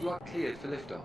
You are cleared for liftoff.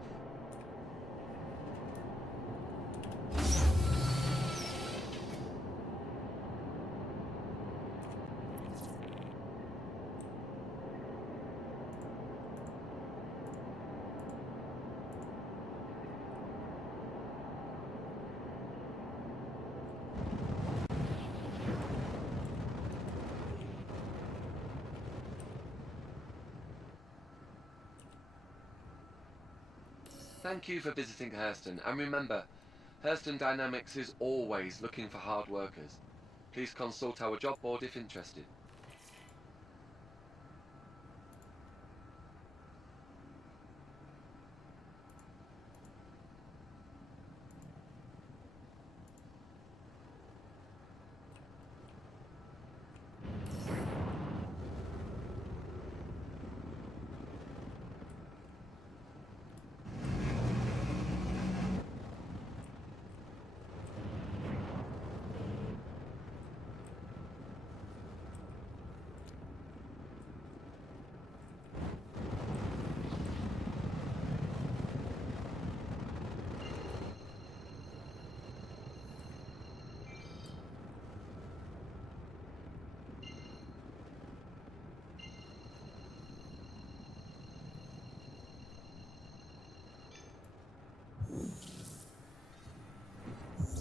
Thank you for visiting Hurston, and remember, Hurston Dynamics is always looking for hard workers. Please consult our job board if interested.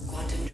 Quantum.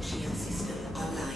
Shield system online.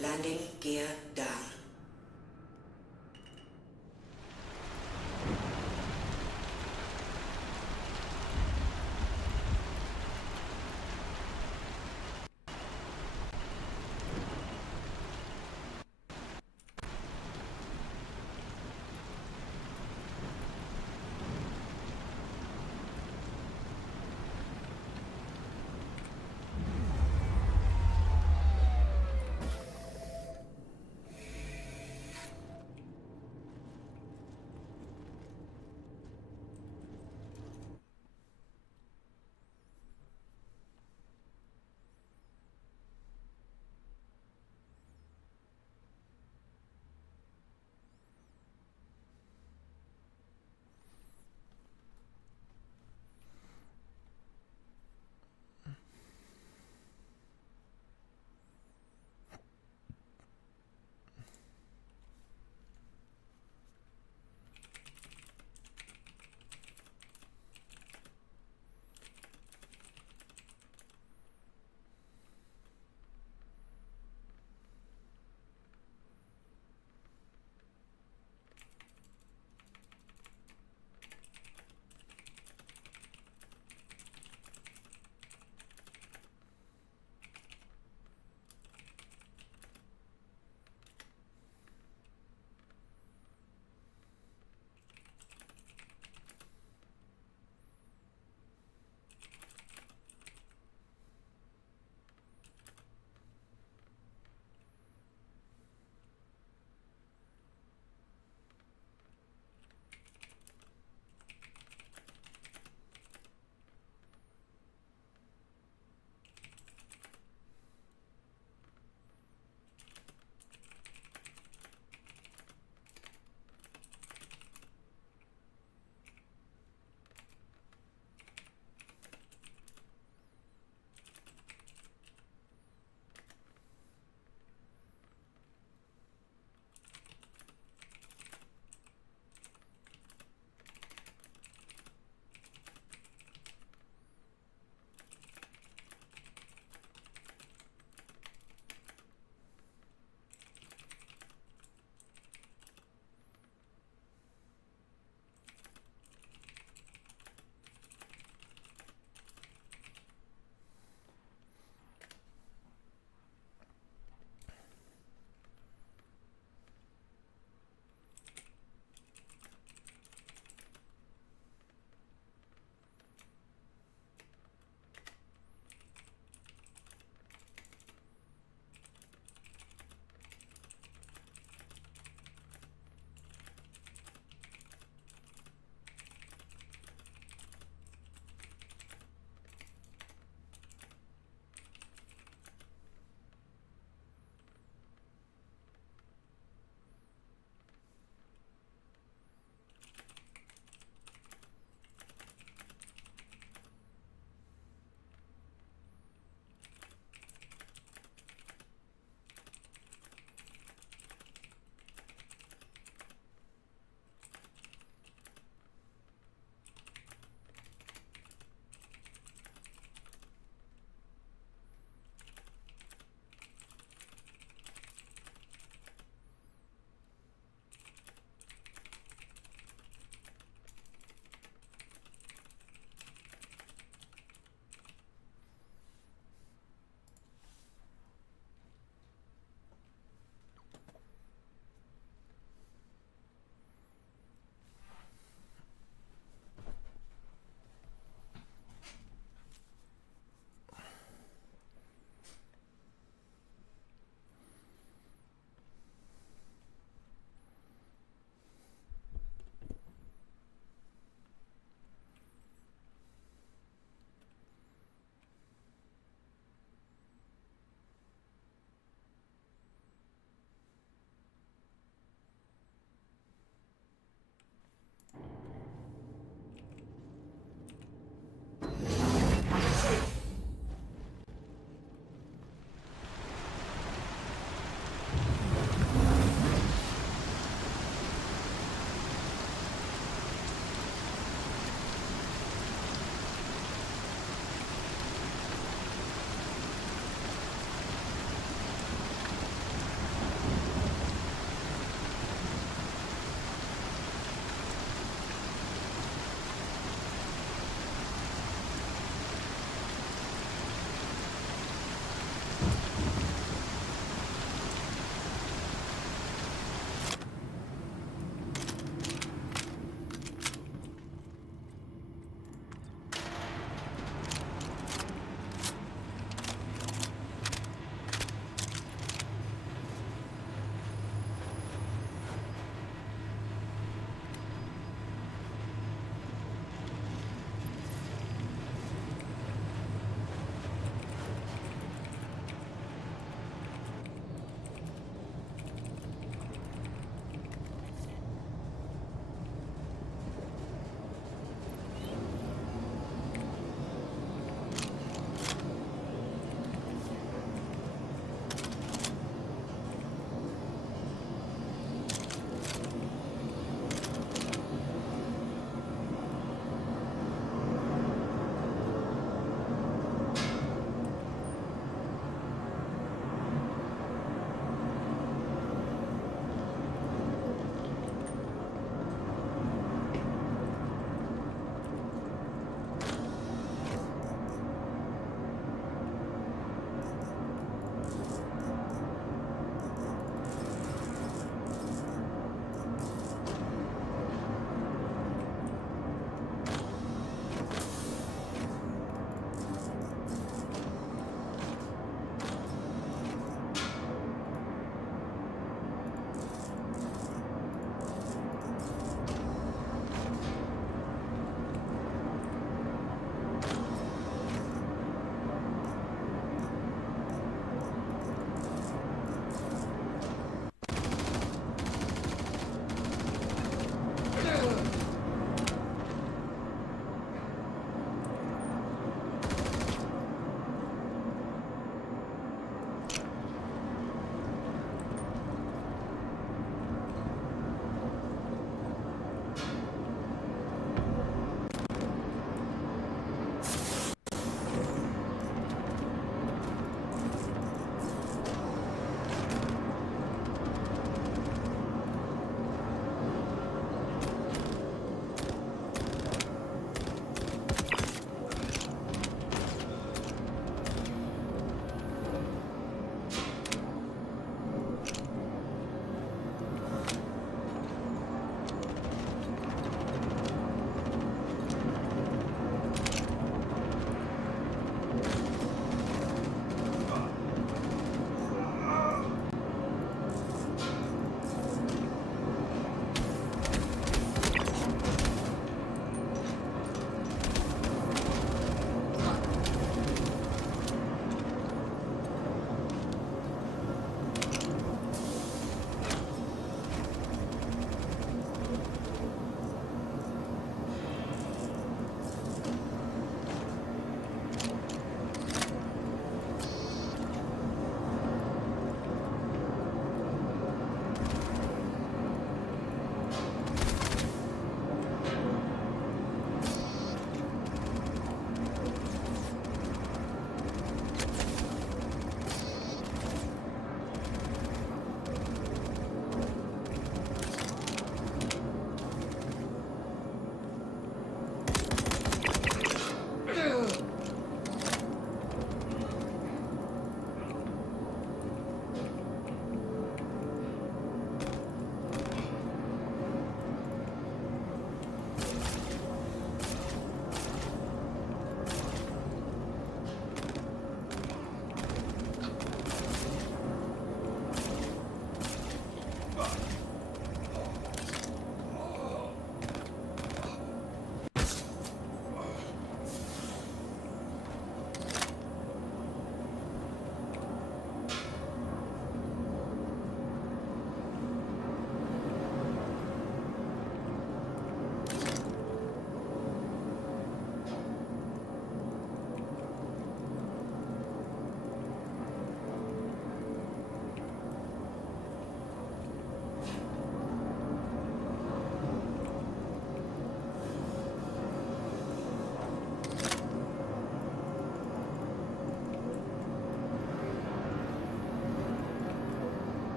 Landing gear down.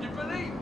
Would you believe?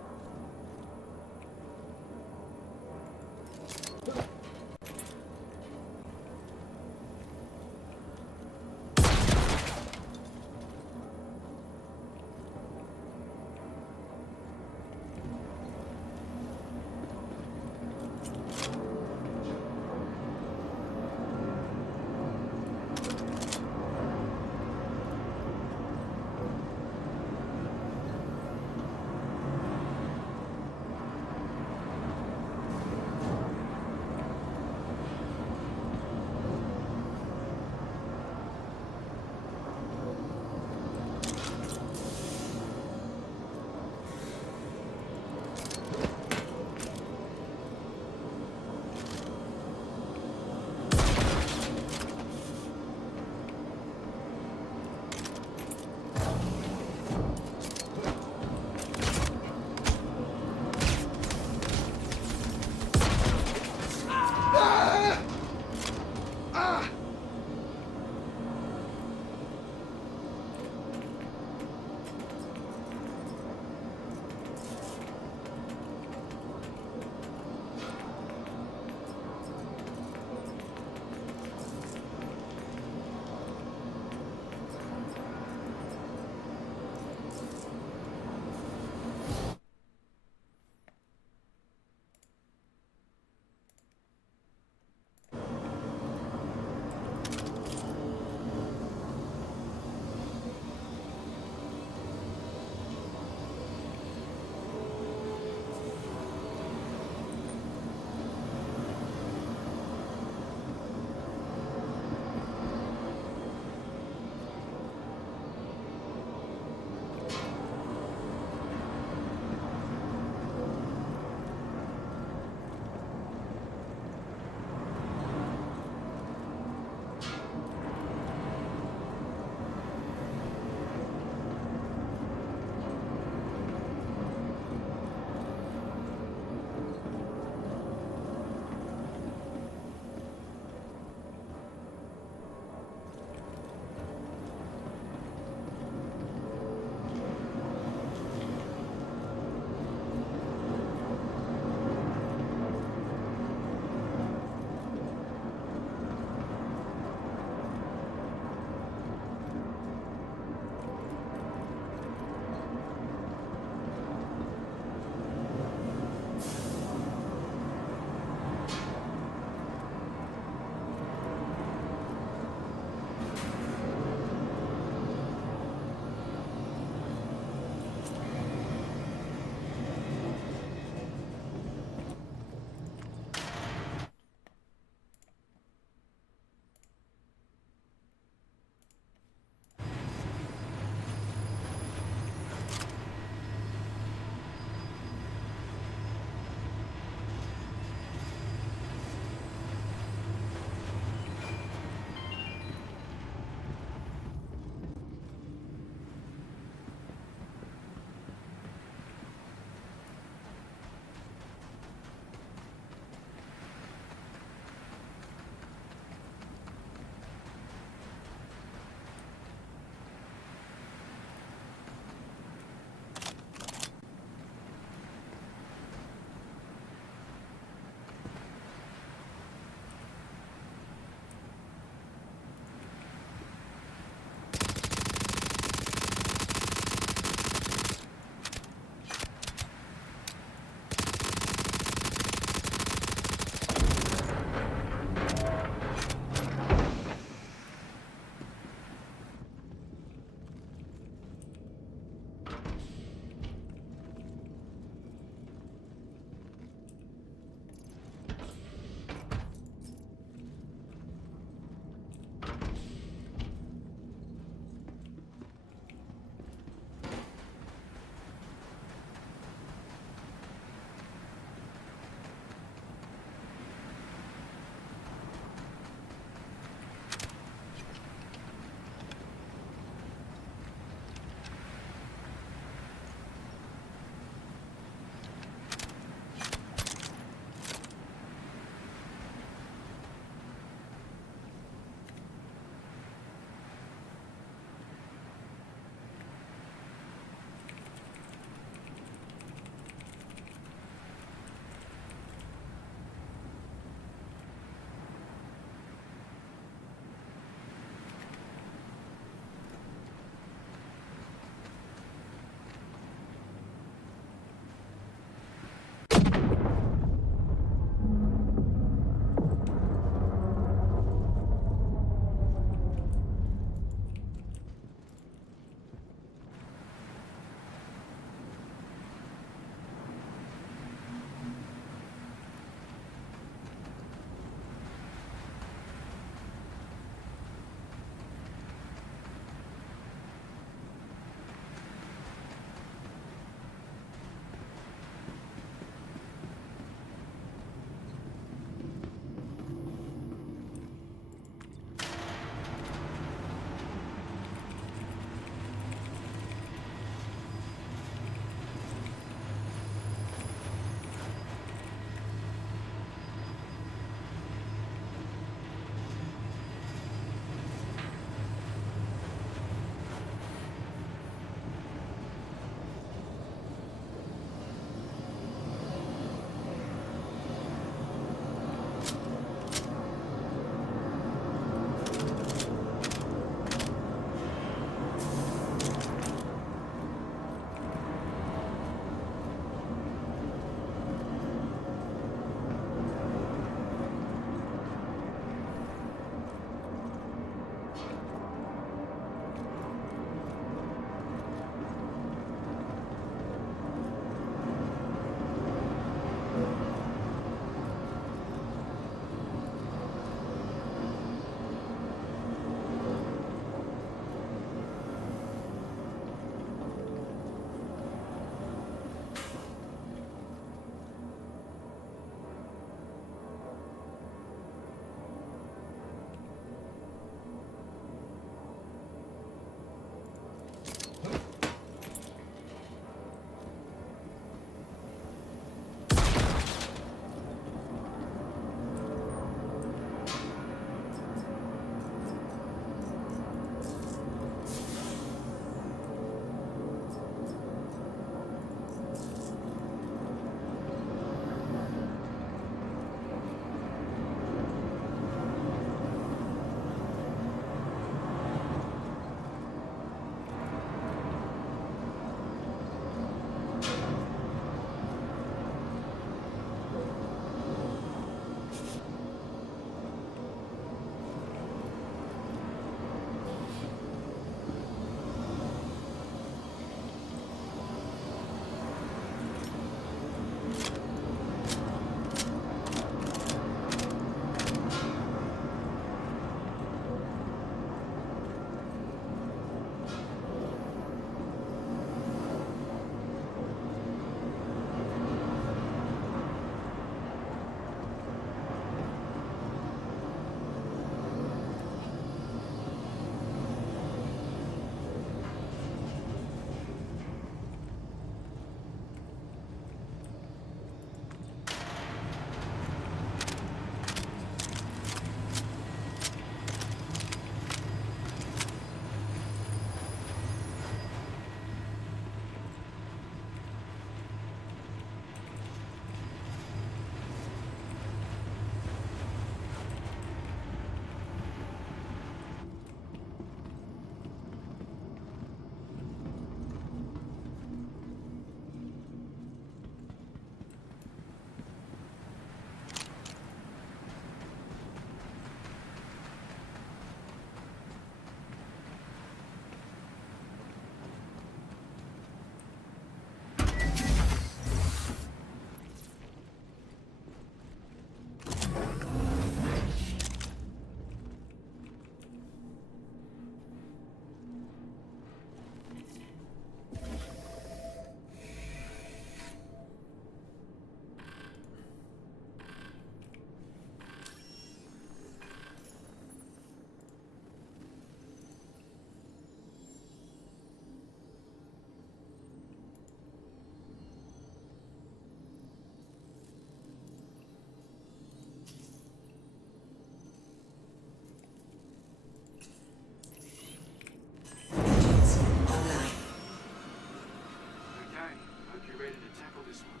you're ready to tackle this one.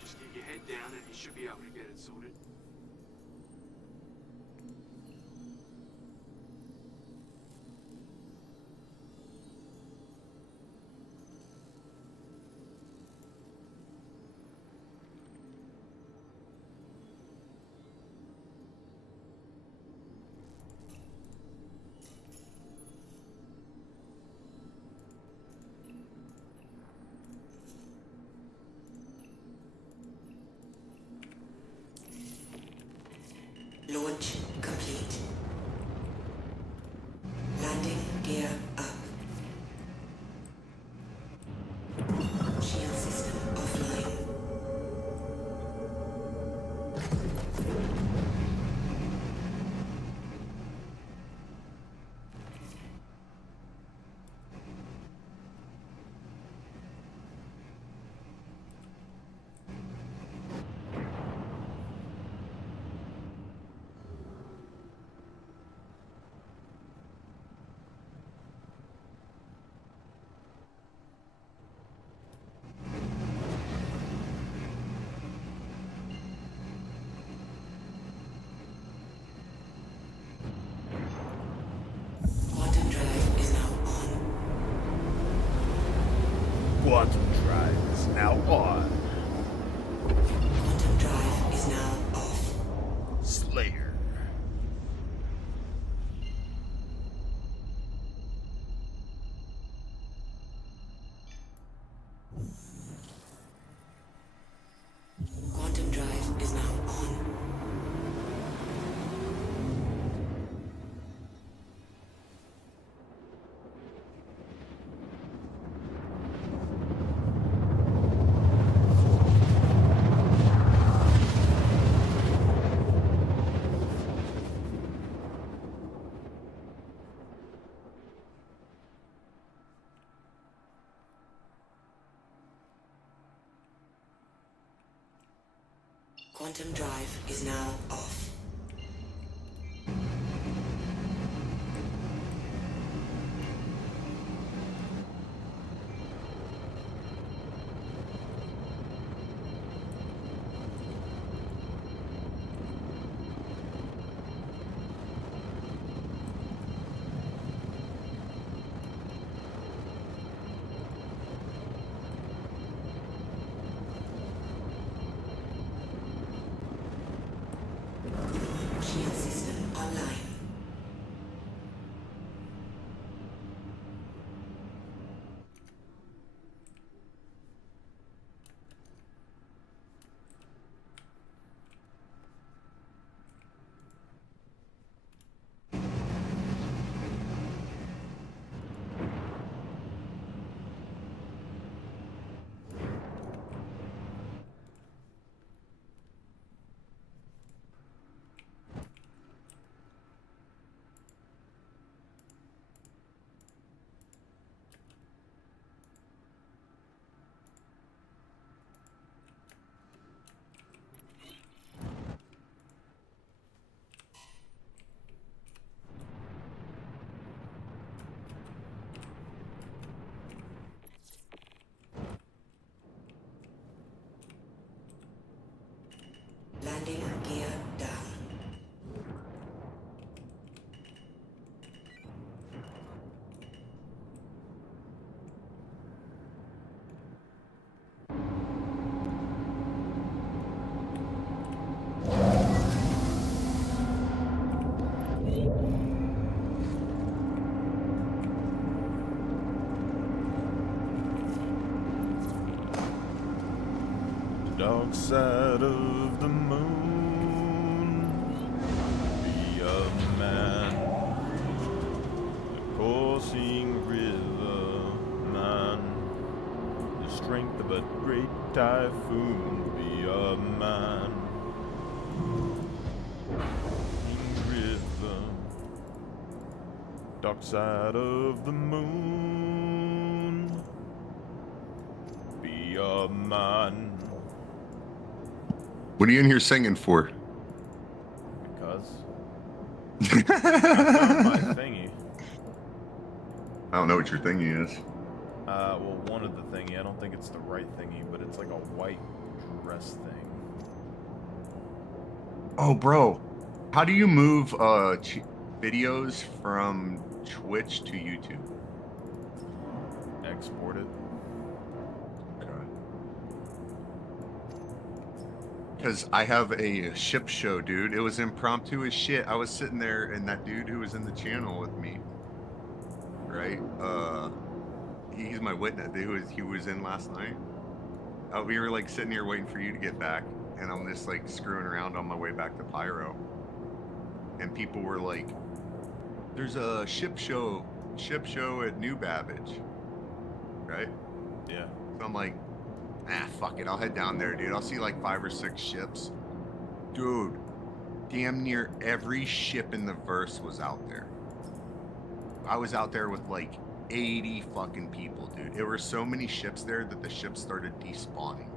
Just keep your head down and you should be able to get it sorted. Launch complete. Landing gear up. Shield system offline. Quantum drive is now on. Quantum drive is now on. Quantum drive is now off. Slayer. Quantum drive is now on. Quantum drive is now off. Shield system online. Landing gear down. Dark side of the moon. Be a man. The coursing river, man. The strength of a great typhoon. Be a man. River. Dark side of the moon. Be a man. What are you in here singing for? Because I found my thingy. I don't know what your thingy is. Well, one of the thingy. I don't think it's the right thingy, but it's like a white dress thing. Oh, bro. How do you move videos from Twitch to YouTube? Export it. Because I have a ship show, dude. It was impromptu as shit. I was sitting there, and that dude who was in the channel with me, right? He's my witness. He was in last night. We were like sitting here waiting for you to get back, and I'm just like screwing around on my way back to Pyro, and people were like, "There's a ship show at New Babbage," right? Yeah. So I'm like, fuck it, I'll head down there, dude. I'll see like 5 or 6 ships. Dude, damn near every ship in the verse was out there. I was out there with like 80 fucking people, dude. There were so many ships there that the ships started despawning.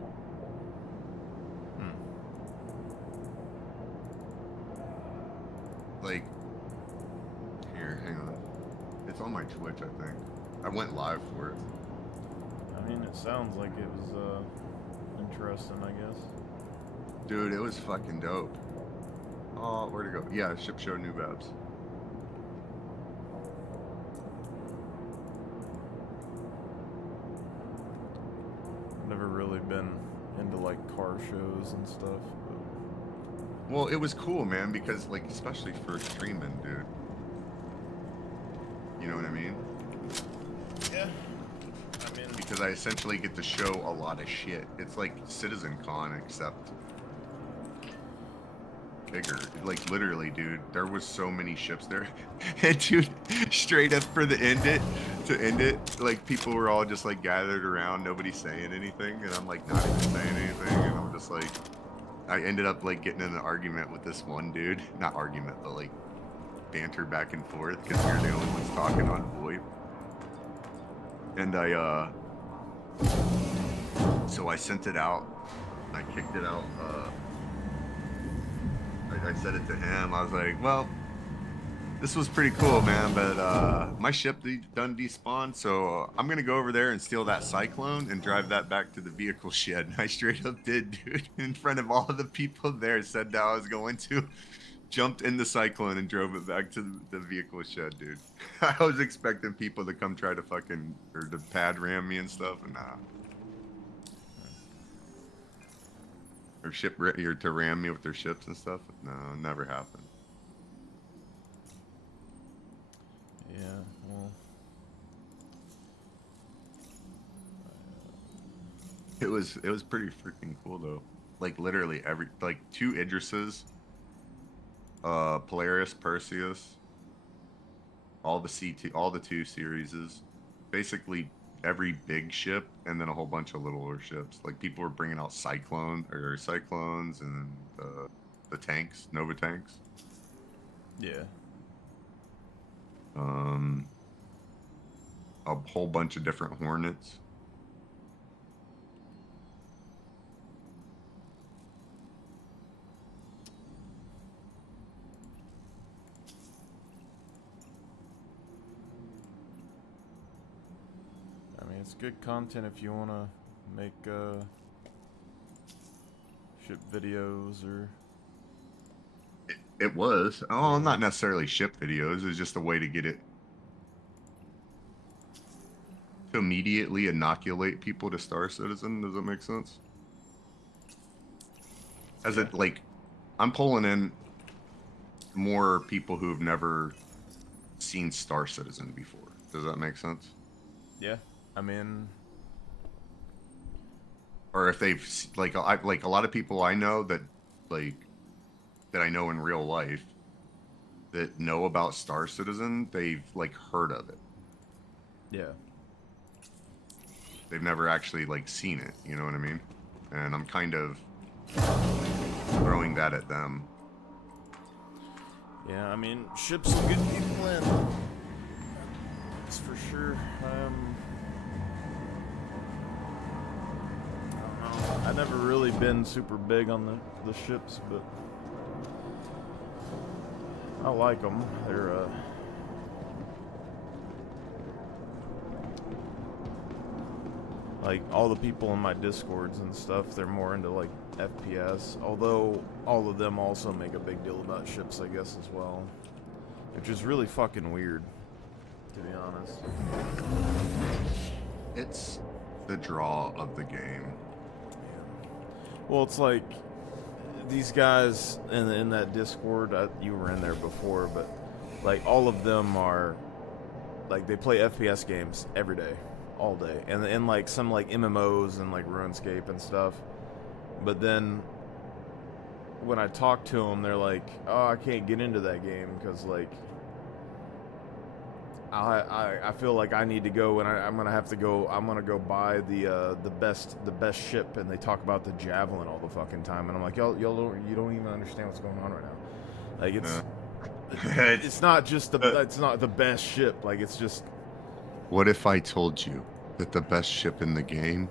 Like, here, hang on. It's on my Twitch, I think. I went live for it. I mean, it sounds like it was interesting, I guess. Dude, it was fucking dope. Oh, where'd it go? Yeah, Ship Show New Babs. Never really been into like car shows and stuff. But... Well, it was cool, man, because like, especially for streaming, dude. You know what I mean? Yeah. I mean, because I essentially get to show a lot of shit. It's like Citizen Con, except bigger. Like, literally, dude, there was so many ships there. And dude, straight up to end it, like, people were all just like gathered around, nobody saying anything, and I'm like not even saying anything, and I'm just like, I ended up like getting in an argument with this one dude. Not argument, but like banter back and forth, because we were the only ones talking on VoIP. And so I sent it out. I kicked it out. I said it to him. I was like, well, this was pretty cool, man, but my ship done despawned, so I'm gonna go over there and steal that Cyclone and drive that back to the vehicle shed. And I straight up did, dude, in front of all of the people there. Said that I was going to. Jumped in the Cyclone and drove it back to the vehicle shed, dude. I was expecting people to come try to fucking, or to pad ram me and stuff, and nah. Or or to ram me with their ships and stuff. No, never happened. Yeah, well. It was pretty freaking cool though. Like literally like 2 Idrises. Polaris, Perseus, all the C2, all the 2 series, basically every big ship, and then a whole bunch of littler ships. Like people were bringing out Cyclones and the tanks, Nova tanks. Yeah. A whole bunch of different Hornets. It's good content if you want to make ship videos or... It was. Oh, not necessarily ship videos. It was just a way to get it to immediately inoculate people to Star Citizen. Does that make sense? As it, like, I'm pulling in more people who've never seen Star Citizen before. Does that make sense? Yeah. I mean, or if they've like a lot of people I know that I know in real life that know about Star Citizen, they've like heard of it. Yeah. They've never actually like seen it, you know what I mean? And I'm kind of throwing that at them. Yeah, I mean, ships will get people in. That's for sure. I've never really been super big on the ships, but I like them. They're Like, all the people in my Discords and stuff, they're more into, like, FPS. Although, all of them also make a big deal about ships, I guess, as well. Which is really fucking weird, to be honest. It's the draw of the game. Well, it's like, these guys in that Discord, you were in there before, but, like, all of them are, like, they play FPS games every day. All day, and like some like MMOs and like RuneScape and stuff. But then when I talk to them, they're like, "Oh, I can't get into that game because like I feel like I need to go, and I'm gonna have to go. I'm gonna go buy the best ship." And they talk about the Javelin all the fucking time, and I'm like, y'all you don't even understand what's going on right now. Like it's not just it's not the best ship. Like it's just. What if I told you that the best ship in the game,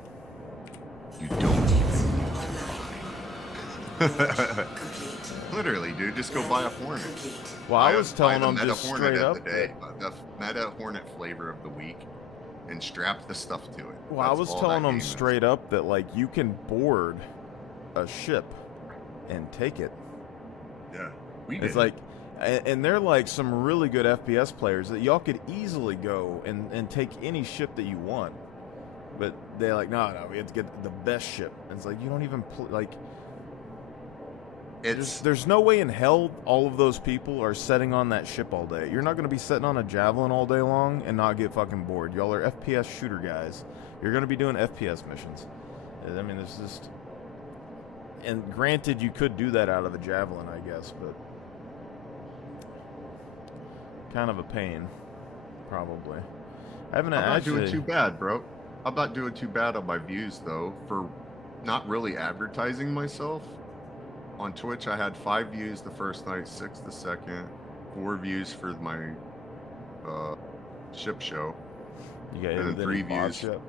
you don't even know? Literally, dude, just go buy a Hornet. Well, I was telling them Meta just Hornet straight of up. the day, the Meta Hornet flavor of the week, and strap the stuff to it. Well, I was telling them straight up that like you can board a ship and take it. Yeah, we did. It's like. And they're like some really good FPS players that y'all could easily go and take any ship that you want. But they're like, no, we have to get the best ship. And it's like, you don't even, like... There's no way in hell all of those people are sitting on that ship all day. You're not going to be sitting on a Javelin all day long and not get fucking bored. Y'all are FPS shooter guys. You're going to be doing FPS missions. I mean, there's just... And granted, you could do that out of a Javelin, I guess, but... Kind of a pain, probably. I'm not doing too bad, bro. I'm not doing too bad on my views, though, for not really advertising myself. On Twitch, I had 5 views the first night, 6 the second, 4 views for my ship show. You got hit and with 3 any bots views. yet?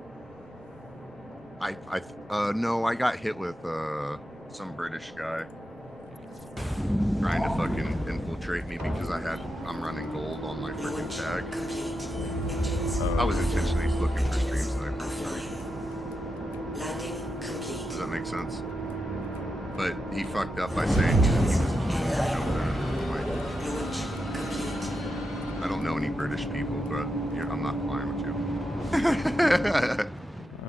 No, I got hit with some British guy trying to fucking infiltrate me because I'm running gold on my freaking tag. I was intentionally looking for stream snipers. Does that make sense? But he fucked up by saying he was I don't know any British people, but yeah, I'm not lying with you.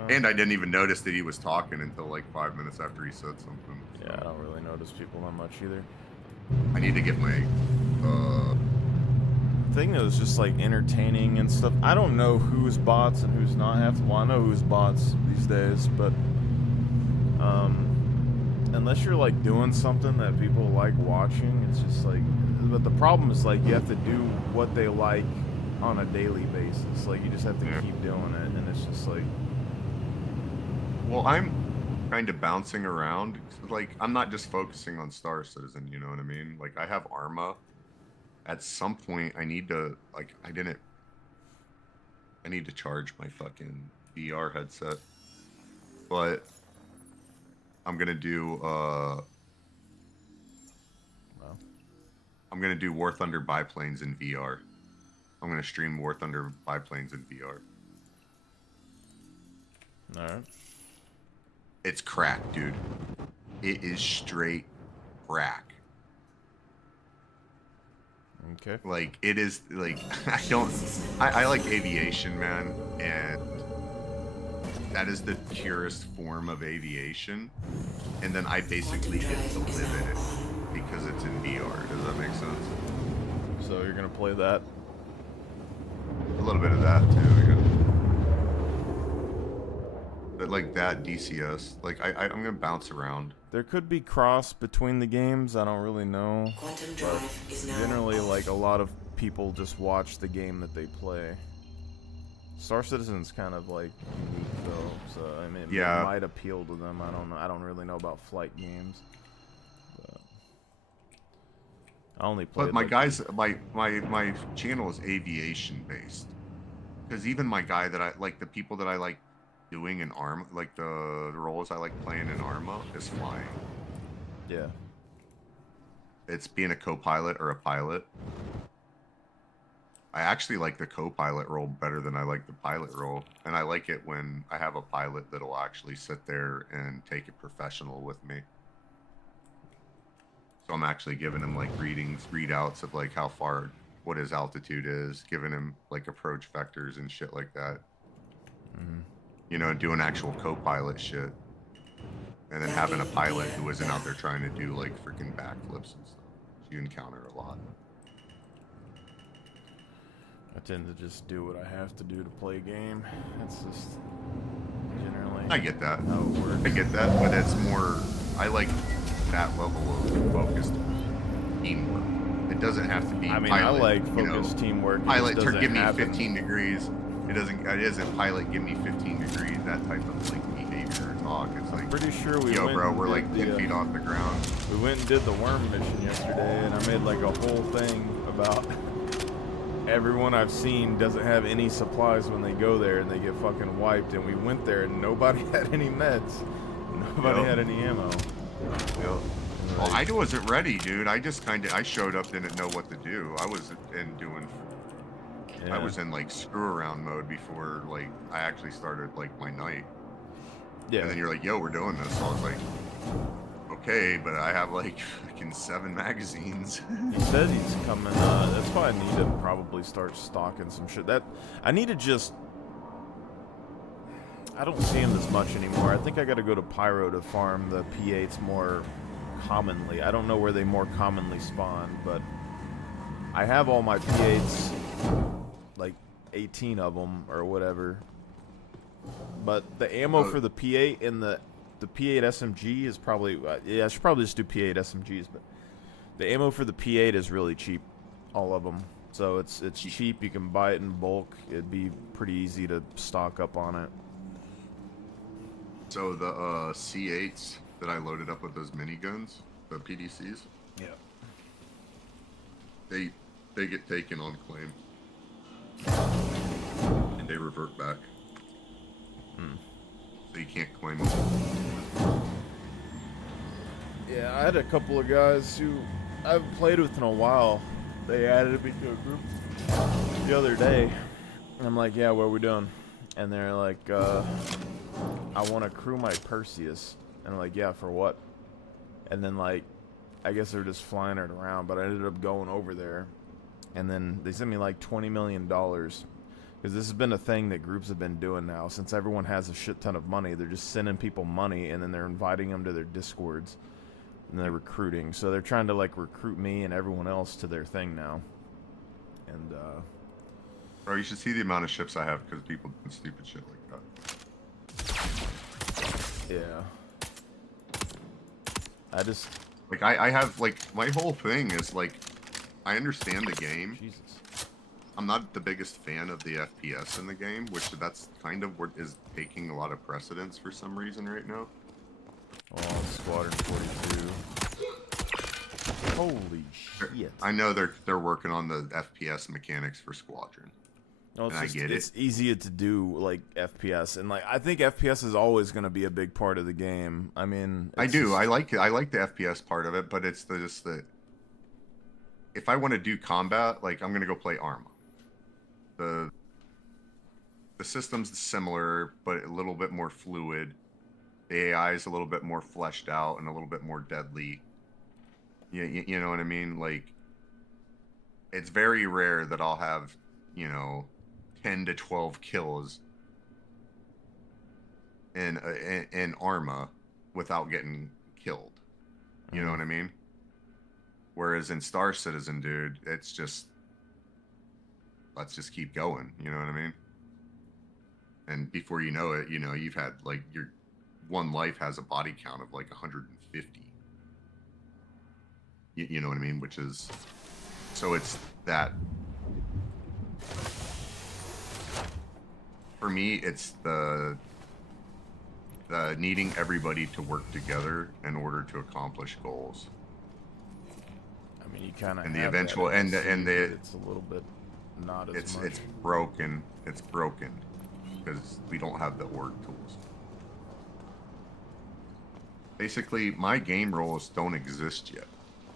And I didn't even notice that he was talking until like 5 minutes after he said something. Yeah, I don't really notice people that much either. I need to get my thing that was just like entertaining and stuff. I don't know who's bots and who's not. Well, I know who's bots these days, but unless you're like doing something that people like watching, it's just like. But the problem is like you have to do what they like on a daily basis. Like you just have to keep doing it, and it's just like. Well, I'm kind of bouncing around. Like, I'm not just focusing on Star Citizen, you know what I mean? Like, I have Arma. At some point, I need to, like, I need to charge my fucking VR headset. But I'm going to do, I'm going to do War Thunder biplanes in VR. I'm going to stream War Thunder biplanes in VR. Alright. It's crack, dude. It is straight crack. Okay. Like, it is, like, I like aviation, man, and that is the purest form of aviation, and then I basically get to live in it because it's in VR. Does that make sense? So you're gonna play that? A little bit of that, too, yeah. But like that, DCS, like, I'm gonna bounce around. There could be cross between the games, I don't really know. But generally, like, a lot of people just watch the game that they play. Star Citizen's kind of, like, unique, though, so, I mean, it might appeal to them, I don't know. I don't really know about flight games. But I only play. But my guys, my channel is aviation based. Because even my guy that I, like, the people that I like doing in Arma, like the roles I like playing in Arma is flying. Yeah. It's being a co-pilot or a pilot. I actually like the co-pilot role better than I like the pilot role, and I like it when I have a pilot that'll actually sit there and take it professional with me. So I'm actually giving him like readouts of like how far, what his altitude is, giving him like approach vectors and shit like that. Mhm. You know, doing actual co-pilot shit, and then having a pilot who isn't out there trying to do like freaking backflips and stuff. You encounter a lot. I tend to just do what I have to do to play a game. That's just generally I get that. how it works. I get that, but it's more. I like that level of focused teamwork. It doesn't have to be. I mean, pilot, I like you know, focused teamwork. It Pilot, just doesn't give me happen. 15 degrees. It doesn't. It isn't pilot. Give me 15 degrees. That type of like behavior or talk. It's like, Pretty sure we yo, went bro, and we're did like 10 the, feet off the ground. We went and did the worm mission yesterday, and I made like a whole thing about everyone I've seen doesn't have any supplies when they go there, and they get fucking wiped. And we went there, and nobody had any meds, nobody Yep. had any ammo. Well, I wasn't ready, dude. I just I showed up, didn't know what to do. I was Yeah. I was in like screw around mode before like I actually started like my night. Yeah. And then you're like, yo, we're doing this. So I was like, okay, but I have like fucking 7 magazines. He said he's coming. That's why I need to probably start stocking some shit. I need to just. I don't see him as much anymore. I think I got to go to Pyro to farm the P8s more commonly. I don't know where they more commonly spawn, but I have all my P8s, like 18 of them or whatever. But the ammo for the P8 and the P8 SMG is probably yeah. I should probably just do P8 SMGs, but the ammo for the P8 is really cheap, all of them. So it's cheap. You can buy it in bulk. It'd be pretty easy to stock up on it. So the C8s that I loaded up with those miniguns, the PDCs, Yeah. they get taken on claim, and they revert back. So you can't claim them. Yeah, I had a couple of guys who I haven't played with in a while. They added me to a group the other day. And I'm like, yeah, what are we doing? And they're like, I want to crew my Perseus. And I'm like, yeah, for what? And then, like, I guess they're just flying it around, but I ended up going over there. And then they sent me like $20 million. Because this has been a thing that groups have been doing now. Since everyone has a shit ton of money, they're just sending people money, and then they're inviting them to their Discords. And they're recruiting. So they're trying to, like, recruit me and everyone else to their thing now. And, Bro, you should see the amount of ships I have because people do stupid shit like that. yeah. I just... Like, I have, like, my whole thing is, like, I understand the game. Jesus. I'm not the biggest fan of the FPS in the game, which that's kind of what is taking a lot of precedence for some reason right now. Oh, Squadron 42. Holy shit. I know they're working on the FPS mechanics for Squadron. No, it's and just, I get it's it. easier to do, like, FPS. And, like, I think FPS is always going to be a big part of the game. I mean... I it's do. just- I like it. I like the FPS part of it, but it's just that if I want to do combat, like, I'm going to go play Arma. The system's similar, but a little bit more fluid. The AI is a little bit more fleshed out and a little bit more deadly. You know what I mean? Like, it's very rare that I'll have, 10 to 12 kills in Arma without getting killed. You know what I mean? Whereas in Star Citizen, dude, it's just, let's just keep going. You know what I mean? And before you know it, you've had, like, your one life has a body count of like 150. You know what I mean? Which is, so it's that. For me, it's the needing everybody to work together in order to accomplish goals. I mean, you kind of And the eventual and the it's a little bit not as much. it's broken. It's broken because we don't have the org tools. Basically, my game roles don't exist yet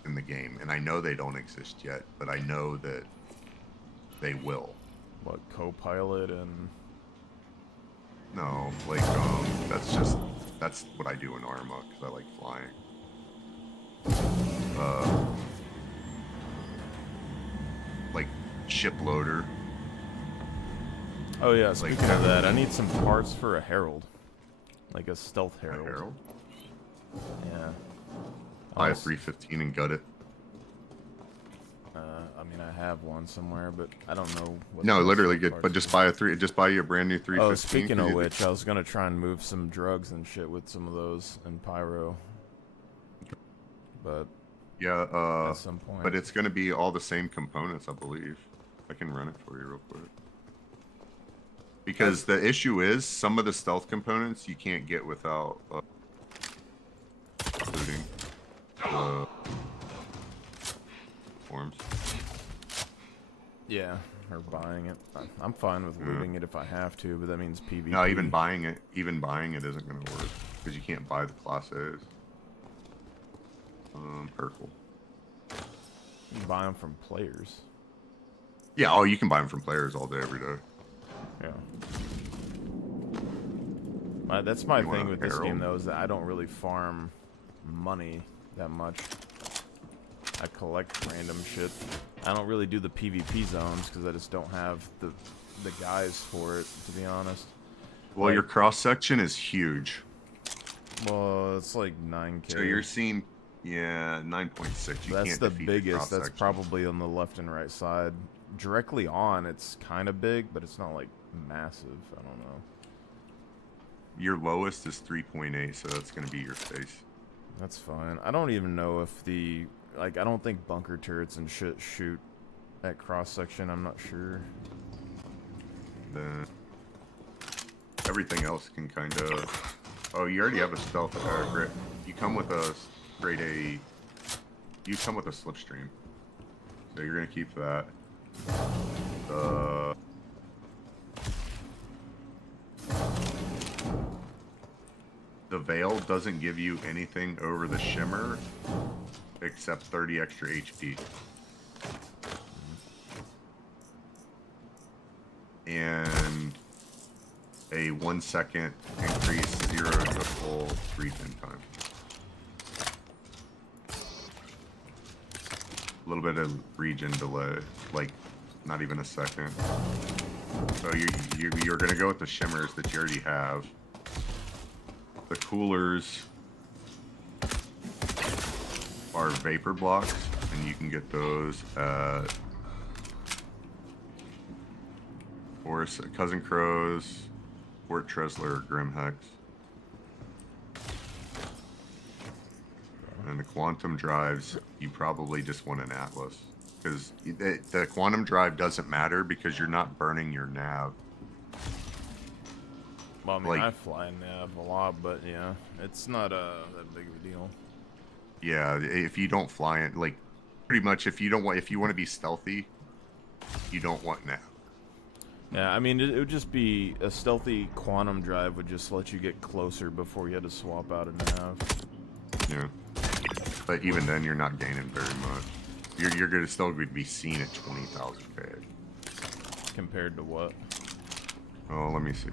in the game, and I know they don't exist yet, but I know that they will. What, co-pilot and... No, like, that's what I do in Arma, because I like flying. Like, ship loader. Oh yeah, speaking Like, of that, I need some parts for a Herald. Like a stealth A Herald. Herald? Yeah. Buy a Also- 315 and gut it. I mean, I have one somewhere, but I don't know what No, those literally parts good, but just are. buy you a brand new 315. Oh, speaking of 'cause which, I was gonna try and move some drugs and shit with some of those in Pyro. But yeah, at some point. but it's gonna be all the same components, I believe. I can run it for you real quick. Because the issue is, some of the stealth components you can't get without looting the forms. Yeah, or buying it. I'm fine with looting it if I have to, but that means PvP. No, even buying it isn't gonna work because you can't buy the class A's. Purple. You can buy them from players. Yeah, oh, you can buy them from players all day, every day. Yeah. That's my You want thing a with this game, Herald? though, is that I don't really farm money that much. I collect random shit. I don't really do the PvP zones because I just don't have the guys for it, to be honest. Well, your cross section is huge. Well, it's like 9K. So you're seeing, yeah, 9.6. You That's can't the defeat biggest. The That's probably on the left and right side. Directly on, it's kind of big, but it's not like massive. I don't know. Your lowest is 3.8, so that's going to be your face. That's fine. I don't even know if the I don't think bunker turrets and shit shoot at cross section. I'm not sure. Then everything else can kind of. Oh, you already have a stealth grip. You come with a grade A. You come with a slipstream, so you're going to keep that. The Veil doesn't give you anything over the Shimmer except 30 extra HP. And a 1 second increase 0 to full regen time. A little bit of regen delay, like not even a second. So you're gonna go with the shimmers that you already have. The coolers are vapor blocks, and you can get those at Cousin Crows, Fort Tresler, or Grimhex. And the quantum drives, you probably just want an Atlas. Because the quantum drive doesn't matter because you're not burning your nav. Well, I mean, Like- I fly nav a lot, but yeah, it's not that big of a deal. Yeah, if you don't fly it, like, pretty much if you want to be stealthy, you don't want nav. Yeah, I mean, it would just be a stealthy quantum drive would just let you get closer before you had to swap out a nav. Yeah. But even then, you're not gaining very much. You're gonna still be seen at 20,000 K. Compared to what? Oh, let me see.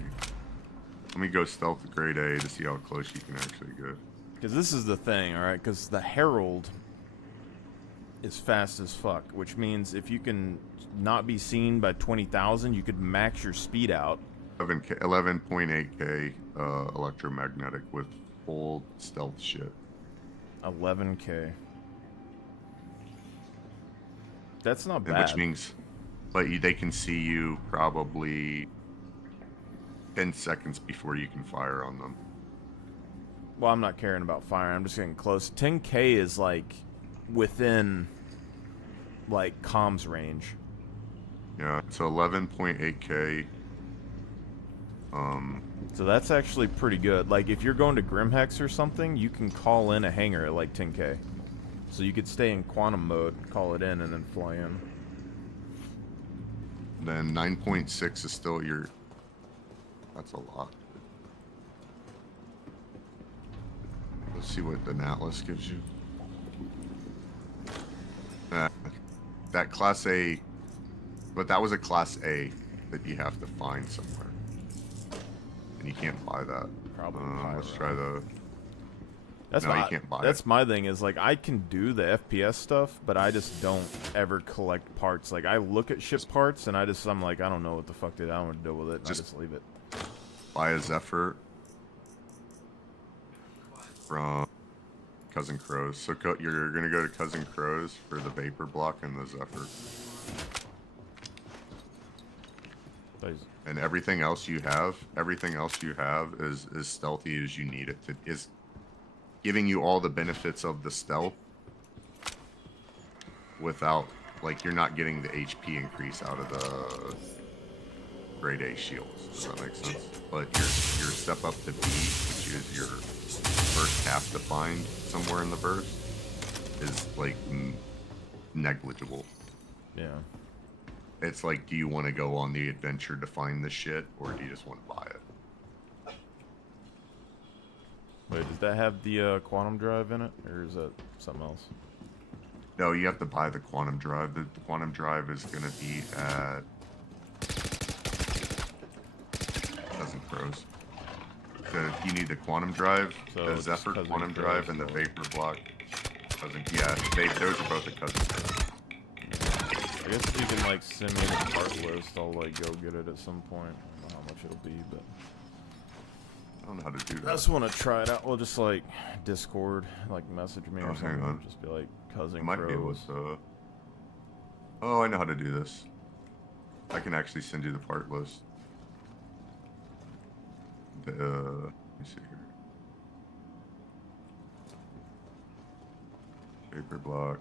Let me go stealth grade A to see how close you can actually get. Because this is the thing, alright? Because the Herald is fast as fuck, which means if you can not be seen by 20,000, you could max your speed out. 11.8K electromagnetic with full stealth shit. 11K. That's not And bad. which means, but they can see you probably 10 seconds before you can fire on them. Well, I'm not caring about fire. I'm just getting close. 10K is like within like comms range. Yeah, so 11.8K. So that's actually pretty good. Like if you're going to Grimhex or something, you can call in a hangar at like 10K. So you could stay in quantum mode, call it in, and then fly in. Then 9.6 is still your. That's a lot. Let's see what the Atlas gives you. That Class A But that was a Class A that you have to find somewhere. And you can't buy that. Probably Let's pyro. try the... That's No, my, you can't buy that's it. my thing is like I can do the FPS stuff, but I just don't ever collect parts. Like I look at ship parts and I'm like I don't know what the fuck I don't want to deal with it. And I just leave it. Buy a Zephyr from Cousin Crows. So you're gonna go to Cousin Crows for the Vapor Block and the Zephyr. And everything else you have is as stealthy as you need it to, is giving you all the benefits of the stealth without, like, you're not getting the HP increase out of the grade A shields. Does that make sense? But your step up to B, which is your first half to find somewhere in the burst, is like negligible. Yeah. It's like, do you want to go on the adventure to find the shit, or do you just want to buy it? Wait, does that have the quantum drive in it, or is that something else? No, you have to buy the quantum drive. The quantum drive is going to be at Cousin Crows. You need the quantum drive, So the it's Zephyr Cousin quantum Crows, drive, and the so- Vapor Block. Those are both at Cousin Crows. I guess if you can like send me the part list, I'll like go get it at some point. I don't know how much it'll be, but I don't know how to do I that. just want to try it out. Well, just like Discord, like message me or Oh, hang something. on. Just be like Cousin I might be able Crows. to. Oh, I know how to do this. I can actually send you the part list. Let me see here. Vapor Block.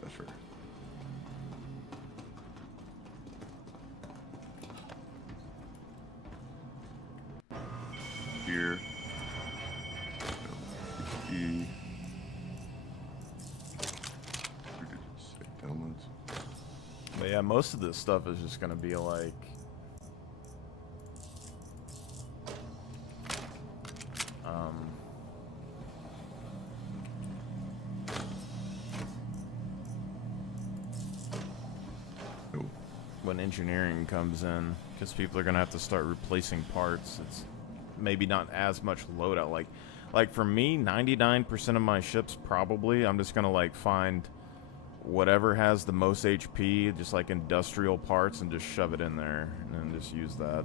Zephyr. Here. E. Where did it say? Downloads. But yeah, most of this stuff is just gonna be like Oh, when engineering comes in, because people are gonna have to start replacing parts. It's maybe not as much loadout. Like for me, 99% of my ships probably I'm just gonna like find whatever has the most HP, just like industrial parts, and just shove it in there, and then just use that.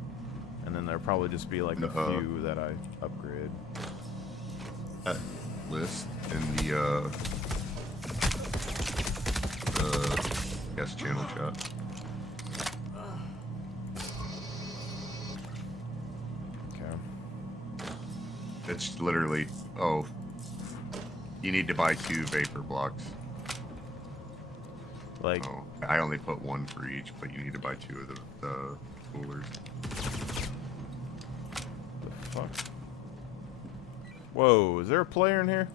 And then there'll probably just be like a few that I upgrade. that list in the guest channel chat. Okay. It's literally, oh, you need to buy 2 Vapor Blocks. Like, Oh, I only put 1 for each, but you need to buy 2 of the coolers. the fuck? Whoa, is there a player in here?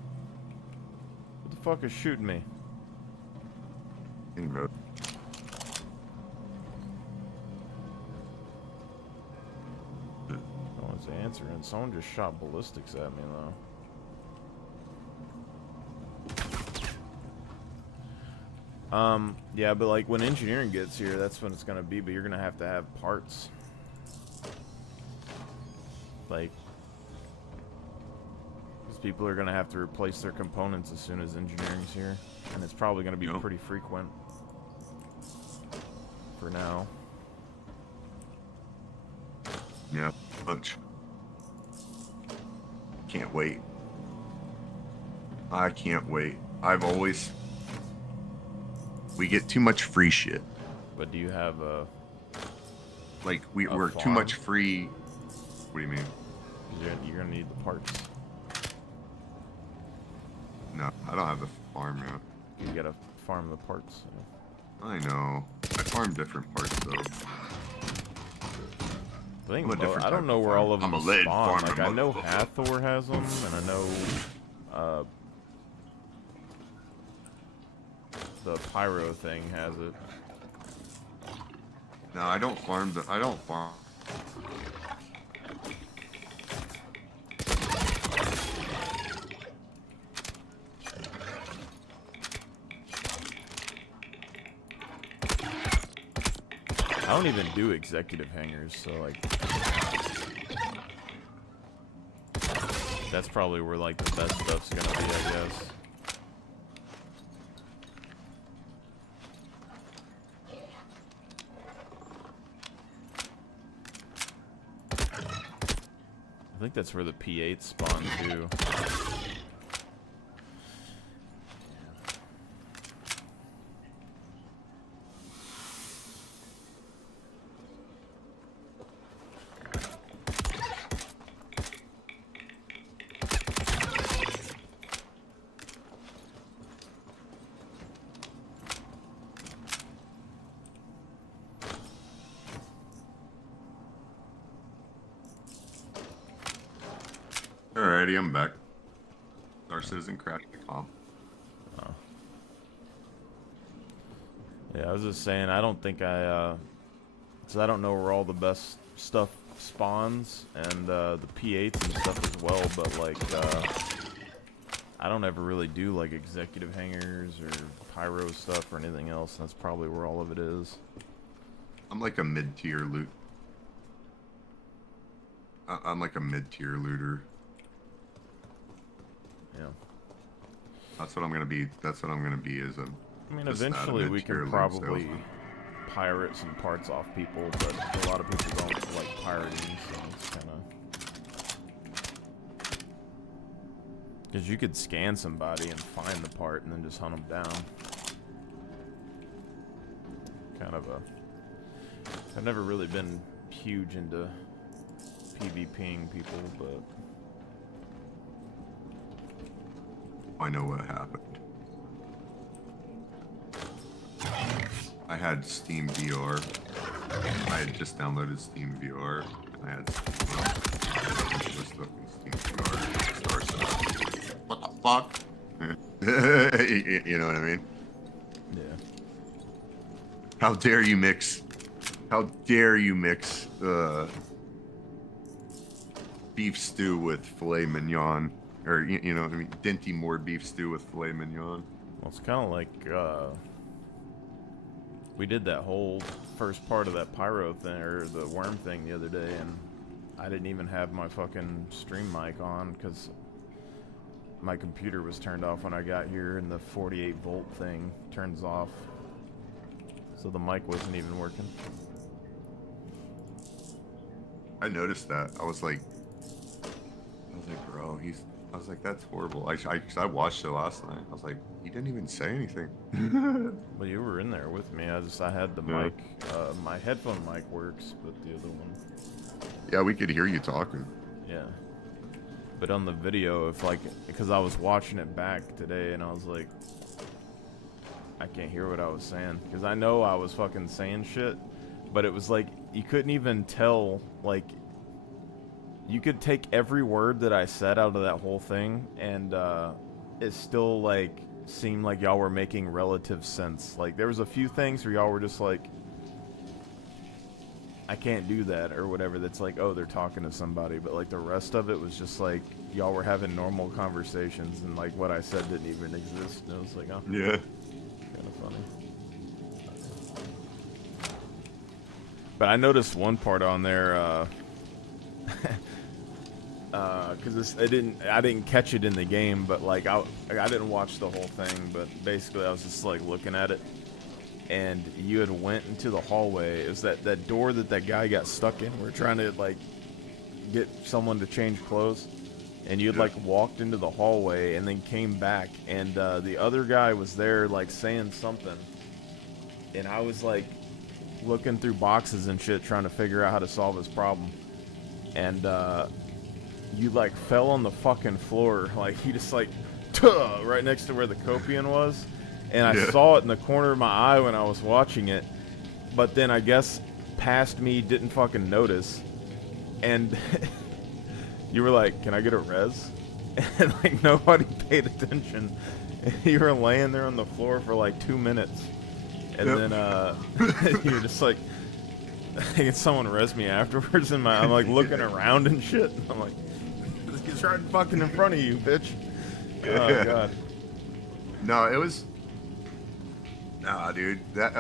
What the fuck is shooting me? Invoke. No one's answering. Someone just shot ballistics at me, though. Yeah, but like when engineering gets here, that's when it's gonna be, but you're gonna have to have parts. Like, because people are gonna have to replace their components as soon as engineering's here. And it's probably gonna be Yep. pretty frequent. For now. Yeah, bunch. Can't wait. I can't wait. We get too much free shit. But do you have a... Like, A we're too farm? much free. What do you mean? You're gonna need the parts. No, I don't have the farm yet. You gotta farm the parts. I know. I farm different parts, though. I think I'm a different I don't type know of where all of farmer. them I'm a lead spawn. farmer, Like I know motherfucker. Hathor has them, and I know the pyro thing has it. No, I don't farm. I don't farm. don't even do executive hangers, so like that's probably where like the best stuff's gonna be, I guess. I think that's where the P8 spawn too. Alrighty, I'm back. Our citizen crashed the comp. Oh. Yeah, I was just saying, I don't think so I don't know where all the best stuff spawns, and the P8s and stuff as well, but like, I don't ever really do like executive hangers or pyro stuff or anything else, and that's probably where all of it is. I'm like a mid-tier loot. I'm like a mid-tier looter. Yeah. That's what I'm gonna be. That's what I'm gonna be. Is a. I mean, just not a eventually we mid-tier can loot probably salesman. pirate some parts off people, but a lot of people don't like pirating, so it's kind of... Because you could scan somebody and find the part and then just hunt them down. Kind of a... I've never really been huge into PvPing people, but... I know what happened. I had Steam VR. I had just downloaded Steam VR. I had Steam VR. Star Cell. What the fuck? You know what I mean? Yeah. How dare you mix? How dare you mix beef stew with filet mignon? Or, you know what I mean? Dinty Moore beef stew with filet mignon. Well, it's kind of like, we did that whole first part of that pyro thing, or the worm thing the other day, and I didn't even have my fucking stream mic on, because my computer was turned off when I got here, and the 48 volt thing turns off. So the mic wasn't even working. I noticed that. I was like, bro, I was like, that's horrible. I watched it last night. I was like, he didn't even say anything. Well, you were in there with me. I had the Yeah. mic. My headphone mic works, but the other one. Yeah, we could hear you talking. Yeah. But on the video, if like, because I was watching it back today, and I was like, I can't hear what I was saying, because I know I was fucking saying shit, but it was like, you couldn't even tell, like, you could take every word that I said out of that whole thing, and it still, like, seemed like y'all were making relative sense. Like, there was a few things where y'all were just like, I can't do that, or whatever, that's like, oh, they're talking to somebody, but, like, the rest of it was just like, y'all were having normal conversations, and, like, what I said didn't even exist, and it was like, oh, Yeah. kind of funny. But I noticed one part on there, because I didn't catch it in the game, but like I didn't watch the whole thing, but basically I was just like looking at it, and you had went into the hallway. It was that door that guy got stuck in. We're trying to like get someone to change clothes, and you had like walked into the hallway and then came back, and the other guy was there like saying something, and I was like looking through boxes and shit trying to figure out how to solve his problem, and you like fell on the fucking floor, like he just like right next to where the Copian was, and I saw it in the corner of my eye when I was watching it, but then I guess past me didn't fucking notice, and you were like, can I get a res? And like nobody paid attention, and you were laying there on the floor for like 2 minutes, and then you were just like, can someone res me afterwards? And I'm like looking around and shit, and I'm like, he's right fucking in front of you, bitch. Oh god. No, it was. Nah, dude, that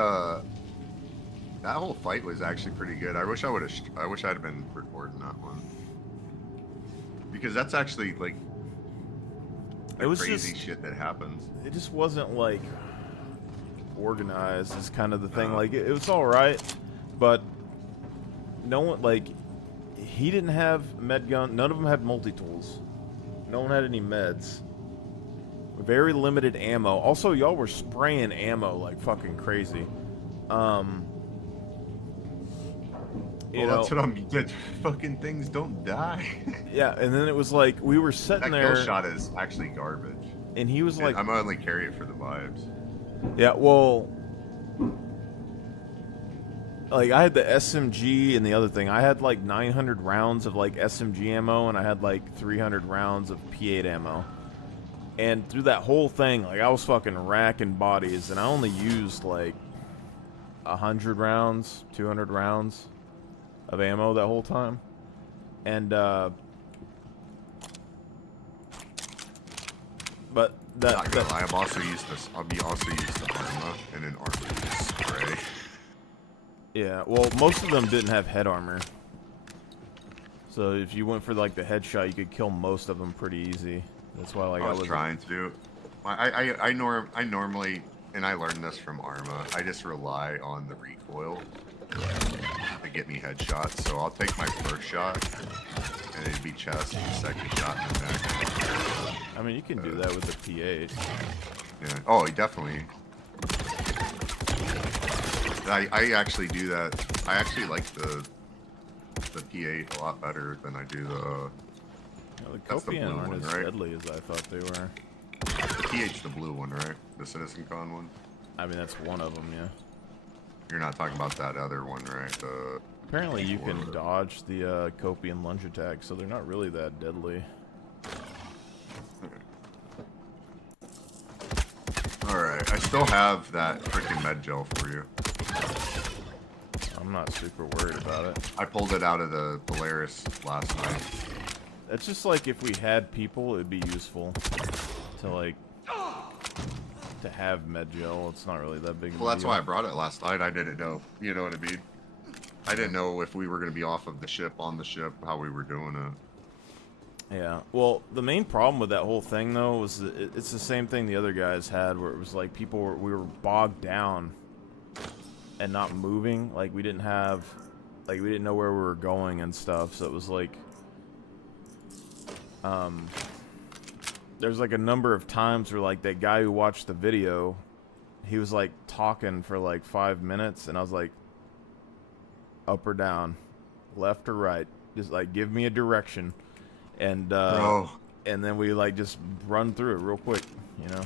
That whole fight was actually pretty good. I wish I would have. I wish I'd have been recording that one because that's actually like It was crazy just- shit that happens. It just wasn't like organized is kind of the thing. Like it was all right, but no one like he didn't have med gun. None of them had multi tools. No one had any meds. Very limited ammo. Also, y'all were spraying ammo like fucking crazy. You know, That's what I'm. That fucking things don't die. yeah, and then it was like we were That sitting kill there, shot is actually garbage. and he was like, I'm only carry it for the vibes. yeah, well, like I had the SMG and the other thing. I had like 900 rounds of like SMG ammo, and I had like 300 rounds of P8 ammo. And through that whole thing, like I was fucking racking bodies, and I only used like 100 rounds, 200 rounds of ammo that whole time. And but Not gonna lie, I've also used this. I'll be also used the Arma and an armor spray. yeah, well, most of them didn't have head armor. So if you went for like the headshot, you could kill most of them pretty easy. That's why like I was trying to. I normally, and I learned this from Arma. I just rely on the recoil to get me headshots. So I'll take my first shot, and it'd be chest, and second shot in the neck. I mean, you can do that with the P8. Yeah. Oh, definitely. I actually do that. I actually like the P8 a lot better than I do the. Yeah, the That's the Copian blue aren't one, as right? deadly as I thought they were. The P8's the blue one, right? The Citizen Con one. I mean, that's one of them, yeah. You're not talking about that other one, right? The Apparently you can dodge the Copian lunge attack, so they're not really that deadly. Alright, I still have that freaking med gel for you. I'm not super worried about it. I pulled it out of the Polaris last night. It's just like if we had people, it'd be useful to like to have med gel. It's not really that big of a Well, that's deal. why I brought it last night. I didn't know. You know what I mean? I didn't know if we were going to be off of the ship, on the ship, how we were doing it. Yeah. Well, the main problem with that whole thing though was that it's the same thing the other guys had, where it was like we were bogged down and not moving. Like we didn't know where we were going and stuff. So it was like, there's like a number of times where like that guy who watched the video, he was like talking for like 5 minutes, and I was like, up or down, left or right, just like give me a direction. And Bro. and then we like just run through it real quick, you know.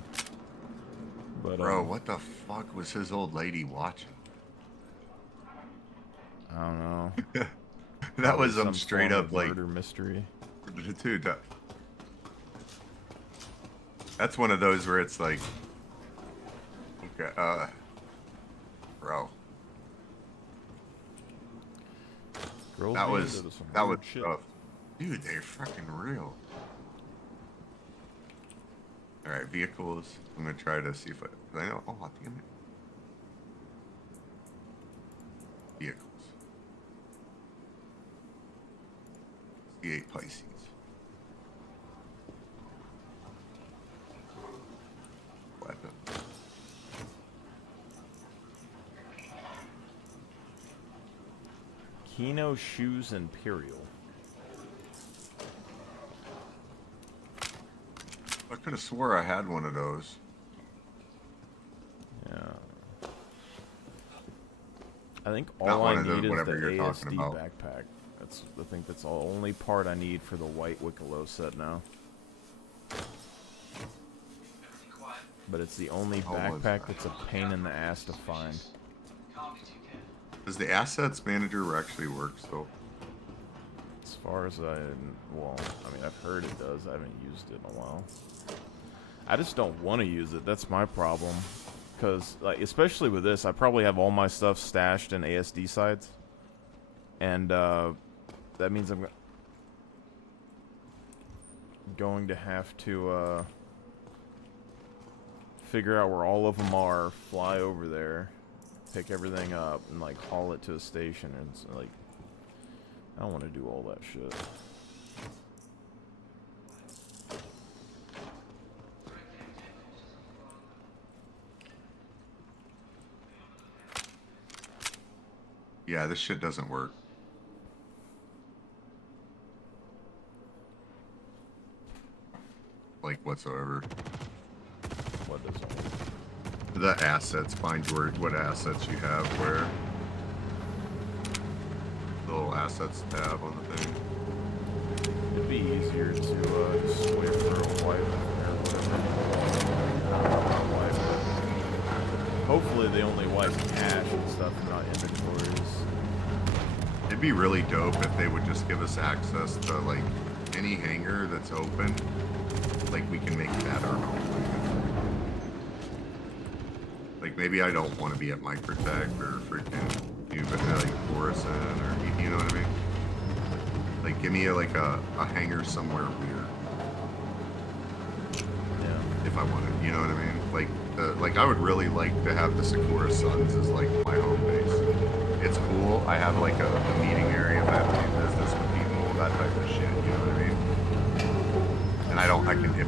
But Bro, what the fuck was his old lady watching? I don't know. That was Some straight form up of like, murder mystery. dude. That's one of those where it's like, okay, bro. Girls That being was into some that was weird shit. tough. Dude, they're fucking real. Alright, vehicles. I'm gonna try to see if I know. Oh, damn it. Vehicles. C8 Pisces. Weapon. Kino Shoes Imperial. I could have swore I had one of those. Yeah. I think Not all one I of those, need is whatever the you're talking ASD about. backpack. I think that's the only part I need for the white Wicklow set now. But it's the only How was backpack that? that's a pain in the ass to find. Does the assets manager actually work still? As far as well, I mean, I've heard it does. I haven't used it in a while. I just don't want to use it. That's my problem. Because, like, especially with this, I probably have all my stuff stashed in ASD sites. And, that means I'm going to have to, figure out where all of them are, fly over there, pick everything up and like haul it to a station, and it's like I don't want to do all that shit. Yeah, this shit doesn't work. Like whatsoever. What does all? The assets, find where what assets you have where. The little assets tab on the thing. It'd be easier to just wait for a wipe or whatever. Wipe. Hopefully they only wipe cache and stuff, not inventories. It'd be really dope if they would just give us access to like any hangar that's open. Like we can make that our home. Like maybe I don't want to be at Microtech or freaking like Coruscant or you know what I mean? Like give me like a hangar somewhere weird. Yeah. If I want it, you know what I mean? Like I would really like to have the Sakura Suns as like my home base. It's cool. I have like a meeting area if I have to do business with people, that type of shit, you know what I mean? And if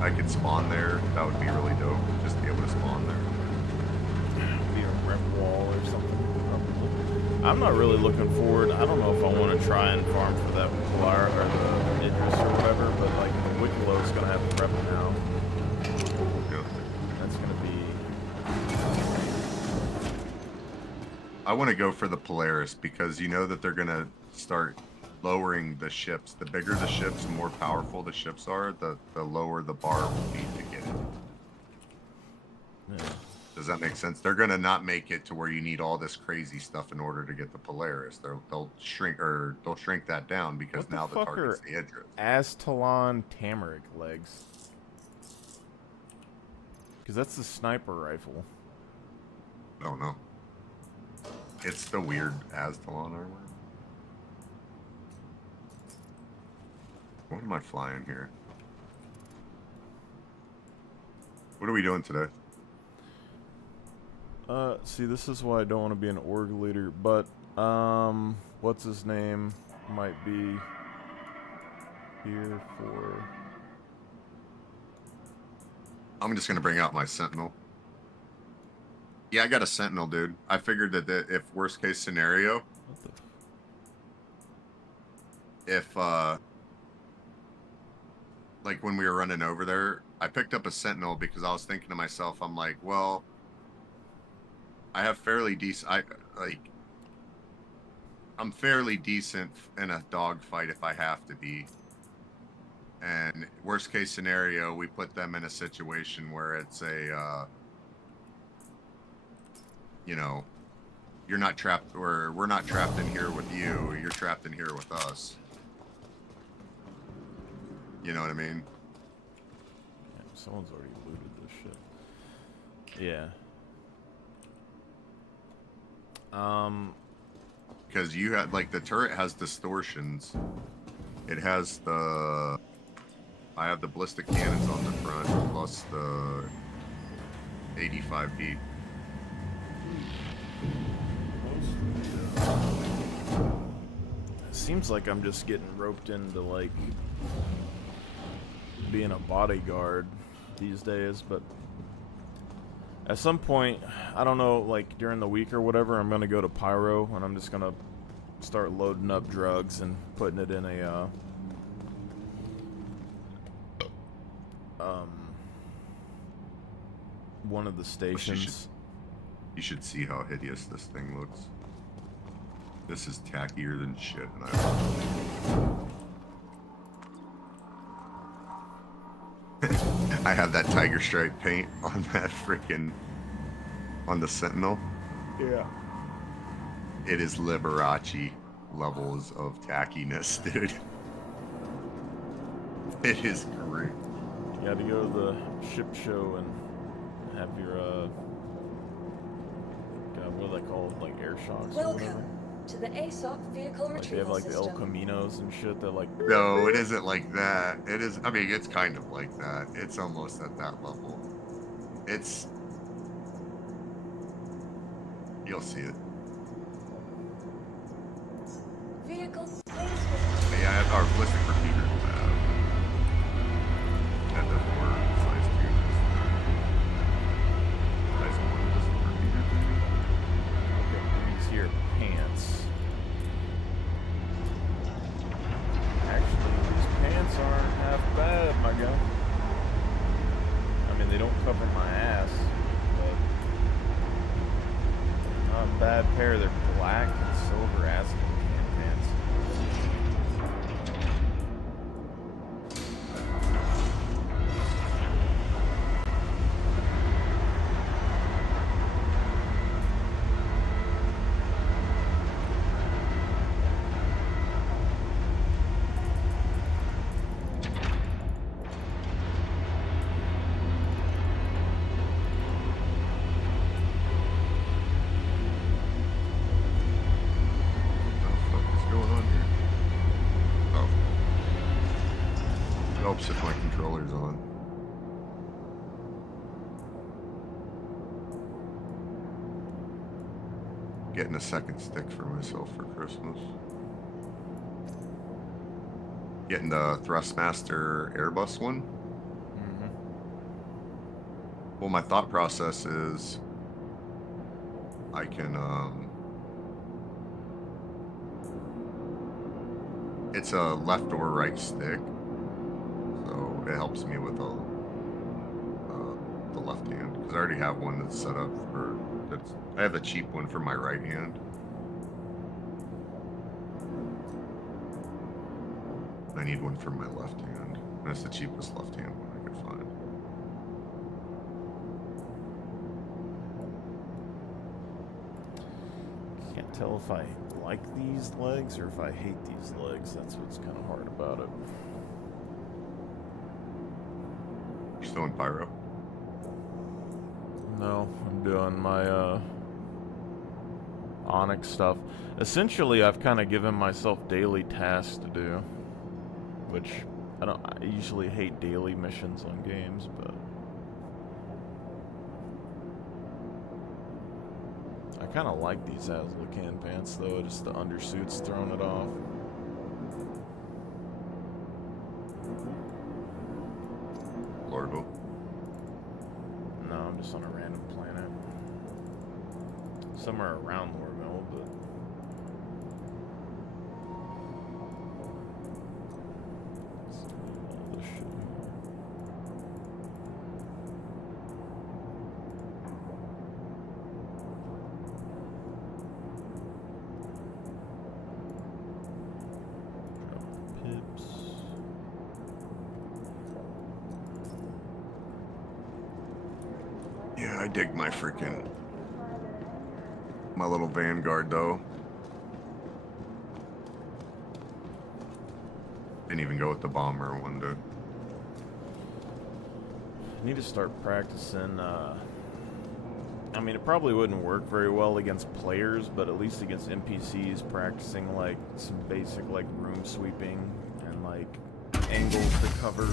I could spawn there, that would be really dope. Just be able to spawn there. Be a rep wall or something. Probably. I'm not really looking forward. I don't know if I want to try and farm for that Polar or the Idris or whatever, but like Wicklow's gonna have prep now. Yeah. That's gonna be. I want to go for the Polaris because you know that they're gonna start lowering the ships. The bigger the ships, the more powerful the ships are, the lower the bar will be to get it. Yeah. Does that make sense? They're gonna not make it to where you need all this crazy stuff in order to get the Polaris. They'll shrink that down because now the target's the Idris. Aztalan Tamaric legs. Because that's the sniper rifle. I don't know. It's the weird Aztalan armor. What am I flying here? What are we doing today? See, this is why I don't want to be an org leader, but, what's his name might be here for... I'm just gonna bring out my Sentinel. Yeah, I got a Sentinel, dude. I figured that if worst case scenario, What the if, like when we were running over there, I picked up a Sentinel because I was thinking to myself, I'm like, well, I have fairly decent, I'm fairly decent in a dogfight if I have to be. And worst case scenario, we put them in a situation where it's a, you know, you're not trapped, or we're not trapped in here with you, you're trapped in here with us. You know what I mean? Yeah, someone's already looted this shit. Yeah. Because you had, like, the turret has distortions. It has the... I have the ballistic cannons on the front, plus the 85 beat. Seems like I'm just getting roped into, like, being a bodyguard these days, but at some point, I don't know, like during the week or whatever, I'm gonna go to Pyro and I'm just gonna start loading up drugs and putting it in a one of the stations. You should see how hideous this thing looks. This is tackier than shit, and I have that tiger stripe paint on that freaking on the Sentinel. Yeah. It is Liberace levels of tackiness, dude. It is great. You gotta go to the ship show and have your God, what are they called? Like air shocks or whatever. Welcome to the ASOC vehicle Like they have retrieval like the El system. Caminos and shit that like. No, it isn't like that. It is. I mean, it's kind of like that. It's almost at that level. It's You'll see it. Vehicle, please. Yeah, I have our ballistic repeater. That doesn't work. Size 2 is size 1 ballistic repeater. Okay, these here pants. Actually, these pants aren't half bad, my guy. I mean, they don't cover my ass, but not a bad pair. They're black and silver Astrakhan pants. What the fuck is going on here? Oh. Helps if my controller's on. Getting a second stick for myself for Christmas. Getting the Thrustmaster Airbus one. Well, my thought process is I can, it's a left or right stick, so it helps me with the left hand, because I already have one that's set up for, I have a cheap one for my right hand. I need one for my left hand, and it's the cheapest left hand one I could find. Can't tell if I like these legs or if I hate these legs. That's what's kind of hard about it. You still in Pyro? No, I'm doing my Onyx stuff. Essentially, I've kind of given myself daily tasks to do, which I usually hate daily missions on games, but I kind of like these Astrakhan pants though. Just the undersuit's throwing it off. Lordville? No, I'm just on a random planet. Somewhere around Lorville, but let's do all this shit here. Drop pips. Yeah, I dig my little Vanguard though. Didn't even go with the bomber one, dude. I need to start practicing, I mean, it probably wouldn't work very well against players, but at least against NPCs, practicing, like, some basic, like, room sweeping and, like, angles to cover.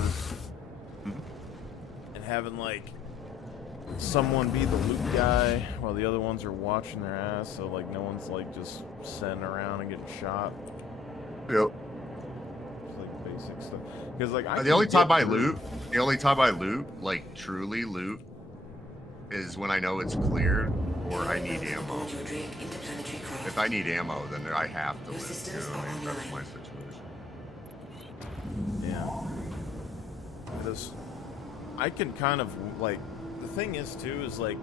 And having, like, someone be the loot guy while the other ones are watching their ass, so, like, no one's, like, just sitting around and getting shot. Yep. Just, like, basic stuff. Because, like, The only time I loot, like, truly loot, is when I know it's cleared or I need ammo. Board your drink interplanetary craft. If I need ammo, then I have to Your loot. You systems know, are like, that's online. my situation. Yeah. Because I can kind of, like, the thing is, too, is, like,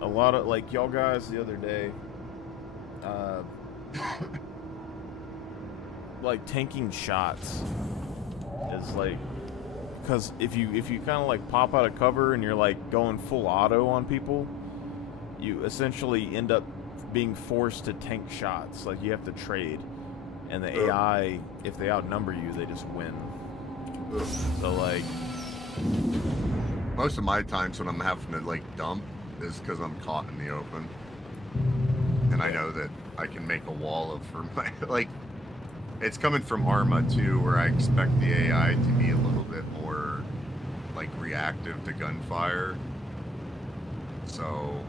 a lot of, like, y'all guys the other day, like, tanking shots is, like, because if you kind of, like, pop out of cover and you're, like, going full auto on people, you essentially end up being forced to tank shots. Like, you have to trade. And the AI, if they outnumber you, they just win. So, like, Most of my times when I'm having to like dump is because I'm caught in the open, and I know that I can make a wall of for my like. It's coming from Arma too, where I expect the AI to be a little bit more like reactive to gunfire. So,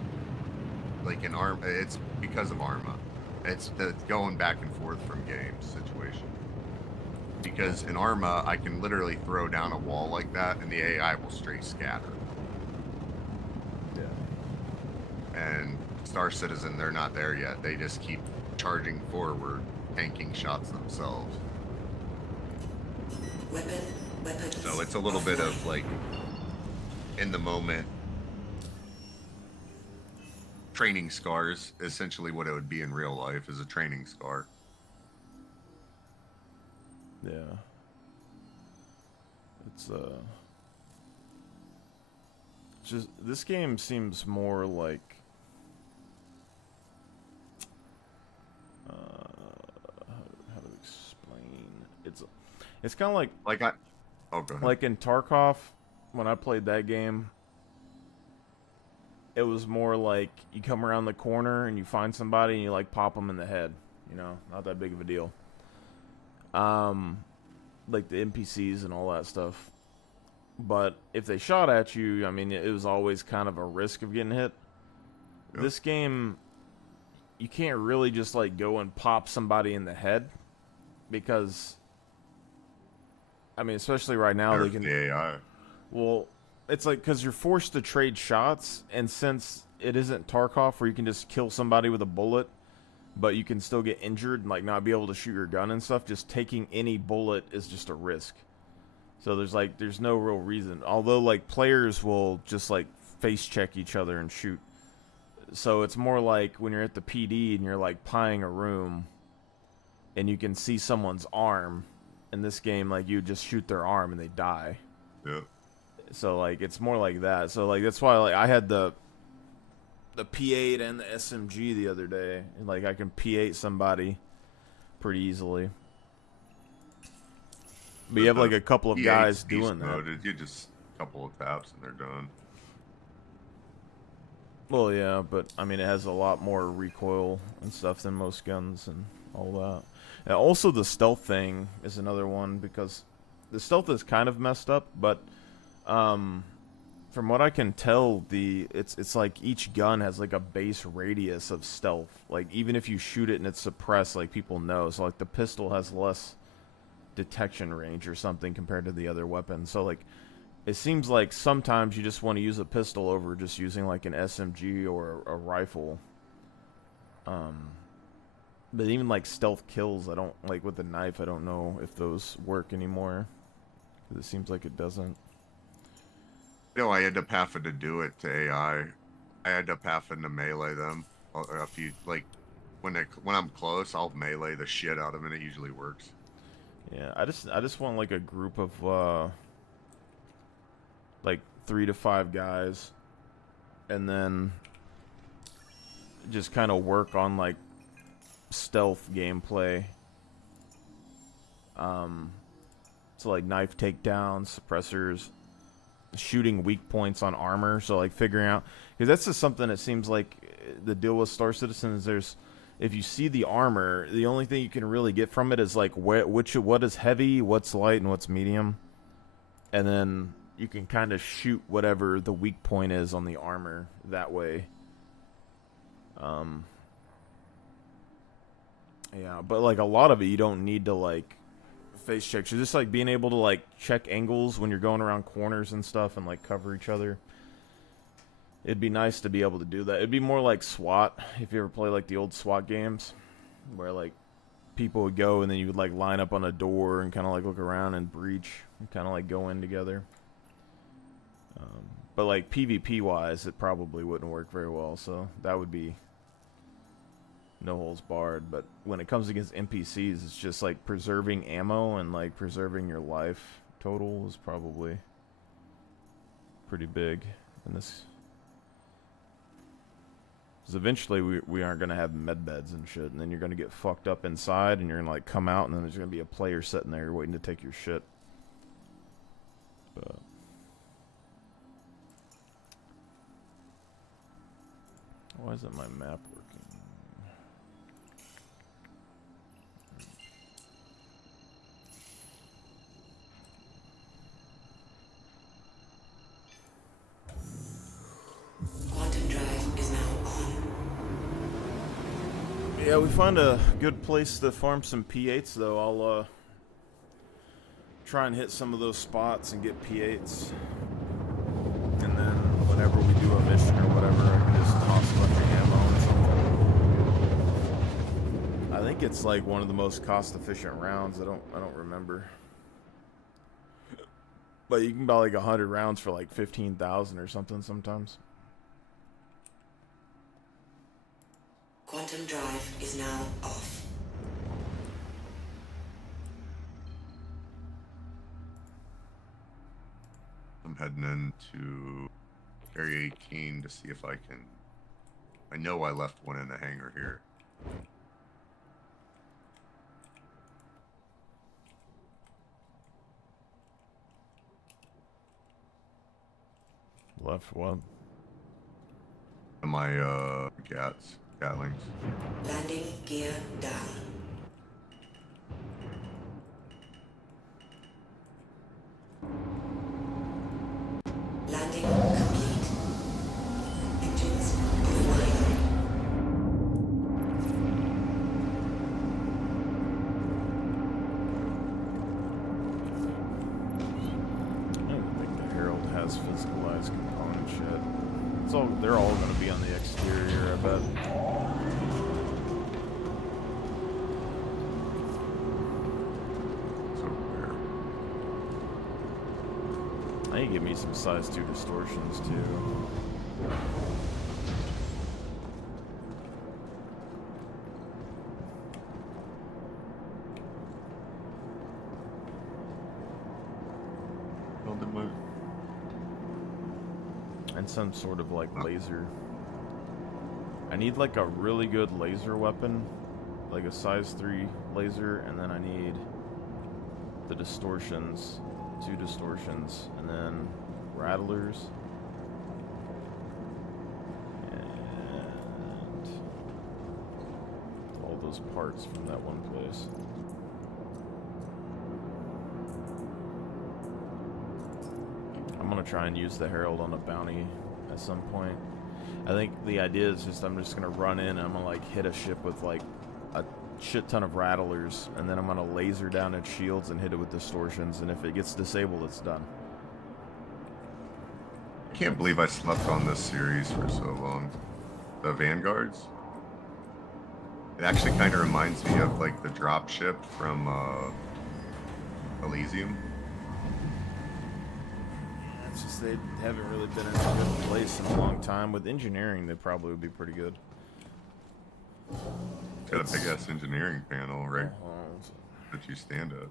like in Arma, it's because of Arma. It's the going back and forth from games situation. Because in Arma, I can literally throw down a wall like that, and the AI will straight scatter. Yeah. And Star Citizen, they're not there yet. They just keep charging forward, tanking shots themselves. Weapons. So it's a little bit of like in the moment training scars, essentially what it would be in real life is a training scar. Yeah. It's just this game seems more like how to explain. It's kind of Like oh, go ahead. like in Tarkov when I played that game. It was more like you come around the corner and you find somebody and you like pop them in the head. You know, not that big of a deal. Like the NPCs and all that stuff. But if they shot at you, I mean, it was always kind of a risk of getting hit. Yep. This game, you can't really just like go and pop somebody in the head because, I mean, especially right now, they can. The AI. Well, it's like because you're forced to trade shots, and since it isn't Tarkov where you can just kill somebody with a bullet, but you can still get injured and like not be able to shoot your gun and stuff, just taking any bullet is just a risk. So there's no real reason. Although like players will just like face check each other and shoot. So it's more like when you're at the PD and you're like pieing a room and you can see someone's arm. In this game, like you just shoot their arm and they die. Yeah. So like it's more like that. So like that's why like I had the P8 and the SMG the other day, and like I can P8 somebody pretty easily. But you have like a couple of guys doing that. Mode, you just a couple of taps and they're done. Well, yeah, but I mean it has a lot more recoil and stuff than most guns and all that. And also the stealth thing is another one because the stealth is kind of messed up, but from what I can tell, it's like each gun has like a base radius of stealth. Like even if you shoot it and it's suppressed, like people know. So like the pistol has less detection range or something compared to the other weapons. So like it seems like sometimes you just want to use a pistol over just using like an SMG or a rifle. But even like stealth kills, I don't like with the knife. I don't know if those work anymore. 'Cause it seems like it doesn't. No, I end up having to do it to AI. I end up having to melee them. If you like, when I'm close, I'll melee the shit out of them, and it usually works. Yeah, I just want like a group of like 3 to 5 guys, and then just kind of work on like stealth gameplay. So like knife takedowns, suppressors, shooting weak points on armor. So like figuring out, because that's just something that seems like the deal with Star Citizen is there's, if you see the armor, the only thing you can really get from it is like what is heavy, what's light, and what's medium, and then you can kind of shoot whatever the weak point is on the armor that way. Yeah, but like a lot of it, you don't need to like face checks. You're just like being able to like check angles when you're going around corners and stuff and like cover each other. It'd be nice to be able to do that. It'd be more like SWAT, if you ever play like the old SWAT games, where like people would go and then you would like line up on a door and kind of like look around and breach and kind of like go in together. But like PvP wise, it probably wouldn't work very well. So that would be no holds barred. But when it comes against NPCs, it's just like preserving ammo and like preserving your life total is probably pretty big in this. Because eventually we aren't going to have med beds and shit, and then you're going to get fucked up inside, and you're going to like come out, and then there's going to be a player sitting there waiting to take your shit. But why isn't my map working? Quantum drive is now on. Yeah, we found a good place to farm some P8s, though. I'll try and hit some of those spots and get P8s. And then whenever we do a mission or whatever, I can just toss a bunch of ammo and something. I think it's like one of the most cost-efficient rounds. I don't remember. But you can buy like 100 rounds for like 15,000 or something sometimes. Quantum drive is now off. I'm heading into Area 18 to see if I can. I know I left one in the hangar here. Left one. My Gatlings. Landing gear down. Landing complete. Engines online. I don't think the Herald has physicalized component shit. They're all going to be on the exterior, I bet. It's over there. I need to give me some size 2 distortions too. And some sort of like laser. I need like a really good laser weapon, like a size 3 laser, and then I need the distortions, 2 distortions, and then rattlers, and all those parts from that one place. I'm gonna try and use the Herald on a bounty at some point. I think the idea is just I'm just gonna run in and I'm gonna like hit a ship with like a shit ton of rattlers, and then I'm gonna laser down its shields and hit it with distortions, and if it gets disabled, it's done. I can't believe I slept on this series for so long. The Vanguards. It actually kind of reminds me of like the drop ship from Elysium. It's just they haven't really been in a good place in a long time. With engineering, they probably would be pretty good. It's got a big ass engineering panel, right? That you stand at.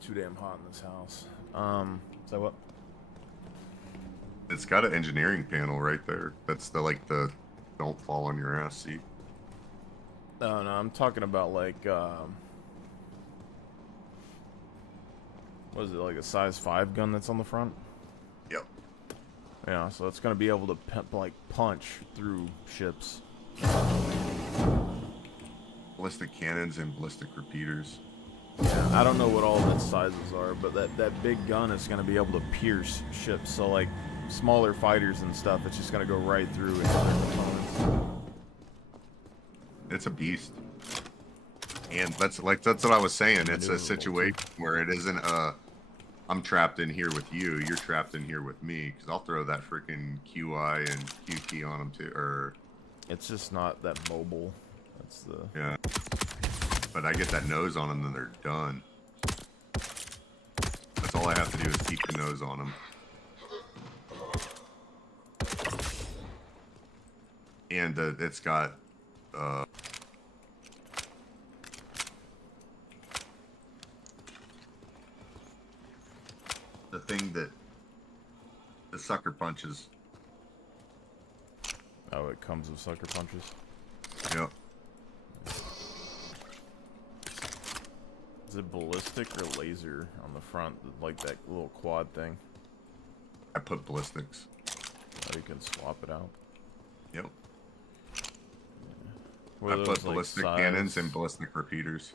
Too damn hot in this house. So what? It's got an engineering panel right there. That's the don't fall on your ass seat. No, I'm talking about like what is it, like a size 5 gun that's on the front? Yep. Yeah, so it's gonna be able to like punch through ships. Ballistic cannons and ballistic repeaters. Yeah, I don't know what all of its sizes are, but that big gun is gonna be able to pierce ships. So like smaller fighters and stuff, it's just gonna go right through into their components. It's a beast. And that's what I was saying. It's a situation where it isn't I'm trapped in here with you, you're trapped in here with me, because I'll throw that freaking QI and QT on them too, or... It's just not that mobile. That's the... Yeah. But I get that nose on them, then they're done. That's all I have to do is keep the nose on them. And it's got... the thing that the sucker punches. Oh, it comes with sucker punches? Yep. Is it ballistic or laser on the front, like that little quad thing? I put ballistics. Oh, you can swap it out? Yep. Yeah. I put ballistic cannons and ballistic repeaters.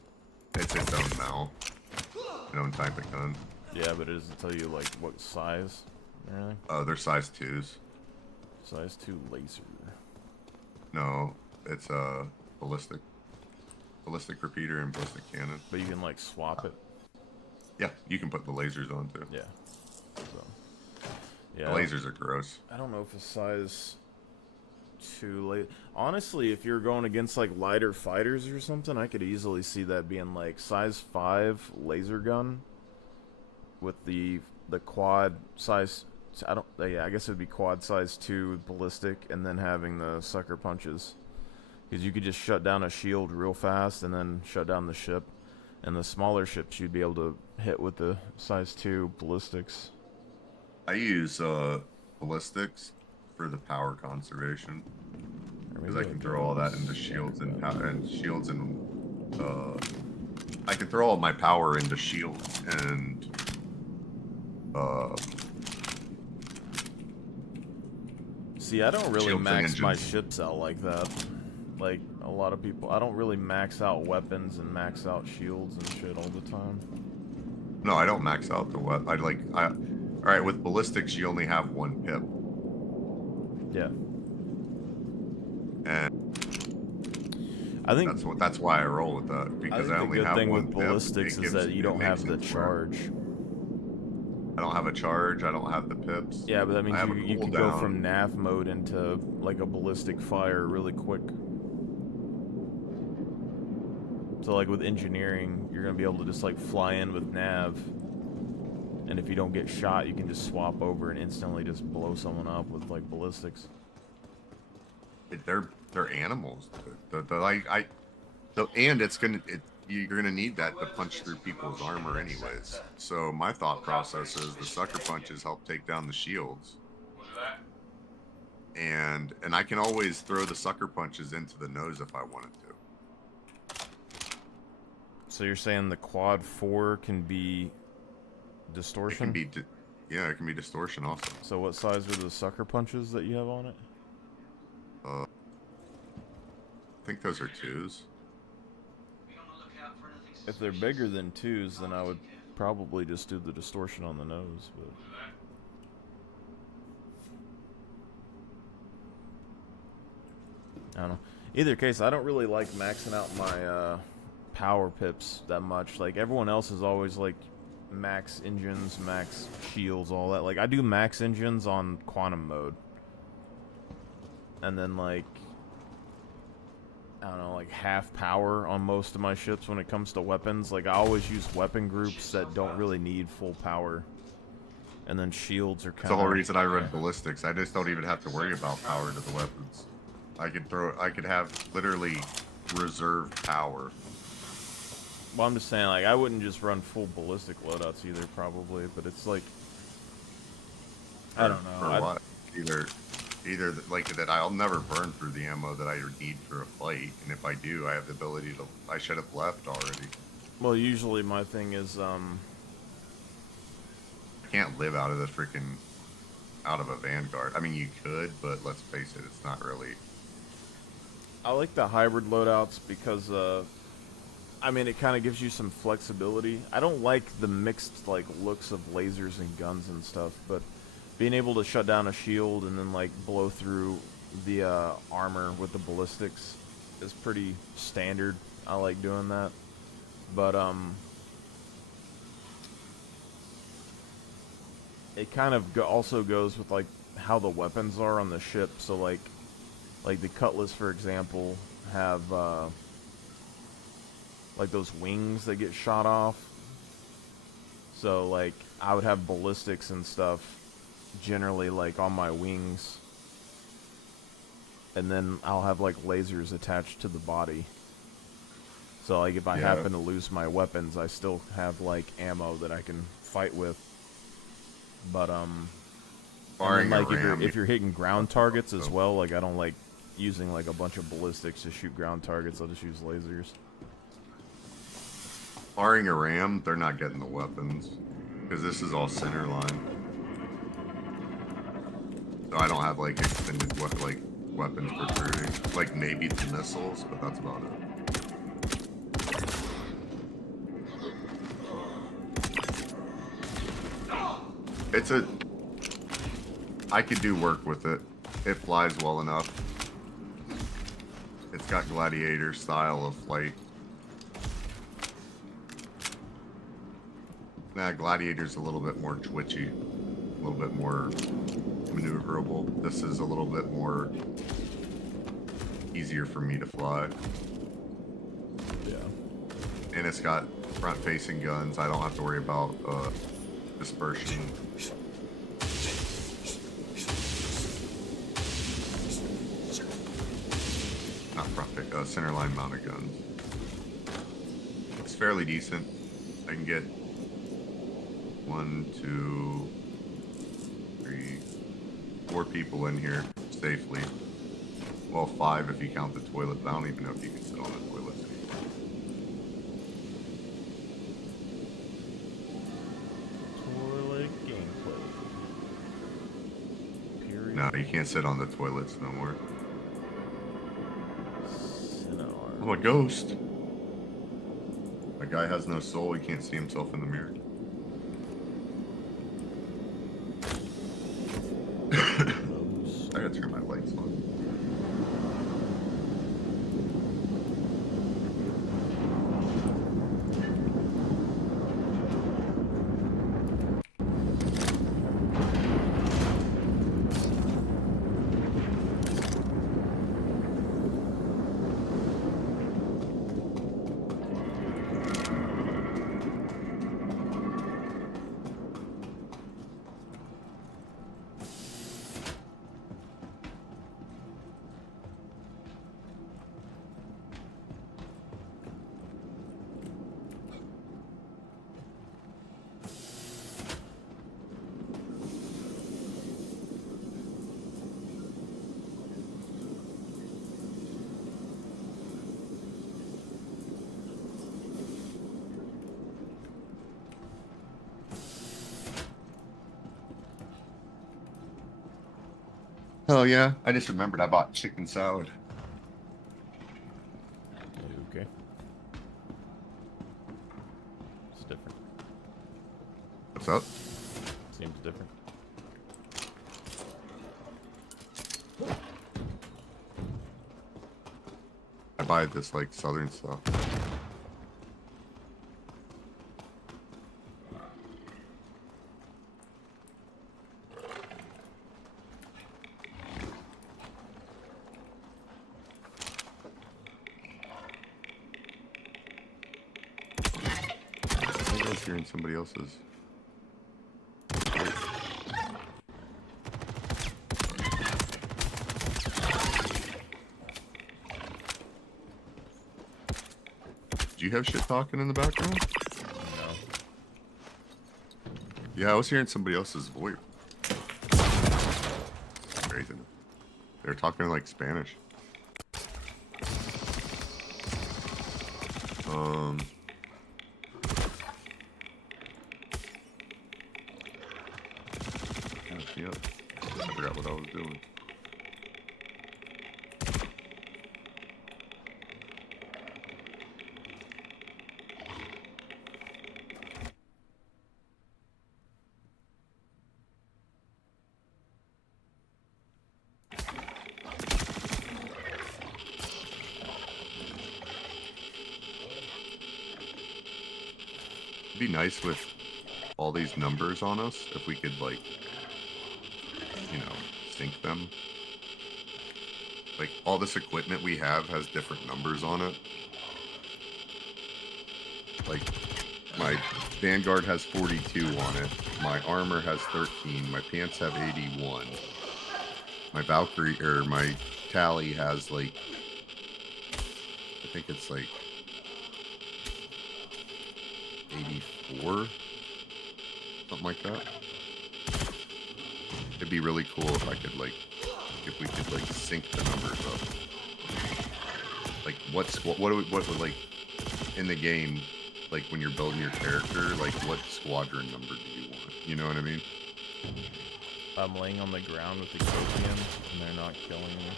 It's its own mount. Its own type of gun. Yeah, but does it tell you like what size? Really? They're size 2s. Size 2 laser. No, it's a ballistic repeater and ballistic cannon. But you can like swap it. Yeah, you can put the lasers on too. Yeah. So, The yeah. lasers are gross. I don't know if it's size 2 late. Honestly, if you're going against like lighter fighters or something, I could easily see that being like size 5 laser gun with the quad size. I guess it would be quad size 2 ballistic, and then having the sucker punches, because you could just shut down a shield real fast and then shut down the ship. And the smaller ships you'd be able to hit with the size 2 ballistics. I use ballistics for the power conservation, because I can throw all that into shields and I can throw all my power into shields and See, I don't really shields and max my engines. ships out like that. Like a lot of people, I don't really max out weapons and max out shields and shit all the time. No, I don't max out the what. All right, with ballistics you only have 1 pip, Yeah, and I think that's why I roll with that, I because think I the only good have thing 1 with pip. ballistics is that you don't have the charge. I don't have a charge. I don't have the pips. Yeah, but that I have means a you can go cooldown. from nav mode into like a ballistic fire really quick. So like with engineering, you're gonna be able to just like fly in with nav, and if you don't get shot, you can just swap over and instantly just blow someone up with like ballistics. They're animals. You're gonna need that to punch through people's armor anyways. So my thought process is the sucker punches help take down the shields, and I can always throw the sucker punches into the nose if I wanted to. So you're saying the quad 4 can be It distortion? can be, it can be distortion also. So what size are the sucker punches that you have on it? I think those are 2s. If they're bigger than 2s, then I would probably just do the distortion on the nose, but I don't know. Either case, I don't really like maxing out my power pips that much. Like everyone else is always like max engines, max shields, all that. Like I do max engines on quantum mode. And then like I don't know, like half power on most of my ships when it comes to weapons. Like I always use weapon groups that don't really need full power. And then shields are That's kind the of whole reason I run ballistics. I just don't even have to worry about power to the weapons. I could have literally reserve power. Well, I'm just saying, like, I wouldn't just run full ballistic loadouts either, probably, but it's like, I don't know. For what? Either like that I'll never burn through the ammo that I need for a fight, and if I do, I have the ability to. I should have left already. Well, usually my thing is, I can't live out of the freaking out of a Vanguard. I mean, you could, but let's face it, it's not really. I like the hybrid loadouts because, I mean, it kind of gives you some flexibility. I don't like the mixed, like, looks of lasers and guns and stuff, but being able to shut down a shield and then, like, blow through the armor with the ballistics is pretty standard. I like doing that. But, it kind of also goes with, like, how the weapons are on the ship. So, like the Cutlass, for example, have, like, those wings that get shot off. So, like, I would have ballistics and stuff generally, like, on my wings. And then I'll have, like, lasers attached to the body. So, like, if I happen to lose my weapons, I still have, like, ammo that I can fight with. But, and then, like, if you're hitting ground targets as well, like, I don't like using, like, a bunch of ballistics to shoot ground targets. I'll just use lasers. Barring a ram, they're not getting the weapons because this is all center line. So I don't have like extended weapons protruding, like maybe the missiles, but that's about it. I could do work with it. It flies well enough. It's got Gladiator style of flight. Nah, Gladiator's a little bit more twitchy, a little bit more maneuverable. This is a little bit more easier for me to fly. Yeah. And it's got front-facing guns. I don't have to worry about dispersion. Not front, center line mounted guns. It's fairly decent. I can get 1, 2, 3, 4 people in here safely. Well, 5 if you count the toilet, but I don't even know if you can sit on the toilets anymore. Toilet gameplay. Period. No, you can't sit on the toilets no more. Cinearm. I'm a ghost. A guy has no soul, he can't see himself in the mirror. I gotta turn my lights on. Oh yeah, I just remembered I bought chicken salad. Okay. It's different. What's up? Seems different. I buy this like southern stuff. I was hearing somebody else's. Do you have shit talking in the background? No. Yeah, I was hearing somebody else's voice. Crazy. They're talking like Spanish. Yep. I forgot what I was doing. It'd be nice with all these numbers on us if we could like, you know, sync them. Like all this equipment we have has different numbers on it. Like my Vanguard has 42 on it. My armor has 13. My pants have 81. My Valkyrie or my Tally has like, I think it's like 84, something like that. It'd be really cool if I could like, if we could like sync the numbers up. Like what would like in the game, like when you're building your character, like what squadron number do you want? You know what I mean? I'm laying on the ground with the Copians, and they're not killing me.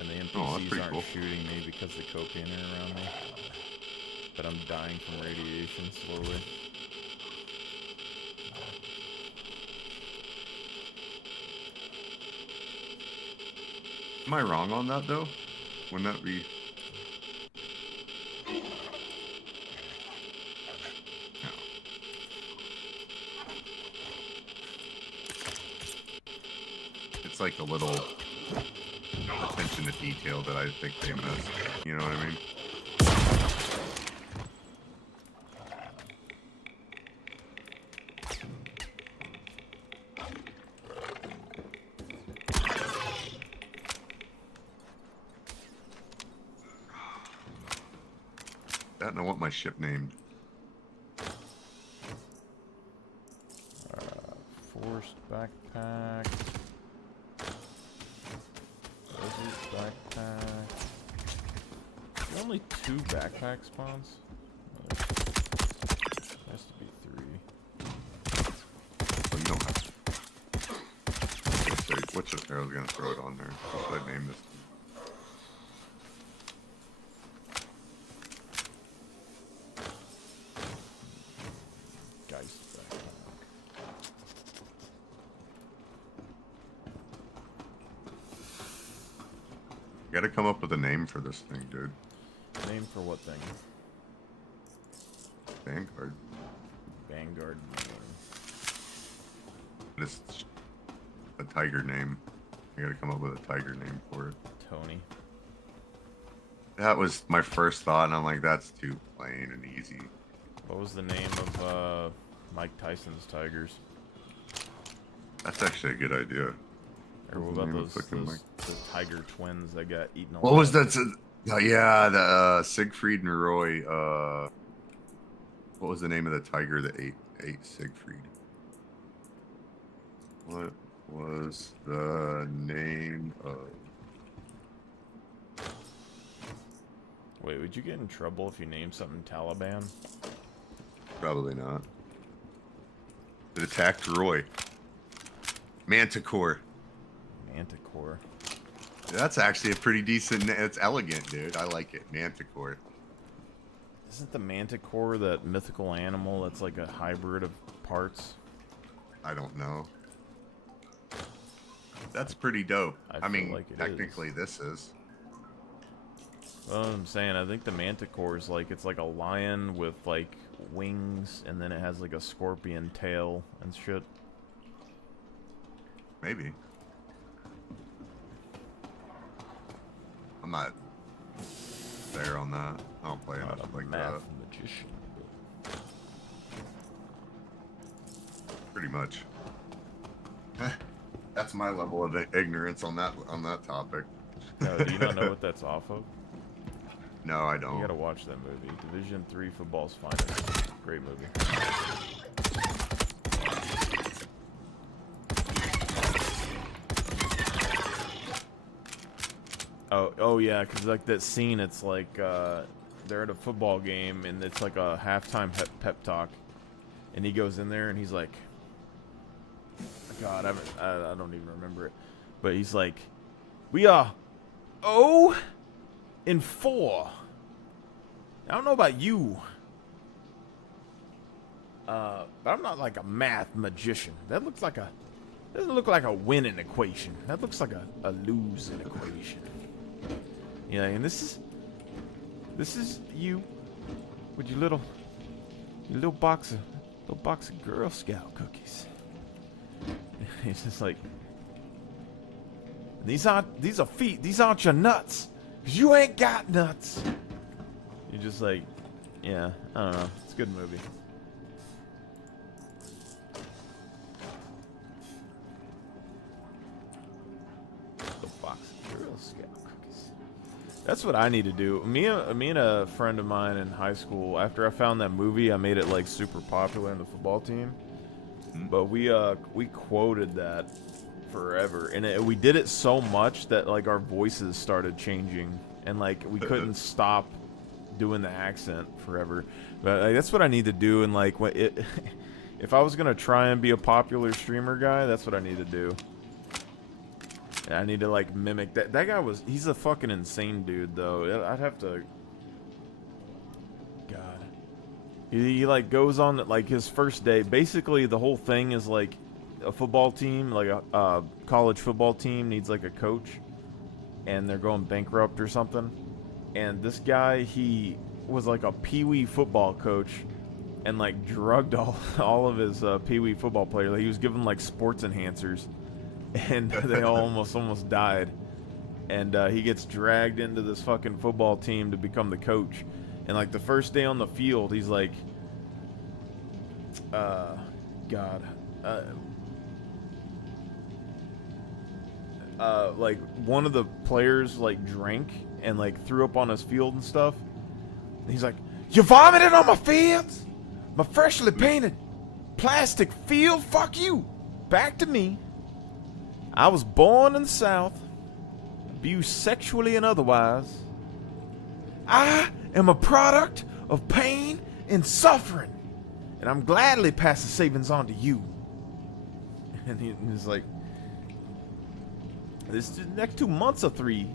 And the NPCs aren't shooting me because the Copian are around me. But I'm dying from radiation slowly. Am I wrong on that though? Wouldn't that be? No. It's like a little attention to detail that I think they missed. You know what I mean? I don't know what my ship named. Forced backpack. Desert backpack. Only 2 backpack spawns? Has to be 3. Oh, you don't have to. What's the I was gonna throw it on there. What should I name this? Geist backpack. Gotta come up with a name for this thing, dude. Name for what thing? Vanguard. Vanguard name. It's a tiger name. I gotta come up with a tiger name for it. Tony. That was my first thought, and I'm like, that's too plain and easy. What was the name of Mike Tyson's Tigers? That's actually a good idea. Or what the about name of those fucking Mike? tiger twins that got eaten alive? What was that? Yeah, the Siegfried and Roy. What was the name of the tiger that ate Siegfried? What was the name of? Wait, would you get in trouble if you named something Taliban? Probably not. It attacked Roy. Manticore. Manticore. That's actually a pretty decent. It's elegant, dude. I like it. Manticore. Isn't the Manticore that mythical animal that's like a hybrid of parts? I don't know. That's pretty dope. I I mean, feel like it technically this is. Well, I'm saying, I think the Manticore is like, it's like a lion with like wings, and then it has like a scorpion tail and shit. Maybe. I'm not there on that. I don't play enough Not a like math that. magician. Pretty much. That's my level of ignorance on that topic. No, do you not know what that's off of? No, I You don't. gotta watch that movie. Division 3 Football's Finest. Great movie. Oh yeah, cause like that scene, it's like they're at a football game and it's like a halftime pep talk, and he goes in there and he's like, God, I don't even remember it, but he's like, we are 0-4. I don't know about you, but I'm not like a math magician. That looks like a doesn't look like a winning equation. That looks like a losing equation. Yeah, and this is you with your little box of Girl Scout cookies. It's just like, these aren't your nuts, 'cause you ain't got nuts. You're just like, yeah, I don't know. It's a good movie. The box of Girl Scout cookies. That's what I need to do. Me and a friend of mine in high school, after I found that movie, I made it like super popular in the football team. But we quoted that forever, and we did it so much that like our voices started changing, and like we couldn't stop doing the accent forever. But like, that's what I need to do. And like, if I was gonna try and be a popular streamer guy, that's what I need to do. And I need to like mimic that. That guy he's a fucking insane dude though. I'd have to. God. He like goes on like his first day. Basically, the whole thing is like a football team, like a college football team needs like a coach, and they're going bankrupt or something. And this guy, he was like a pee-wee football coach, and like drugged all of his pee-wee football players. Like, he was giving like sports enhancers, and they all almost died. And he gets dragged into this fucking football team to become the coach. And like the first day on the field, he's like, like one of the players like drank and like threw up on his field and stuff. And he's like, "You vomited on my fields? My freshly painted plastic field? Fuck you. Back to me. I was born in the South, abused sexually and otherwise. I am a product of pain and suffering, and I'm gladly pass the savings on to you." And he's like, "This next 2 months or 3,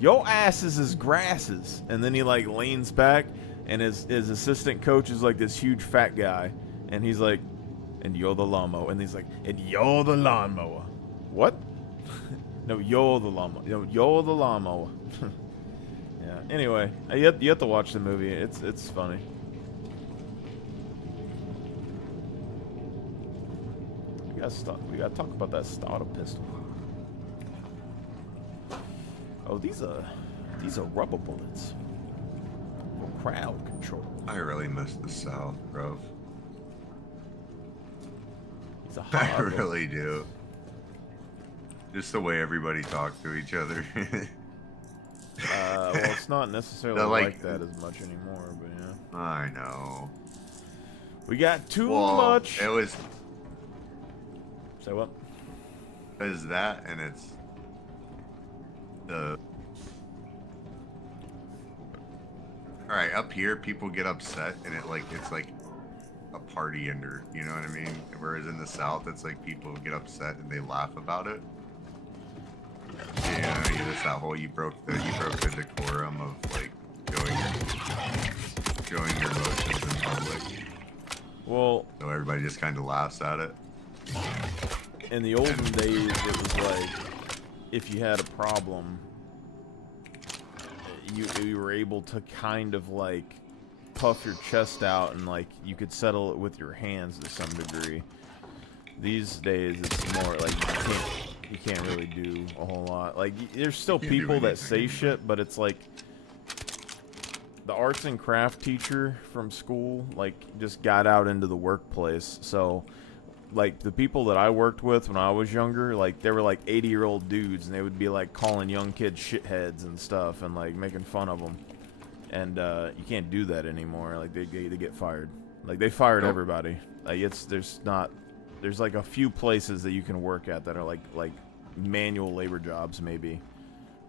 your asses is grasses." And then he like leans back, and his assistant coach is like this huge fat guy, and he's like, "And you're the lawnmower." And he's like, "And you're the lawnmower." What? No, you're the lawnmower. No, you're the lawnmower. Yeah. Anyway, you have to watch the movie. It's funny. We gotta talk about that starter pistol. Oh, these are rubber bullets for crowd control. I really miss the South, bro. These are I hard. really do. Just the way everybody talked to each other. Well, it's not necessarily No, like that as much anymore, but yeah. I know. We got too Well, much. It was Say what? that, and it's the. All right, up here, people get upset, and it's like a party ender. You know what I mean? Whereas in the South, it's like people get upset and they laugh about it. Yeah, it's that whole you broke the decorum of like showing your emotions in public. Well, So everybody just kind of laughs at it. in the olden days, it was like if you had a problem, you were able to kind of like puff your chest out and like you could settle it with your hands to some degree. These days, it's more like you can't really do a whole lot. Like, there's still Can't do people that anything. say shit, but it's like the arts and craft teacher from school like just got out into the workplace. So like the people that I worked with when I was younger, like they were like 80-year-old dudes, and they would be like calling young kids shitheads and stuff and like making fun of them. And you can't do that anymore. Like they get fired. Like they fired Nope. everybody. Like there's like a few places that you can work at that are like manual labor jobs maybe.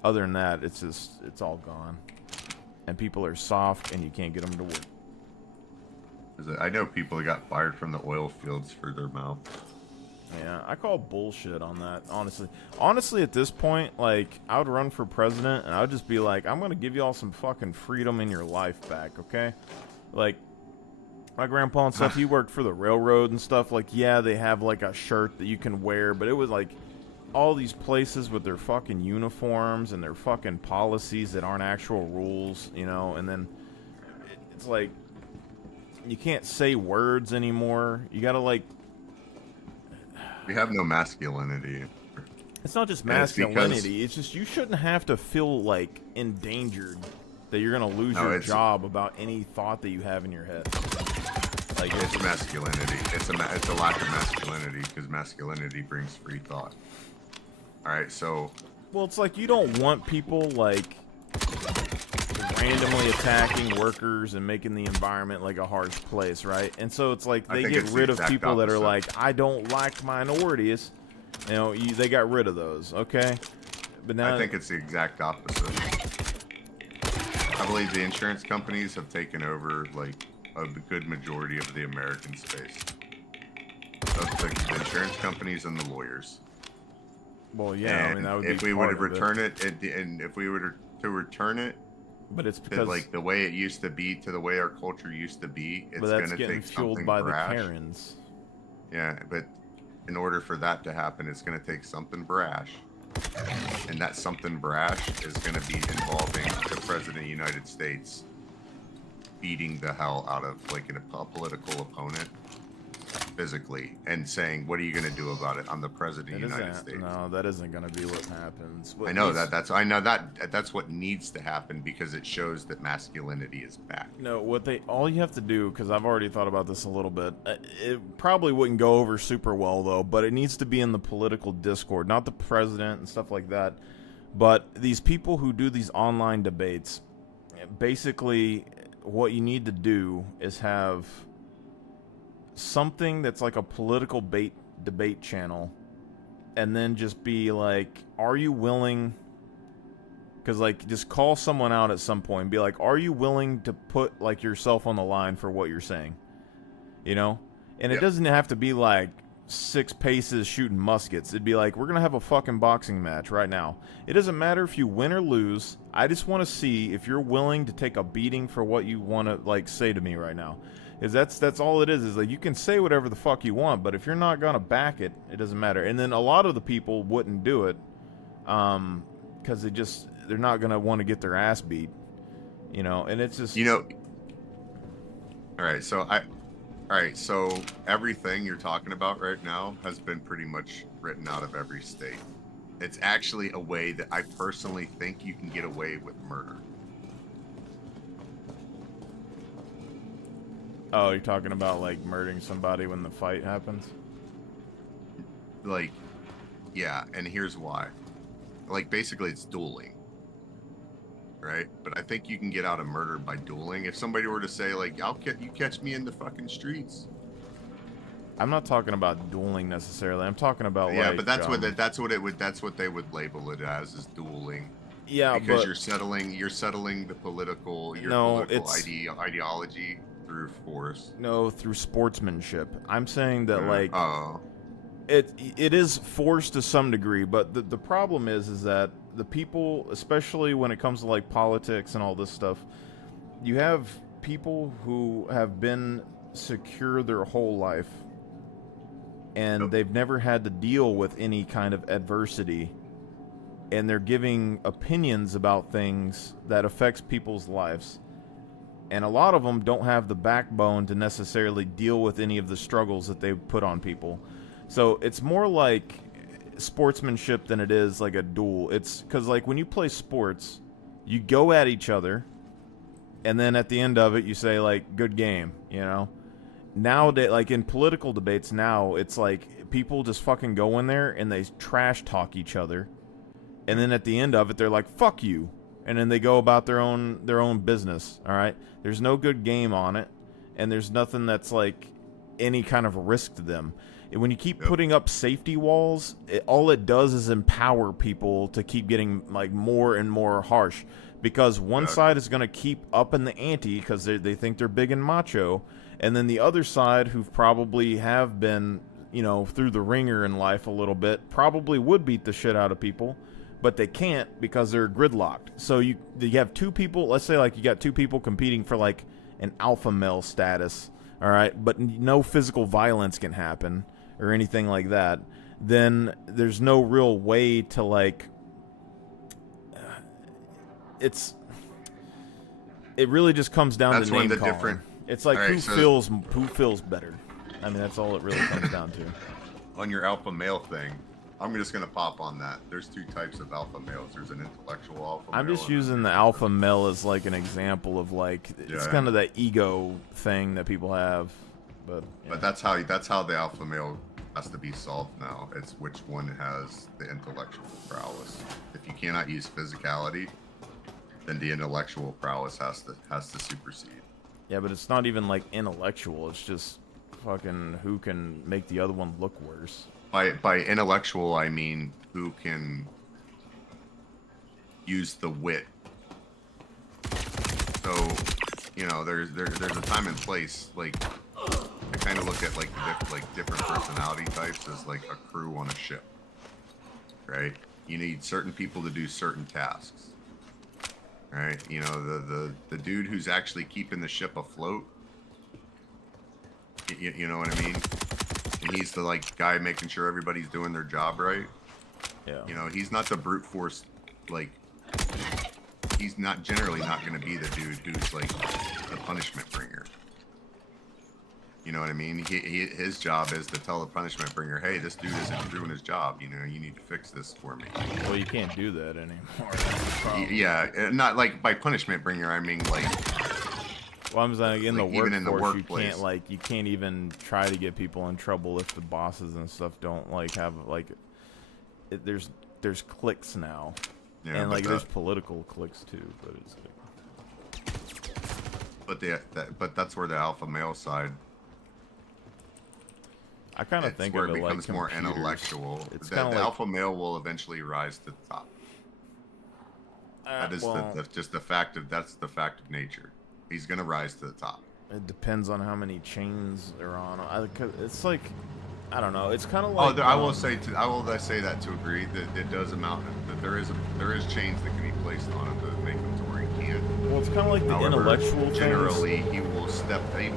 Other than that, it's all gone. And people are soft, and you can't get them to work. I know people that got fired from the oil fields for their mouth. Yeah, I call bullshit on that, honestly. Honestly, at this point, like, I would run for president, and I would just be like, I'm gonna give y'all some fucking freedom in your life back, okay? Like, my grandpa and stuff, he worked for the railroad and stuff. Like, yeah, they have, like, a shirt that you can wear, but it was, like, all these places with their fucking uniforms and their fucking policies that aren't actual rules, you know? And then it's like, you can't say words anymore. You gotta, like... We have no masculinity. It's not just And it's because- masculinity. It's just you shouldn't have to feel like endangered that you're gonna lose No, your it's- job about any thought that you have in your head. Like It's masculinity. It's a lack of masculinity, because masculinity brings free thought. All right, so well, it's like you don't want people like randomly attacking workers and making the environment like a harsh place, right? And so it's like I they think get it's the rid of exact people that are opposite. like, I don't like minorities. You know, they got rid of those, okay? But now I think it's the exact opposite. I believe the insurance companies have taken over like a good majority of the American space. Both the insurance companies and the lawyers. well, yeah, I mean that would be if we were part to of it. return it, and if we were to return it, But it's to, because like the way it used to be, to the way our culture used to be, it's but that's gonna getting take fueled something by brash. the Karens. Yeah, but in order for that to happen, it's gonna take something brash And that something brash is going to be involving the President of the United States beating the hell out of like a political opponent physically and saying, what are you going to do about it? I'm the President of the United States. No, that isn't going to be what happens. I know that's what needs to happen because it shows that masculinity is back. No, all you have to do, because I've already thought about this a little bit, it probably wouldn't go over super well though, but it needs to be in the political discord, not the president and stuff like that, but these people who do these online debates, basically what you need to do is have something that's like a political debate channel, and then just be like, are you willing, because like just call someone out at some point and be like, are you willing to put like yourself on the line for what you're saying, you know? And it doesn't have to be like 6 paces shooting muskets. It'd be like, we're gonna have a fucking boxing match right now. It doesn't matter if you win or lose. I just want to see if you're willing to take a beating for what you want to like say to me right now. Is that's all it is like, you can say whatever the fuck you want, but if you're not gonna back it, it doesn't matter. And then a lot of the people wouldn't do it because they're not gonna want to get their ass beat, you know. And it's just, you know, all right, so everything you're talking about right now has been pretty much written out of every state. It's actually a way that I personally think you can get away with murder. oh, you're talking about like murdering somebody when the fight happens? Like, yeah, and here's why. Like, basically it's dueling, right? But I think you can get out of murder by dueling. If somebody were to say, like, you catch me in the fucking streets. I'm not talking about dueling necessarily. I'm talking about yeah, like, but that's what they would label it as, is dueling. Yeah, because but you're settling the political ideology through force. No, through sportsmanship. I'm saying that like oh. It is forced to some degree, but the problem is that the people, especially when it comes to like politics and all this stuff, you have people who have been secure their whole life and they've never had to deal with any kind of adversity, and they're giving opinions about things that affects people's lives, and a lot of them don't have the backbone to necessarily deal with any of the struggles that they put on people. So it's more like sportsmanship than it is like a duel. It's because like when you play sports, you go at each other, and then at the end of it you say like, good game, you know. Nowadays, like in political debates now, it's like people just fucking go in there and they trash talk each other, and then at the end of it they're like, fuck you, and then they go about their own business. All right, there's no good game on it, and there's nothing that's like any kind of risk to them. When you keep putting up safety walls, all it does is empower people to keep getting like more and more harsh, because one side is going to keep upping the ante because they think they're big and macho, and then the other side, who probably have been, you know, through the ringer in life a little bit, probably would beat the shit out of people, but they can't because they're gridlocked. So you have two people, let's say like you got two people competing for like an alpha male status, all right, but no physical violence can happen or anything like that. Then there's no real way to like, it really just comes down to name calling. It's like, right, who feels better. I mean, that's all it really comes down to. On your alpha male thing, I'm just gonna pop on that. There's two types of alpha males. There's an intellectual alpha male. I'm just using the alpha male as like an example of like, it's kind of that ego thing that people have. But that's how the alpha male has to be solved now. It's which one has the intellectual prowess. If you cannot use physicality, then the intellectual prowess has to supersede. Yeah, but it's not even like intellectual. It's just fucking who can make the other one look worse. By intellectual, I mean who can use the wit. So, you know, there's a time and place. Like, I kind of look at like different personality types as like a crew on a ship, right? You need certain people to do certain tasks. Right, you know, the dude who's actually keeping the ship afloat. You know what I mean? And he's the like guy making sure everybody's doing their job right. Yeah. You know, he's not the brute force, like, he's not generally not going to be the dude who's like the punishment bringer. You know what I mean? His job is to tell the punishment bringer, hey, this dude isn't doing his job. You know, you need to fix this for me. Well, you can't do that anymore. That's the problem. Yeah, not like by punishment bringer. I mean like. Well, I'm saying in the Like, even workforce, in the workplace. you can't even try to get people in trouble if the bosses and stuff don't like have like. There's cliques now, Yeah, and but like there's political cliques too, but it's. But that's where the alpha male side. I kind of It's think where of it it like becomes more computers. intellectual. It's The kind of like alpha male will eventually rise to the top. That is well, just the fact of that's the fact of nature. He's gonna rise to the top. it depends on how many chains they're on. It's like, I don't know. It's kind of Oh, like. I will say say that to agree that it does amount that there is chains that can be placed on him to make him to where he can't. Well, it's kind of like the However, intellectual things. generally he will step up. He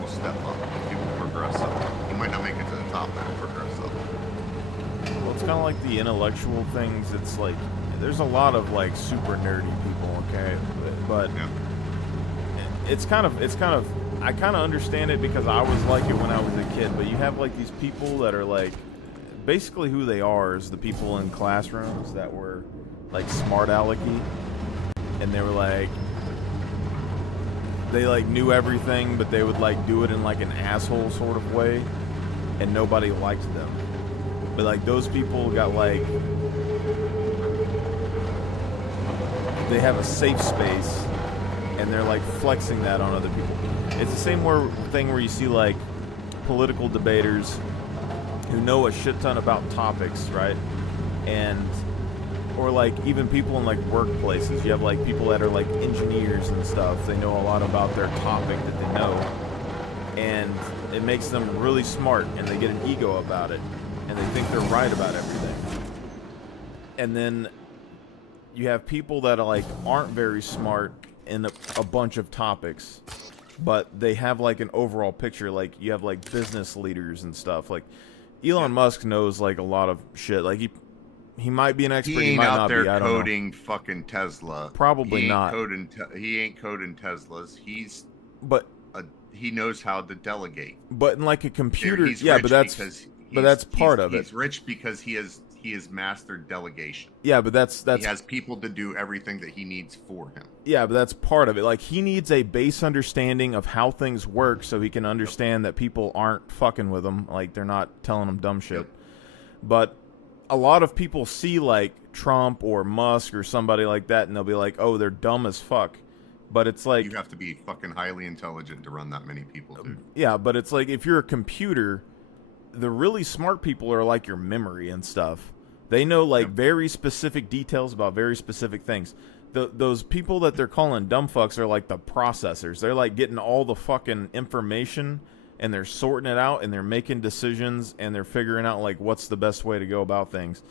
will progress up. He might not make it to the top, but he'll progress up. Well, it's kind of like the intellectual things. It's like there's a lot of like super nerdy people, okay, but Yeah. it's kind of I kind of understand it because I was like it when I was a kid. But you have like these people that are like basically who they are is the people in classrooms that were like smart alecky, and they were like they like knew everything, but they would like do it in like an asshole sort of way, and nobody liked them. But like those people got like they have a safe space, and they're like flexing that on other people. It's the same thing where you see like political debaters who know a shit ton about topics, right? And or like even people in like workplaces. You have like people that are like engineers and stuff. They know a lot about their topic that they know, and it makes them really smart, and they get an ego about it, and they think they're right about everything. And then you have people that are like aren't very smart in a bunch of topics, but they have like an overall picture. Like you have like business leaders and stuff. Like Elon Musk knows like a lot of shit. Like he might be an expert. He He ain't might out not there be. I don't know. coding fucking Tesla. Probably he ain't not. He ain't coding Teslas. But He knows how to delegate. but in like a computer, He's yeah. rich But that's because that's part of it. He's rich because he has mastered delegation. Yeah, but that's He has people to do everything that he needs for him. yeah, but that's part of it. Like he needs a base understanding of how things work so he can understand that people aren't fucking with him, like they're not telling him dumb shit. Yep. But a lot of people see like Trump or Musk or somebody like that, and they'll be like, "Oh, they're dumb as fuck." But it's like, You have to be fucking highly intelligent to run that many people, dude. yeah, but it's like if you're a computer, the really smart people are like your memory and stuff. They know like very specific details about very specific things. Those people that they're calling dumb fucks are like the processors. They're like getting all the fucking information, and they're sorting it out, and they're making decisions, and they're figuring out like what's the best way to go about things.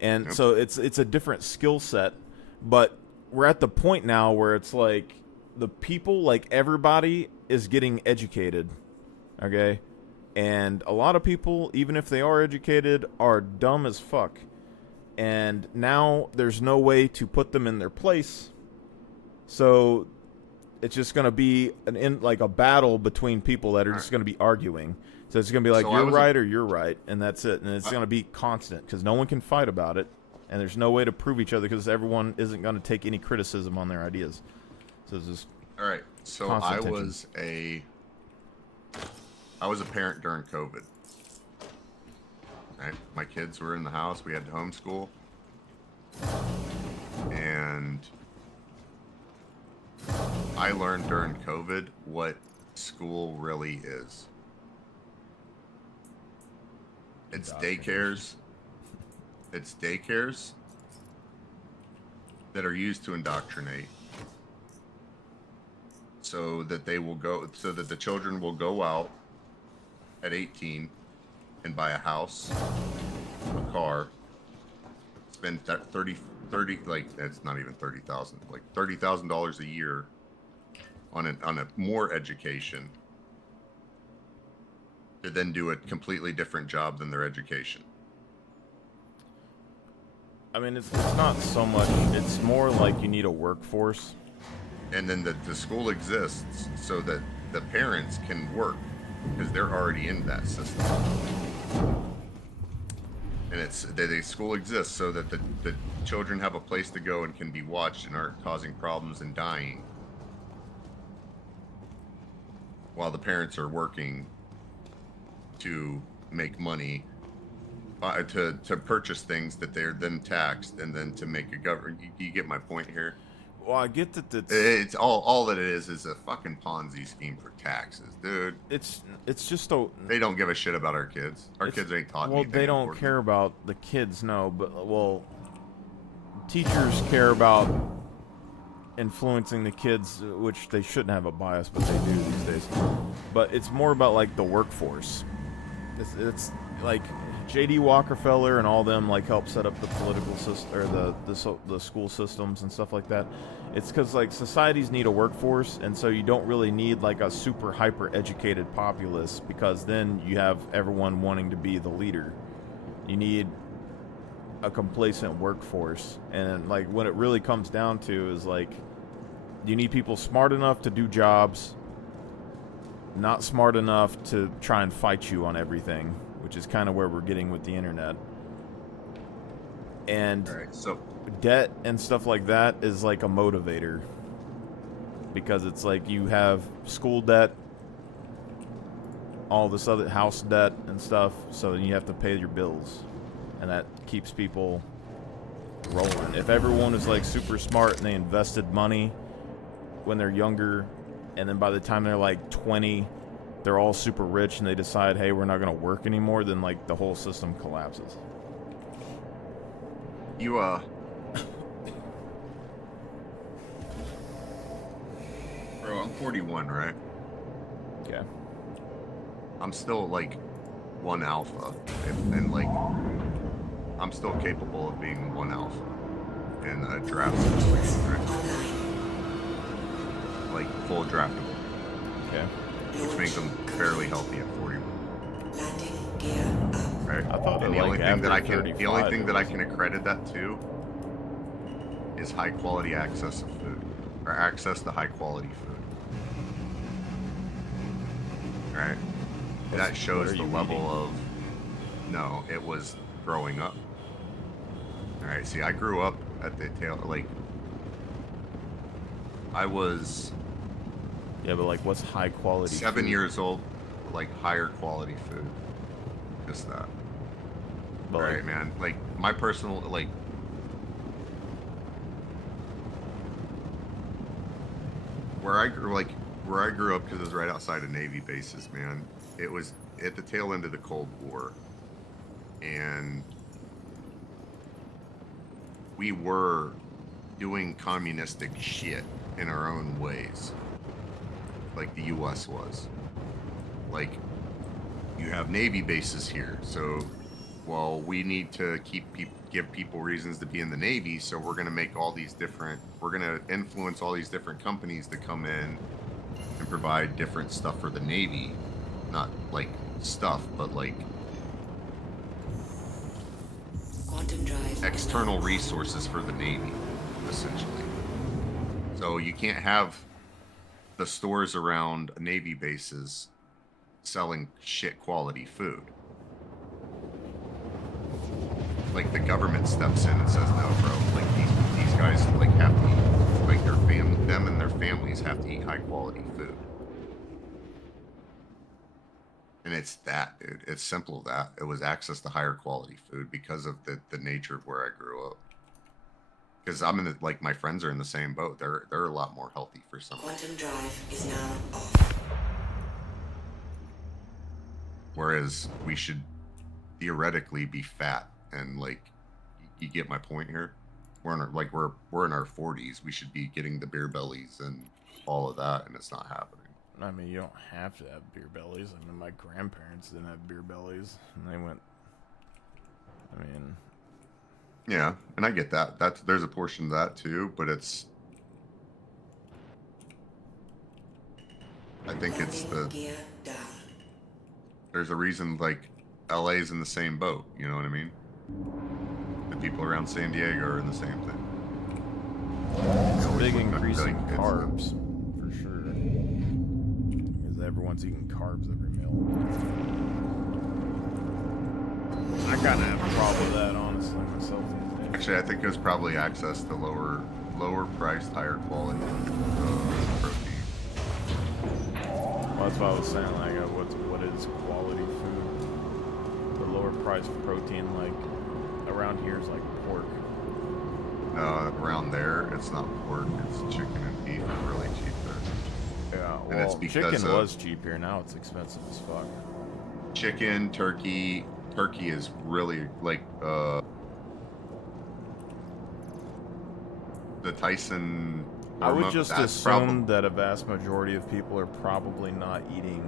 And so it's a different skill set, but we're at the point now where it's like the people, like everybody is getting educated, okay? And a lot of people, even if they are educated, are dumb as fuck. And now there's no way to put them in their place. So it's just going to be like a battle between people that are just going to be arguing. So it's going to be like, So I you're was right or you're right, and that's it. And it's going to be constant because no one can fight about it. And there's no way to prove each other because everyone isn't going to take any criticism on their ideas. So it's just All right. So constant I tension. was a parent during COVID. Right? My kids were in the house. We had to homeschool. And I learned during COVID what school really is. It's daycares. It's daycares that are used to indoctrinate. So that the children will go out at 18 and buy a house, a car, spend 30 like that's not even 30,000, like $30,000 a year on a more education, to then do a completely different job than their education. I mean, it's not so much. It's more like you need a workforce. And then the school exists so that the parents can work because they're already in that system. And it's the school exists so that the children have a place to go and can be watched and aren't causing problems and dying, while the parents are working to make money, to purchase things that they're then taxed, and then to make a government. You get my point here? Well, I get that It's all that it is a fucking Ponzi scheme for taxes, dude. it's just a. They don't give a shit about our kids. Our kids ain't taught Well, anything they don't important. care about the kids, no. But well, teachers care about influencing the kids, which they shouldn't have a bias, but they do these days. But it's more about like the workforce. It's like J.D. Rockefeller and all them like help set up the political system or the school systems and stuff like that. It's because like societies need a workforce, and so you don't really need like a super hyper educated populace, because then you have everyone wanting to be the leader. You need a complacent workforce, and like what it really comes down to is like you need people smart enough to do jobs, not smart enough to try and fight you on everything, which is kind of where we're getting with the internet. And All right, so debt and stuff like that is like a motivator, because it's like you have school debt, all this other house debt and stuff, so you have to pay your bills, and that keeps people rolling. If everyone is like super smart and they invested money when they're younger, and then by the time they're like 20 they're all super rich and they decide, hey, we're not going to work anymore, then like the whole system collapses. you bro, I'm 41, right? Okay. I'm still like one alpha, and like I'm still capable of being one alpha in a draft situation, right? Like full draftable, Okay. which makes them fairly healthy at 41. Landing gear up. Right? I thought and that, the only like, thing that I after can the only 35 thing it that I was- can accredit that to is high quality access of food, or access to high quality food. Right? That shows what are the you level eating? of. No, it was growing up. All right. See, I grew up at the tail. Like, I was Yeah, but like what's high quality 7 food? years old, like higher quality food. Just that. But, All like, right, man. Like my personal like. Where I grew up, because it was right outside of Navy bases, man. It was at the tail end of the Cold War, and we were doing communistic shit in our own ways, like the U.S. was. Like, you have Navy bases here, so, well, we need to give people reasons to be in the Navy, so we're going to make all these different, we're going to influence all these different companies to come in and provide different stuff for the Navy. Not like stuff, but like Quantum drive. external resources for the Navy, essentially. So you can't have the stores around Navy bases selling shit quality food. Like the government steps in and says, no, bro, like these guys like have to eat, like them and their families have to eat high quality food. And it's that, dude. It's simple that. It was access to higher quality food because of the nature of where I grew up. Because I'm in the, like, my friends are in the same boat. They're a lot more healthy for some. Quantum drive is now off. Whereas we should theoretically be fat and like, you get my point here. We're in our, like we're in our 40s. We should be getting the beer bellies and all of that, and it's not happening. I mean, you don't have to have beer bellies. I mean, my grandparents didn't have beer bellies, and they went. I mean, Yeah, and I get that. There's a portion of that too, but it's. I think it's Landing the. gear down. There's a reason like LA's in the same boat, you know what I mean? people around San Diego are in the same thing. It's a big looking up, increase in like, it's, carbs, for sure. Because everyone's eating carbs every meal. I kind of have a problem with that, honestly, myself these days. Actually, I think it was probably access to lower priced, higher quality protein. Well, that's why I was saying, like, what is quality food? The lower priced protein, like, around here is like pork. Around there, it's not pork, it's chicken and beef. It's really cheap there. Yeah, And it's well, because chicken of- was cheap here. Now it's expensive as fuck. Chicken, turkey is really like the Tyson. I would hormone, just that's assume that a vast majority of people are probably not eating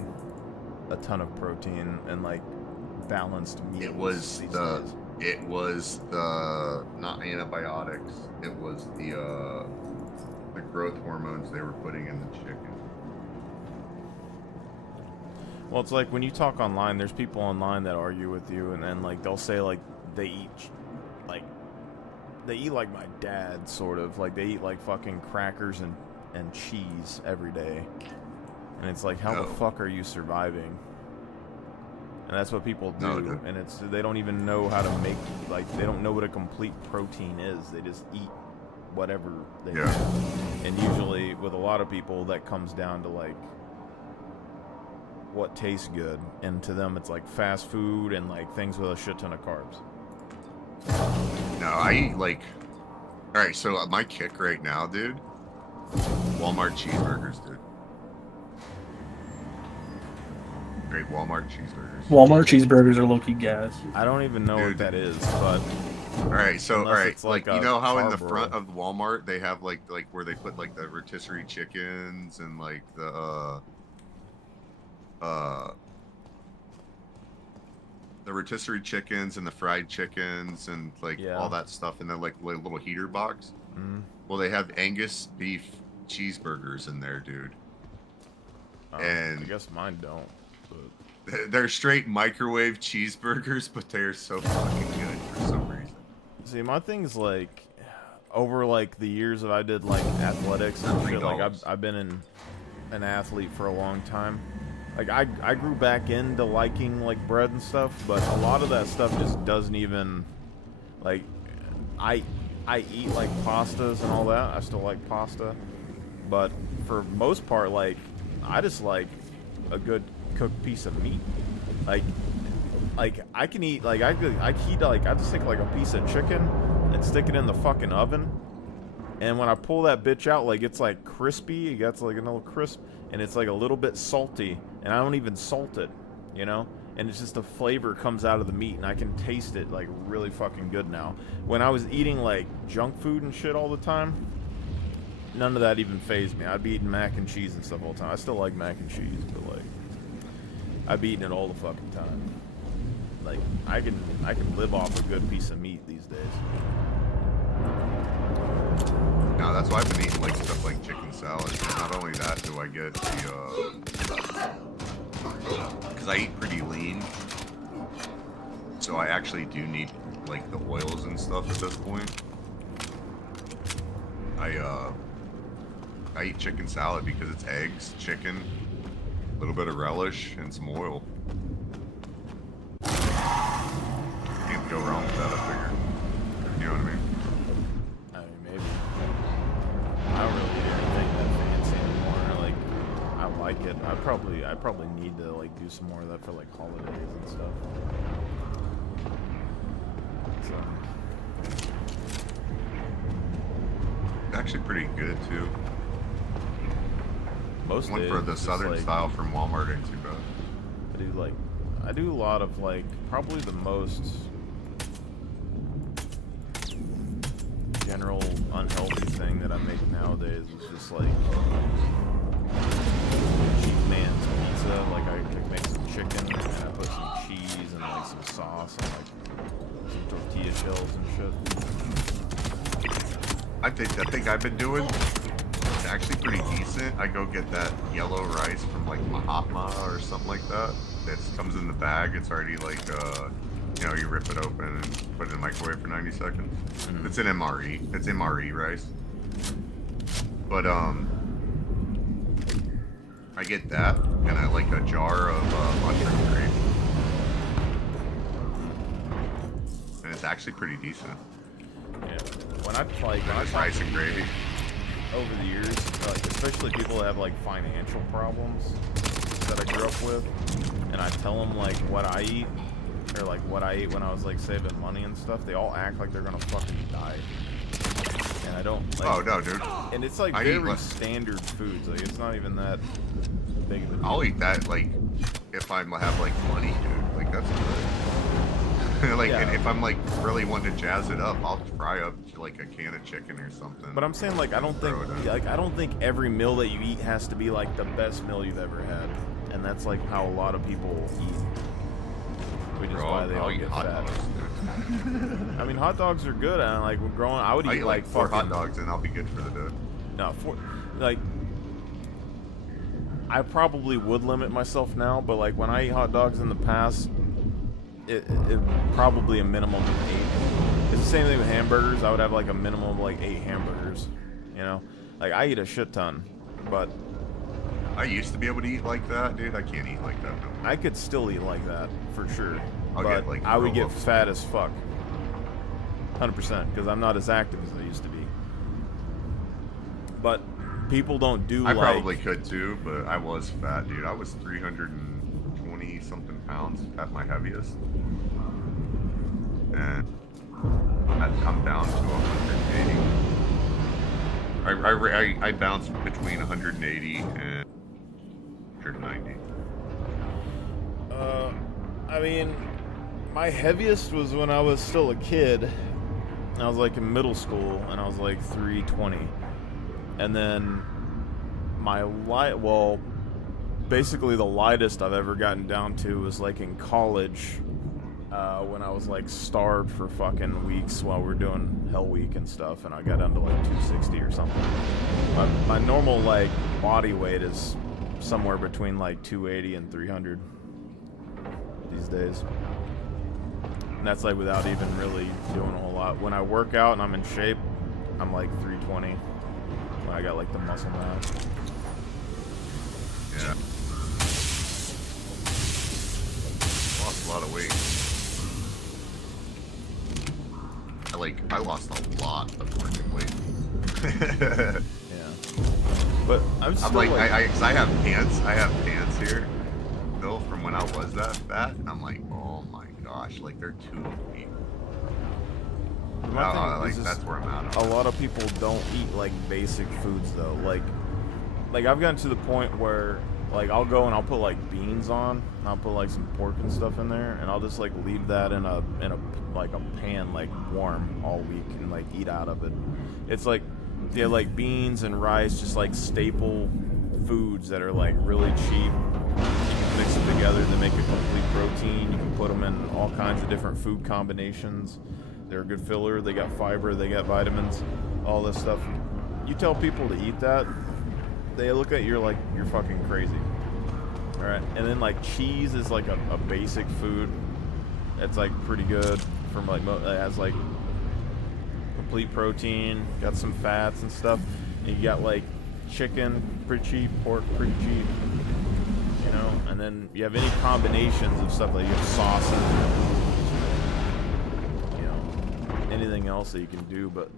a ton of protein and like balanced meals. It was these the days. not antibiotics. It was the growth hormones they were putting in the chicken. Well, it's like when you talk online, there's people online that argue with you, and then like they'll say like they eat like my dad, sort of like they eat like fucking crackers and cheese every day, and it's like how No. the fuck are you surviving? And that's what people do, No, dude. and they don't even know how to make, like, they don't know what a complete protein is. They just eat whatever they Yeah. can. And usually with a lot of people that comes down to like what tastes good, and to them it's like fast food and like things with a shit ton of carbs. No, I eat like. All right, so my kick right now, dude. Walmart cheeseburgers, dude. Great Walmart cheeseburgers. Walmart cheeseburgers are low-key gas. I don't even know what Dude. that is, but All right, so Unless all right, it's like like you a know how in the carb front roll. of Walmart they have like where they put like the rotisserie chickens and like the rotisserie chickens and the fried chickens and like Yeah. all that stuff in the like little heater box. Well, they have Angus beef cheeseburgers in there, dude. I And- guess mine don't. But They're straight microwave cheeseburgers, but they're so fucking good for some reason. see, my thing's like over like the years that I did like athletics and shit. Like $3. I've been an athlete for a long time. Like I grew back into liking like bread and stuff, but a lot of that stuff just doesn't even like I eat like pastas and all that. I still like pasta, but for most part, like I just like a good cooked piece of meat. Like I can eat like I just take like a piece of chicken and stick it in the fucking oven, and when I pull that bitch out, like it's like crispy. It gets like a little crisp, and it's like a little bit salty, and I don't even salt it, you know. And it's just the flavor comes out of the meat, and I can taste it like really fucking good now. When I was eating like junk food and shit all the time, none of that even fazed me. I'd be eating mac and cheese and stuff all the time. I still like mac and cheese, but like I'd be eating it all the fucking time. Like I can live off a good piece of meat these days. No, that's why I've been eating like stuff like chicken salad. Not only that, do I get the because I eat pretty lean, so I actually do need like the oils and stuff at this point. I eat chicken salad because it's eggs, chicken, a little bit of relish, and some oil. Can't go wrong with that, I figure. You know what I mean? I mean, maybe. I don't really eat anything that fancy anymore. Like, I like it. I probably need to like do some more of that for like holidays and stuff. So, Actually pretty good too. most One days for the it's just, southern like, style from Walmart ain't too bad. I do a lot of like probably the most general unhealthy thing that I make nowadays is just like cheap man's pizza. Like I make some chicken and I put some cheese and like some sauce and like some tortilla shells and shit. I think I've been doing. It's actually pretty decent. I go get that yellow rice from like Mahatma or something like that. It comes in the bag. It's already like You know, you rip it open and put it in the microwave for 90 seconds. Mhm. It's an MRE. It's MRE rice. But I get that, and I like a jar of mushroom gravy. And it's actually pretty decent. Yeah. When I like when I It's talk rice to and people gravy. over the years, like especially people that have like financial problems that I grew up with, and I tell them like what I eat or like what I ate when I was like saving money and stuff, they all act like they're gonna fucking die. And I don't like. Oh no, dude. And it's like I eat very what- standard foods. Like it's not even that big of a deal. I'll eat that like if I have like money, dude. Like that's good. Like, Yeah. and if I'm like really wanting to jazz it up, I'll fry up like a can of chicken or something. But I'm saying like I don't think Throw it in. like I don't think every meal that you eat has to be like the best meal you've ever had. And that's like how a lot of people eat. Which is Bro, why they I'll all eat get hot fat. dogs, dude. I mean, hot dogs are good. And like when growing, I would I eat eat like 4 fucking, hot dogs and I'll be good for the day. No, like I probably would limit myself now, but like when I eat hot dogs in the past, it probably a minimum of 8. It's the same thing with hamburgers. I would have like a minimum of like 8 hamburgers. You know, like I eat a shit ton, but I used to be able to eat like that, dude. I can't eat like that no more. I could still eat like that for sure. I'll but get, like, I would get roll-ups. fat as fuck, 100%, because I'm not as active as I used to be. But people don't do I like. probably could too, but I was fat, dude. I was 320 something pounds at my heaviest, and I'm down to 180. I bounced between 180 and 190. I mean, my heaviest was when I was still a kid. I was like in middle school, and I was like 320. And then basically the lightest I've ever gotten down to was like in college, when I was like starved for fucking weeks while we were doing Hell Week and stuff, and I got down to like 260 or something. My normal like body weight is somewhere between like 280 and 300 these days. And that's like without even really doing a whole lot. When I work out and I'm in shape, I'm like 320. When I got like the muscle mass. Yeah. Lost a lot of weight. I lost a lot of working weight. Yeah. But I'm still I'm like, cause I have pants here, Bill, from when I was that fat, and I'm like, oh my gosh, like they're too big. my thing Like is just that's where I'm at. a lot of people don't eat like basic foods though. Like I've gotten to the point where like I'll go and I'll put like beans on, and I'll put like some pork and stuff in there, and I'll just like leave that in a like a pan like warm all week and like eat out of it. It's like yeah, like beans and rice, just like staple foods that are like really cheap. You can mix them together to make a complete protein. You can put them in all kinds of different food combinations. They're a good filler. They got fiber. They got vitamins. All this stuff. You tell people to eat that, they look at you like you're fucking crazy. All right, and then like cheese is like a basic food. It's like pretty good from like it has like complete protein, got some fats and stuff. And you got like chicken, pretty cheap, pork, pretty cheap. You know, and then you have any combinations of stuff like you have sauces, you know, anything else that you can do. But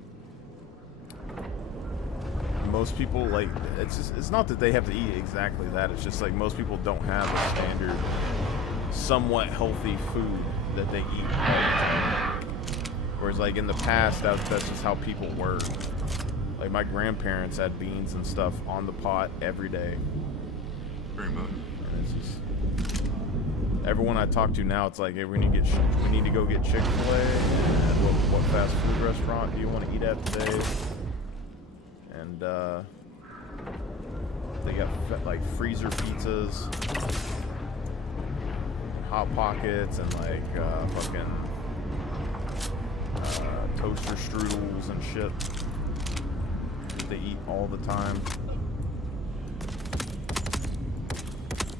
most people like it's not that they have to eat exactly that. It's just like most people don't have a standard, somewhat healthy food that they eat all the time. Whereas like in the past, that's just how people were. Like my grandparents had beans and stuff on the pot every day. Very much. And it's just everyone I talk to now, it's like, hey, we need to go get Chick-fil-A. And what fast food restaurant do you want to eat at today? And they got like freezer pizzas, Hot Pockets, and like fucking toaster strudels and shit. They eat all the time.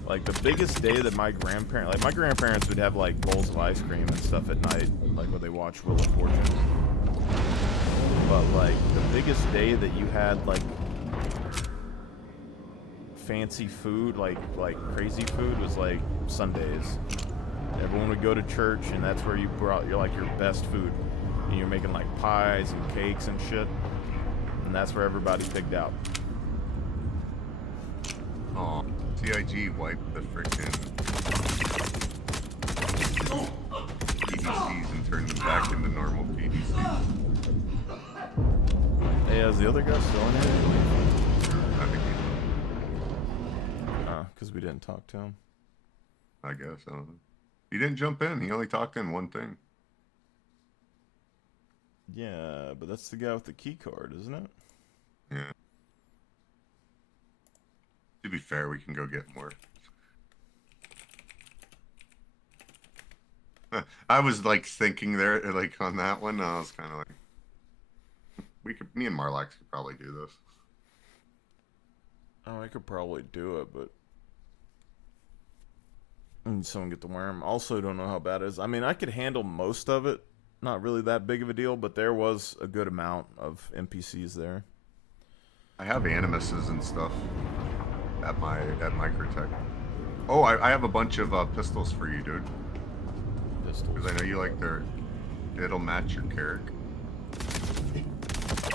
Like the biggest day that my grandparents would have like bowls of ice cream and stuff at night, like when they watch Wheel of Fortune. But like the biggest day that you had like fancy food, like crazy food, was like Sundays. Everyone would go to church, and that's where you brought your best food. And you're making like pies and cakes and shit, and that's where everybody picked out. Oh, CIG wiped the frickin' PDCs and turned them back into normal PDCs. Hey, is the other guy still in here? I think Because we didn't talk to him. I guess. I don't know. He didn't jump in. He only talked in one thing. Yeah, but that's the guy with the key card, isn't it? Yeah. To be fair, we can go get more. I was like thinking there, like on that one, I was kind of like, me and Marlax could probably do this. Oh, I could probably do it, but I need someone get the worm. Also, don't know how bad it is. I mean, I could handle most of it. Not really that big of a deal, but there was a good amount of NPCs there. I have animuses and stuff at Microtech. Oh, I have a bunch of pistols for you, dude. Pistols. Because I know you like it'll match your character.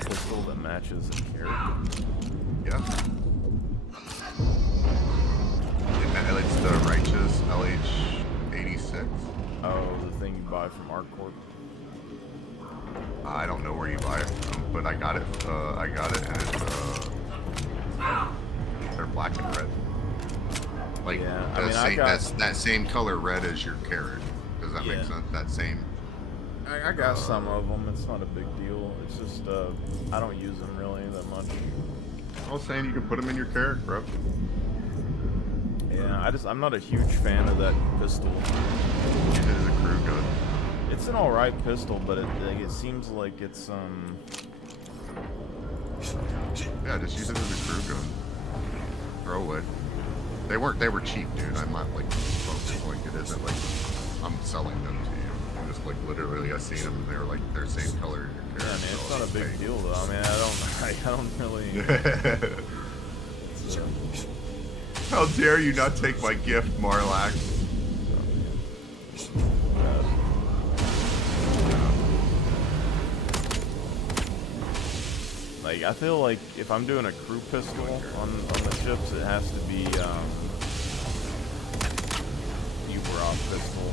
Pistol that matches a character. Yeah. It's the Righteous LH86. Oh, the thing you buy from ArcCorp. I don't know where you buy it from, but I got it. And it's they're black and red. Like Yeah, that's that same color red as your carrot. Does that make sense? That same. I got some of them. It's not a big deal. It's just I don't use them really that much. I was saying you can put them in your carrot, bro. Yeah, I'm not a huge fan of that pistol. Use it as a crew gun. It's an alright pistol, but it seems like it's Yeah, just use it as a crew gun. Throw it. They were cheap, dude. I'm not like like it isn't like I'm selling them to you. I'm just like literally I seen them and they were like their same color as your Yeah, carrot. man, it's not a big deal though. I mean, I don't really. How dare you not take my gift, Marlax? Like, I feel like if I'm doing a crew pistol on the ships, it has to be Uberoth pistol.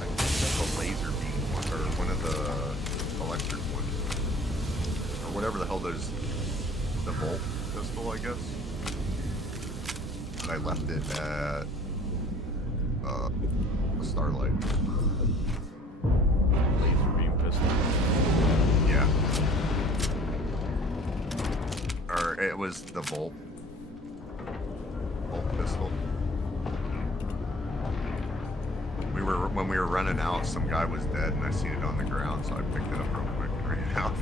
I think a laser beam one, or one of the electric ones, or whatever the hell those. The Volt pistol, I guess. I left it at the Starlight. Laser beam pistol. Yeah. Or it was the Volt pistol. When we were running out, some guy was dead, and I seen it on the ground, so I picked it up real quick and ran out.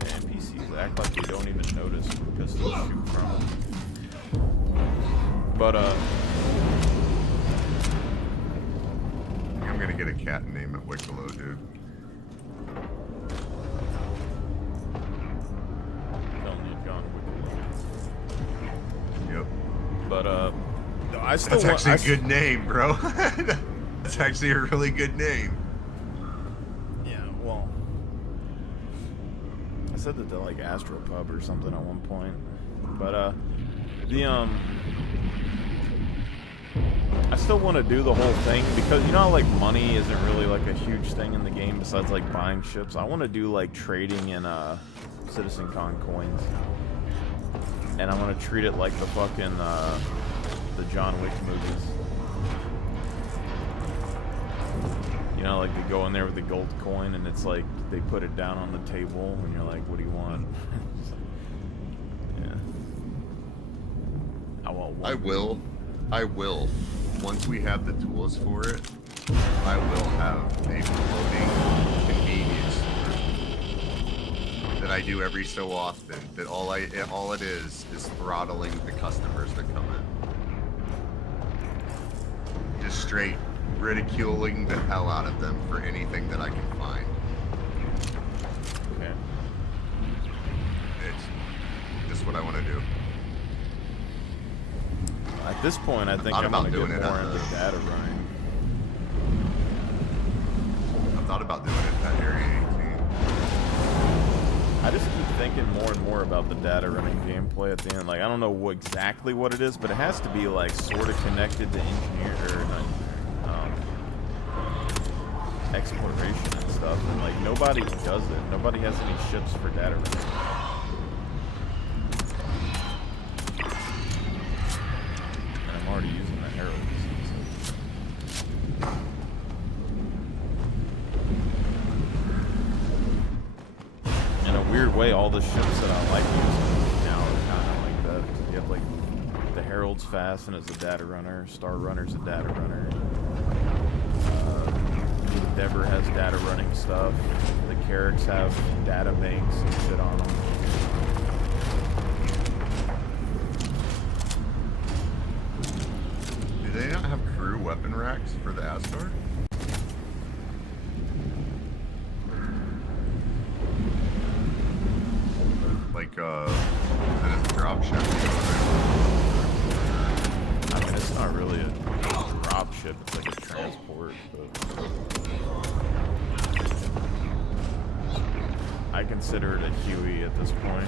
NPCs act like they don't even notice when pistols shoot from them. But I'm gonna get a cat and name it Wicklow, dude. don't need John Wicklow. Yep. But I still That's want, actually a good name, bro. That's actually a really good name. Yeah, well, I said that to like Astropub or something at one point, but I still want to do the whole thing because you know how, like, money isn't really like a huge thing in the game besides like buying ships. I want to do like trading in CitizenCon coins, and I want to treat it like the fucking the John Wick movies. You know, like they go in there with the gold coin and it's like they put it down on the table and you're like, what do you want? Yeah. I want one. I will. Once we have the tools for it, I will have a floating convenience store that I do every so often. That all it is throttling the customers that come in. Just straight ridiculing the hell out of them for anything that I can find. Okay. It's just what I want to do. At this point, I think I'm gonna get more into data running. I thought about doing it at Area 18. I just keep thinking more and more about the data running gameplay at the end. Like, I don't know exactly what it is, but it has to be like sort of connected to exploration and stuff. And like nobody does it. Nobody has any ships for data running. And I'm already using the Herald. In a weird way, all the ships that I like using now are kind of like that. You have like the Herald's fast and it's a data runner. Star Runner's a data runner. Endeavor has data running stuff. The Carracks have data banks and shit on them. Do they not have crew weapon racks for the Asgard? Like, then it's a drop ship. I mean, it's not really a drop ship, it's like a transport, but I consider it a Huey at this point.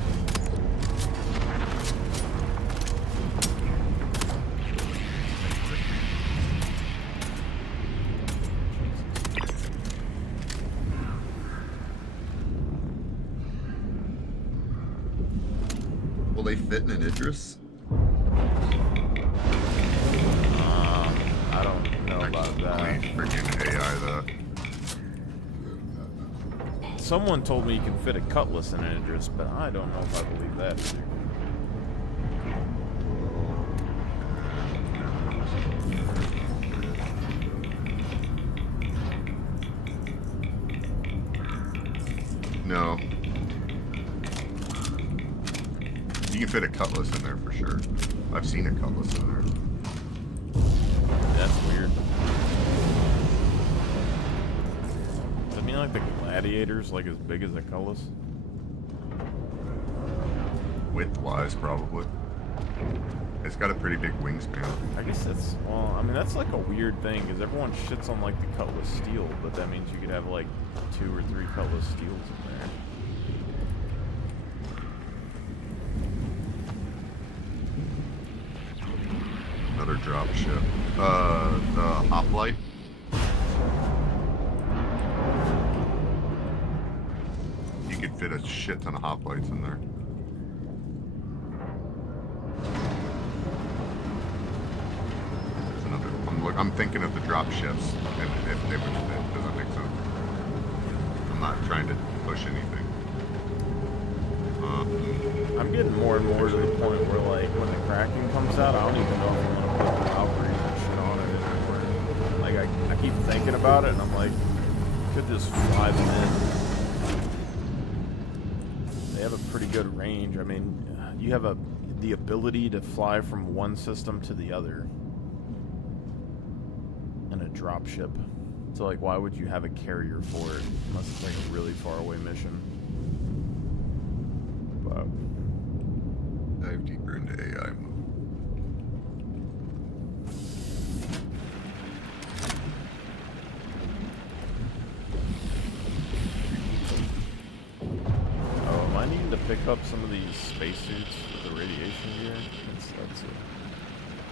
Will they fit in an Idris? I don't know about that. Freaking AI though. Someone told me you can fit a Cutlass in an Idris, but I don't know if I believe that either. No. You can fit a Cutlass in there for sure. I've seen a Cutlass in there. That's weird. Does it mean like the Gladiator's like as big as a Cutlass? Width-wise, probably. It's got a pretty big wingspan. I guess that's, well, I mean, that's like a weird thing, because everyone shits on like the Cutlass steel, but that means you could have like 2 or 3 Cutlass steels in there. Another drop ship. The Hoplite. You could fit a shit ton of Hoplites in there. There's another one. I'm thinking of the drop ships, and if they would fit. Does that make sense? I'm not trying to push anything. I'm getting more and more to the point where, like, when the Kraken comes out, I don't even know if I'm gonna put the Valkyries and shit on it anymore. Like, I keep thinking about it, and I'm like, could just fly them in. They have a pretty good range. I mean, you have the ability to fly from one system to the other in a drop ship. So, like, why would you have a carrier for it unless it's like a really far away mission? But Dive deeper into AI mode. oh, am I needing to pick up some of these spacesuits with the radiation gear? That's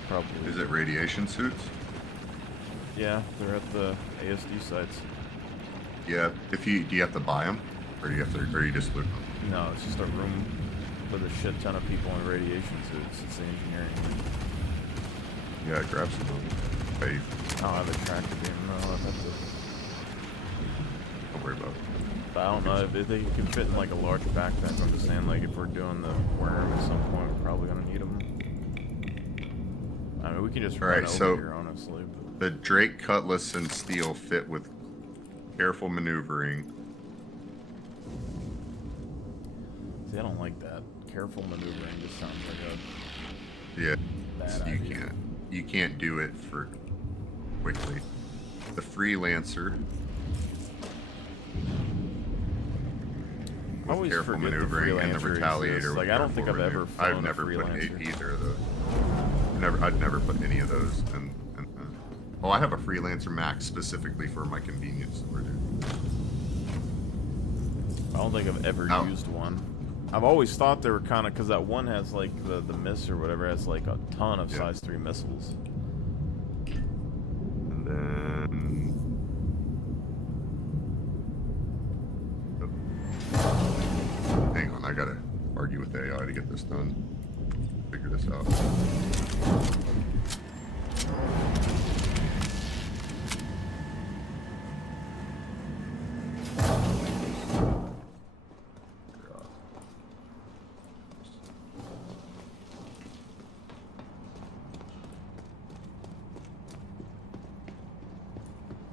probably. Is it radiation suits? Yeah, they're at the ASD sites. Yeah. Do you have to buy them, or do you have to, or you just loot them? No, it's just a room with a shit ton of people in radiation suits. It's the engineering. Yeah, grab some of them. Hey, I don't have a tracker beam. No, that's it. don't worry about it. But I don't know if they can fit in like a large backpack. I'm just saying, like, if we're doing the worm at some point, we're probably gonna need them. I mean, we can just Alright, run over so- here, honestly. But The Drake Cutlass and Steel fit with careful maneuvering. see, I don't like that. Careful maneuvering just sounds like Yeah, a bad you idea. can't do it for quickly. The Freelancer I always careful forget the maneuvering and the Freelancer Retaliator. exists. with Like, I don't careful think I've ever maneuver. flown I've a never put Freelancer. either of those. I'd never put any of those. Oh, I have a Freelancer Max specifically for my convenience store, dude. I don't think I've ever Oh. used one. I've always thought they were kind of, because that one has like the miss or whatever has like a ton of Yeah. size 3 missiles. And then hang on, I gotta argue with AI to get this done. Figure this out.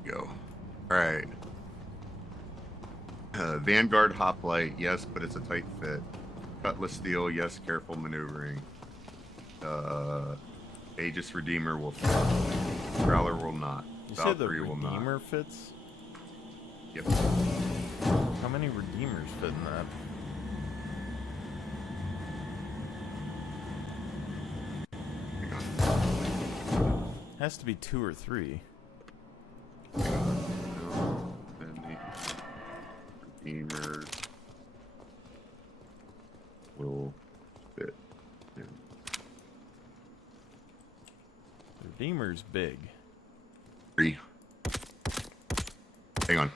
Go. Alright. Vanguard Hoplite, yes, but it's a tight fit. Cutlass Steel, yes, careful maneuvering. Aegis Redeemer will fit. Prowler will not. You said the Valkyrie will not. Redeemer fits? Yep. How many Redeemers fit in that? Hang on. Has to be 2 or 3. Hang on. No, then the Redeemers will fit. Yeah. Redeemer's big. 3. Hang on.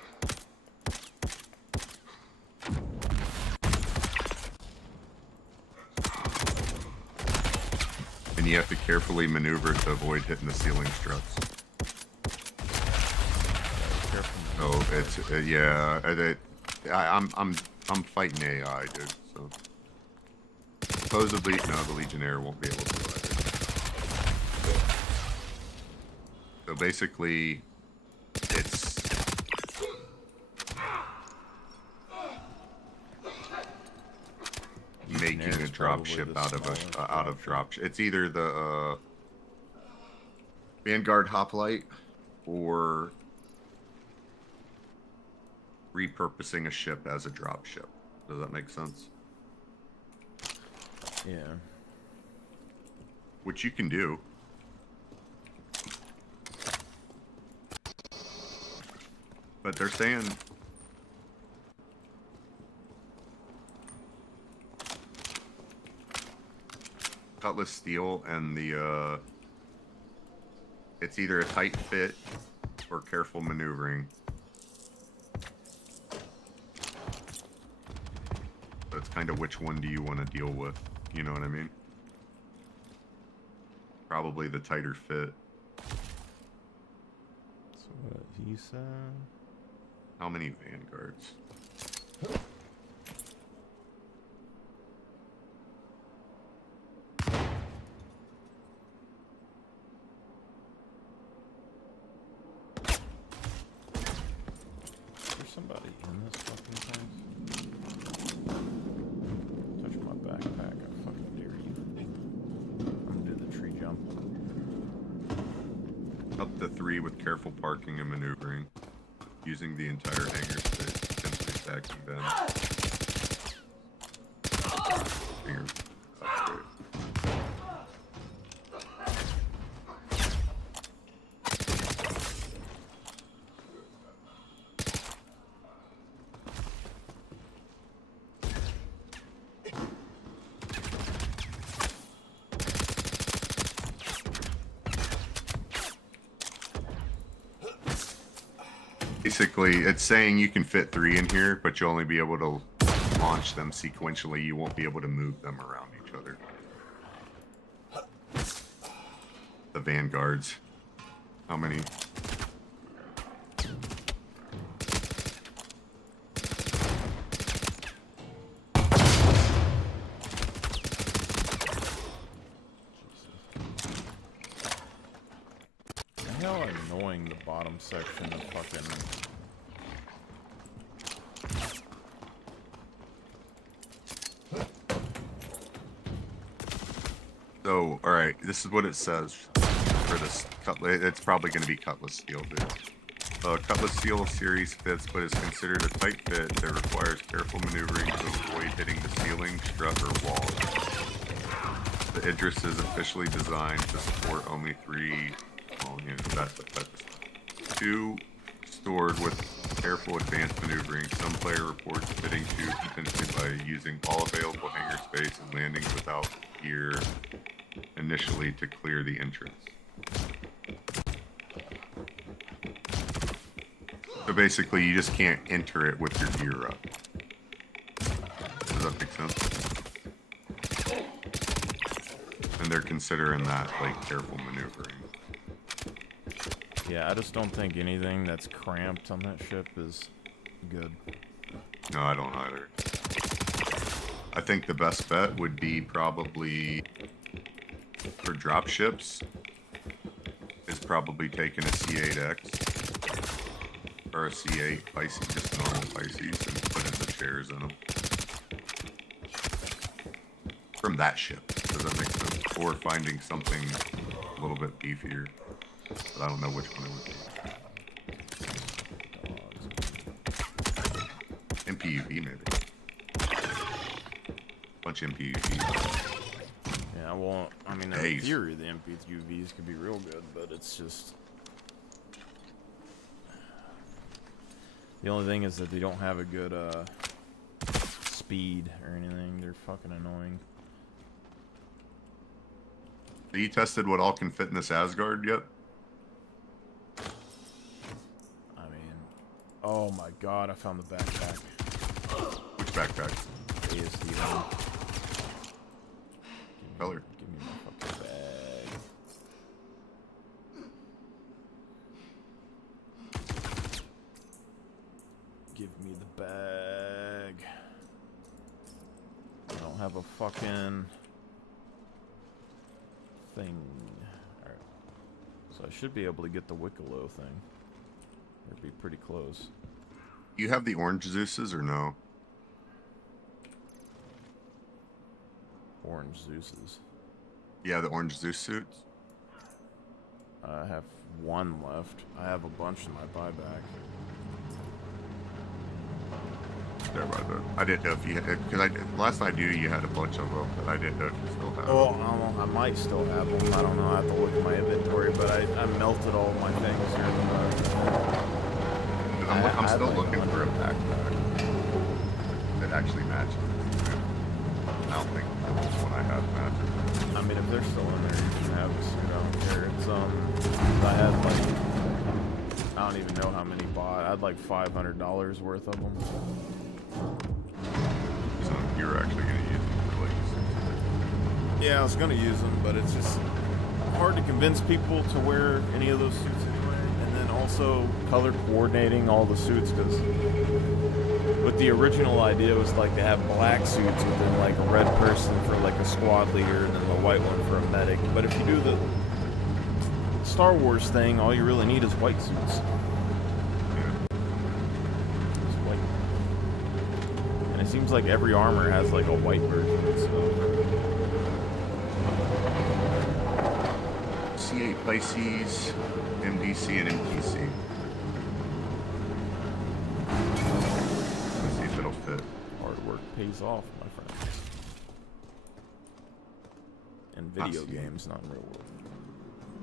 And you have to carefully maneuver to avoid hitting the ceiling struts. Careful. Oh, it's yeah. I'm fighting AI, dude. So supposedly, no, the Legionnaire won't be able to do it. So basically, it's making a Legionnaire's drop probably ship the out of smallest out of drop. It's either the Vanguard Hoplite or repurposing a ship as a drop ship. Does that make sense? Yeah. Which you can do. But they're saying Cutlass Steel and the it's either a tight fit or careful maneuvering. So it's kind of which one do you want to deal with? You know what I mean? Probably the tighter fit. So what he said? How many Vanguards? There's somebody in this fucking place. Touch my backpack, I fucking dare you. I'm gonna do the tree jump. Up to 3 with careful parking and maneuvering. Using the entire hangar space, potentially stacking them. Hangar. That's great. Basically, it's saying you can fit 3 in here, but you'll only be able to launch them sequentially. You won't be able to move them around each other. The Vanguards. How many? How annoying the bottom section of fucking... So, alright, this is what it says for this Cutlass. It's probably going to be Cutlass Steel, dude. Cutlass Steel series fits, but is considered a tight fit that requires careful maneuvering to avoid hitting the ceiling, strut, or wall. The Idris is officially designed to support only 3, well, you know, that's the type of stuff. 2 stored with careful advanced maneuvering. Some player reports fitting 2 potentially by using all available hangar space and landing without gear initially to clear the entrance. So basically, you just can't enter it with your gear up. Does that make sense? And they're considering that, like, careful maneuvering. Yeah, I just don't think anything that's cramped on that ship is good. No, I don't either. I think the best bet would be probably, for drop ships, is probably taking a C8X. Or a C8 Pisces, just normal Pisces, and putting the chairs in them. From that ship, does that make sense? Or finding something a little bit beefier. But I don't know which one it would be. MPUV maybe. Bunch of MPUVs. Yeah, well, I mean, in theory, the MPUVs could be real good, but it's just... The only thing is that they don't have a good, speed or anything. They're fucking annoying. Have you tested what all can fit in this Asgard yet? I mean... Oh my god, I found the backpack. Which backpack? ASD one. Color. Give me my fucking bag. Give me the bag. I don't have a fucking thing. Alright. So I should be able to get the Wicklow thing. It'd be pretty close. You have the orange Zeus's or no? Orange Zeus's. Yeah, the orange Zeus suits. I have one left. I have a bunch in my buyback. There by the. I didn't know if you had, because last I knew you had a bunch of them, but I didn't know if you still have Oh, them. I might still have them. I don't know. I have to look at my inventory, but I melted all my things here. I'm still looking for a backpack that actually matches. I don't think this one I have matches. I mean, if they're still in there, you can have the suit. I don't care. It's I had like, I don't even know how many bought. I had like $500 worth of them. So you're actually gonna use them for like. Yeah, I was gonna use them, but it's just hard to convince people to wear any of those suits anyway. And then also color coordinating all the suits, because what the original idea was like to have black suits with then like a red person for like a squad leader and then the white one for a medic. But if you do the Star Wars thing, all you really need is white suits. Just white. And it seems like every armor has like a white version, so. C8 Pisces, MDC, and MTC. Let's see if it'll fit. Hard work pays off, my friends. In video Not C8. games, not in real world.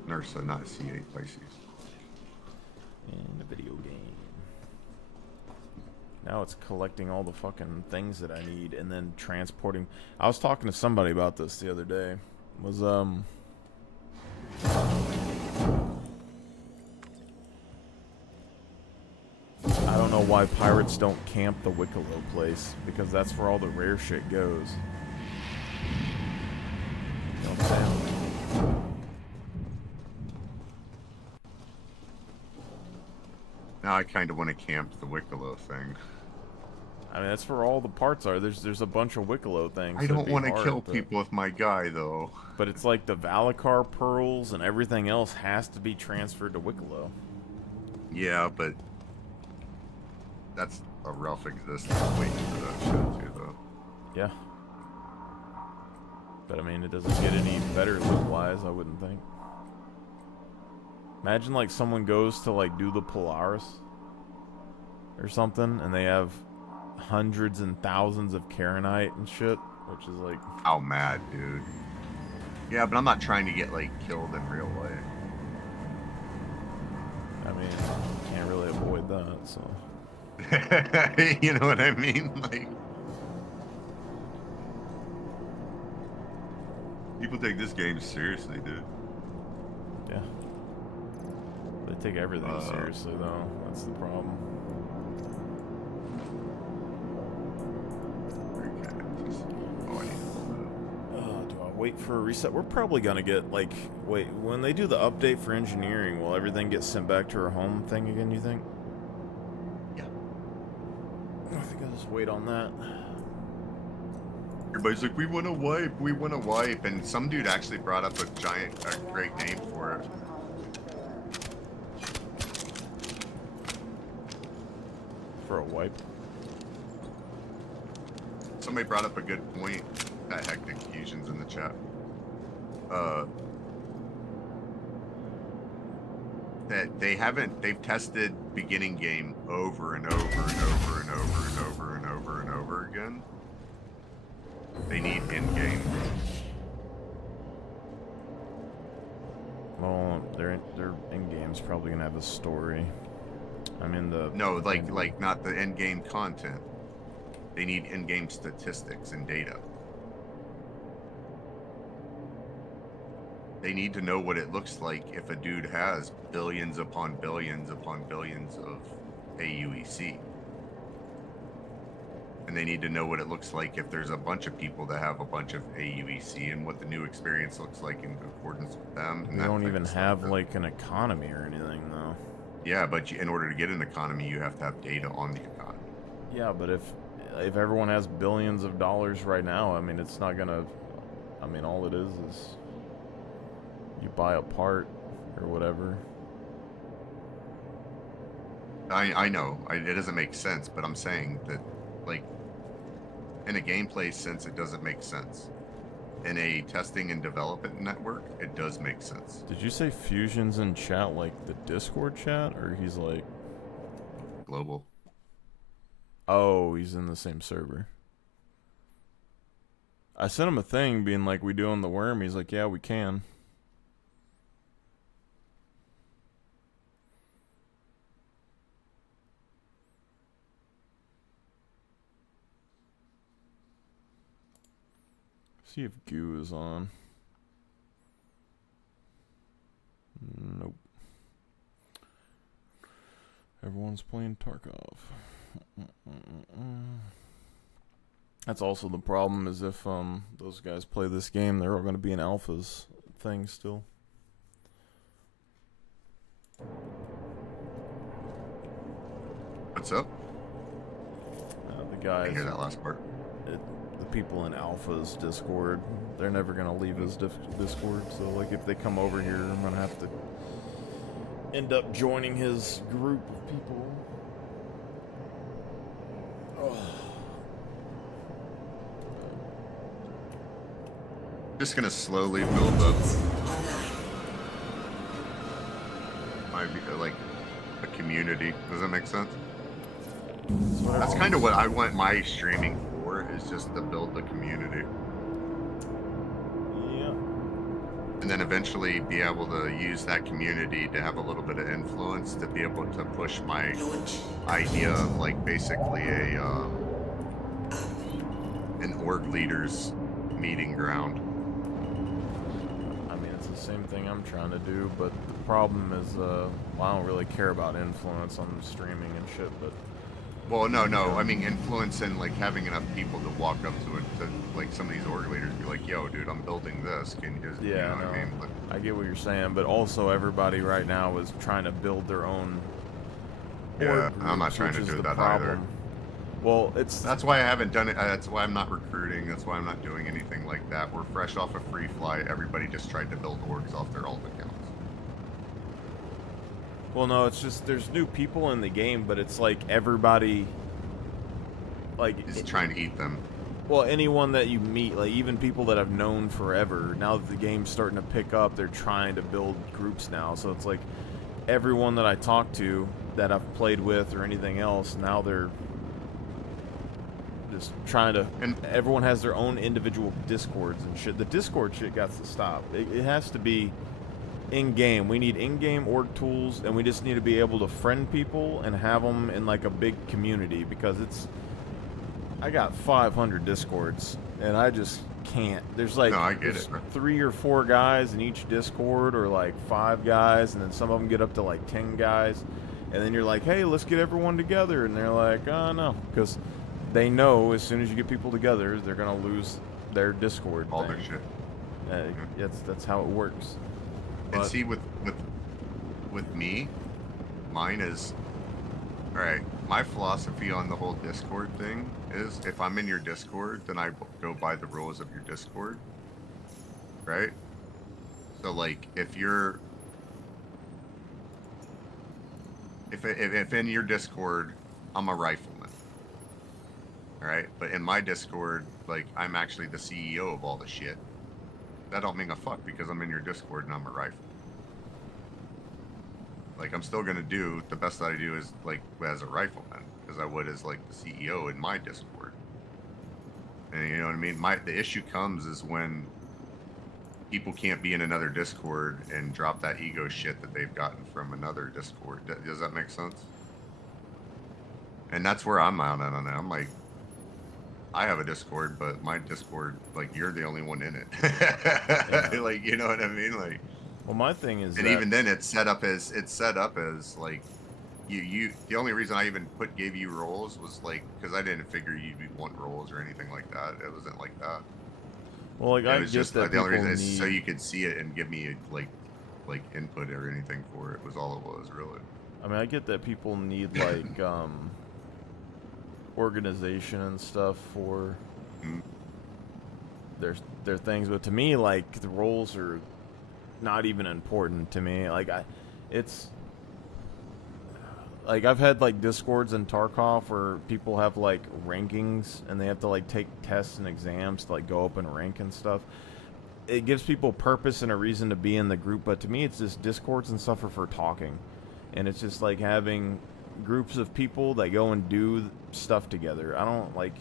Nursa, not C8 Pisces. In a video game. Now it's collecting all the fucking things that I need and then transporting. I was talking to somebody about this the other day. Was I don't know why pirates don't camp the Wicklow place, because that's where all the rare shit goes. You know what I'm saying? Now I kind of want to camp the Wicklow thing. I mean, that's where all the parts are. There's a bunch of Wicklow things. I don't want to kill people with my guy, though. But it's like the Valacar pearls and everything else has to be transferred to Wicklow. Yeah, but that's a rough existence waiting for that shit, too, though. Yeah. But I mean, it doesn't get any better loot-wise, I wouldn't think. Imagine like someone goes to like do the Polaris or something, and they have hundreds and thousands of Karenite and shit, which is like... How mad, dude. Yeah, but I'm not trying to get, like, killed in real life. I mean, you can't really avoid that, so... You know what I mean? Like... People take this game seriously, dude. Yeah. They take everything seriously, though. That's the problem. Do I wait for a reset? We're probably gonna get, like... Wait, when they do the update for engineering, will everything get sent back to our home thing again, you think? Yeah. I think I'll just wait on that. Everybody's like, we want to wipe, and some dude actually brought up a great name for it. For a wipe? Somebody brought up a good point. That Hectic Fusion's in the chat. That they've tested beginning game over and over and over and over and over and over and over again. They need end game. Well, their end game's probably gonna have a story. I mean No, like not the end game content. They need end game statistics and data. They need to know what it looks like if a dude has billions upon billions upon billions of AUEC. And they need to know what it looks like if there's a bunch of people that have a bunch of AUEC and what the new experience looks like in accordance with them. They don't even have like an economy or anything, though. Yeah, but in order to get an economy, you have to have data on the economy. Yeah, but if everyone has billions of dollars right now, I mean, it's not gonna... I mean, all it is you buy a part or whatever. I know. It doesn't make sense, but I'm saying that, like, in a gameplay sense, it doesn't make sense. In a testing and development network, it does make sense. Did you say Fusion's in chat, like the Discord chat, or he's like... Global. Oh, he's in the same server. I sent him a thing being like, we doing the worm? He's like, yeah, we can. See if Goo is on. Nope. Everyone's playing Tarkov. That's also the problem, is if those guys play this game, they're all going to be in alphas thing still. What's up? The guys... I hear that last part. The people in Alpha's Discord, they're never gonna leave his Discord, so like if they come over here, I'm gonna have to end up joining his group of people. Oh. Just gonna slowly build up my, like, a community. Does that make sense? That's kind of what I want my streaming for, is just to build the community. Yeah. And then eventually be able to use that community to have a little bit of influence, to be able to push my idea of, like, basically an org leaders meeting ground. I mean, it's the same thing I'm trying to do, but the problem is, well, I don't really care about influence on streaming and shit, but... Well, no, I mean influence and, like, having enough people to walk up to it, to, like, some of these org leaders be like, yo, dude, I'm building this, can you just, yeah, you know what I mean? But, I get what you're saying, but also everybody right now is trying to build their own yeah, org I'm not groups, trying which to is do the that problem. either. Well, it's That's why I haven't done it. That's why I'm not recruiting. That's why I'm not doing anything like that. We're fresh off a free fly. Everybody just tried to build orgs off their alt accounts. well, no, it's just there's new people in the game, but it's like everybody, like Is trying to eat them. well, anyone that you meet, like even people that I've known forever, now that the game's starting to pick up, they're trying to build groups now. So it's like everyone that I talk to that I've played with or anything else, now they're just trying to. And Everyone has their own individual discords and shit. The Discord shit got to stop. It has to be in-game. We need in-game org tools, and we just need to be able to friend people and have them in like a big community, because it's. I got 500 Discords, and I just can't. There's like No, I get there's it, bro. 3 or 4 guys in each Discord, or like 5 guys, and then some of them get up to like 10 guys, and then you're like, hey, let's get everyone together, and they're like, oh no, because they know as soon as you get people together, they're gonna lose their Discord. all thing. their shit. That's how it works. And But- see, with me, mine is all right. My philosophy on the whole Discord thing is, if I'm in your Discord, then I go by the rules of your Discord, right? So, like, if in your Discord, I'm a rifleman, all right? But in my Discord, like, I'm actually the CEO of all the shit. That don't mean a fuck, because I'm in your Discord and I'm a rifle. Like, I'm still gonna do the best that I do is like as a rifleman, because I would as like the CEO in my Discord. And you know what I mean? The issue comes is when people can't be in another Discord and drop that ego shit that they've gotten from another Discord. Does that make sense? And that's where I'm out on it. I'm like, I have a Discord, but my Discord, like, you're the only one in it. Yeah. Like, you know what I mean? Like, Well, my thing is and that, even then, it's set up as like you. The only reason I even gave you roles was like because I didn't figure you'd want roles or anything like that. It wasn't like that. well, like It I was get just that the only people reason is so need- you could see it and give me like input or anything for it. Was all it was really. I mean, I get that people need like organization and stuff for Mm. their things, but to me, like the roles are not even important to me. Like it's like I've had like Discords in Tarkov where people have like rankings and they have to like take tests and exams to like go up in rank and stuff. It gives people purpose and a reason to be in the group, but to me, it's just Discords and stuff are for talking, and it's just like having groups of people that go and do stuff together. I don't like.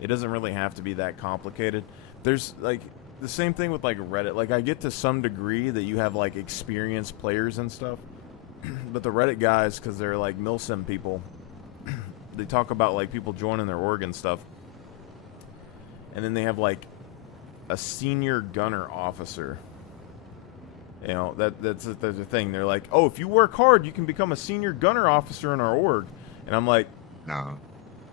It doesn't really have to be that complicated. There's like the same thing with like Reddit. Like I get to some degree that you have like experienced players and stuff, but the Reddit guys, because they're like milsim people, they talk about like people joining their org and stuff, and then they have like a senior gunner officer. You know, that's the thing. They're like, oh, if you work hard, you can become a senior gunner officer in our org. And I'm like, No.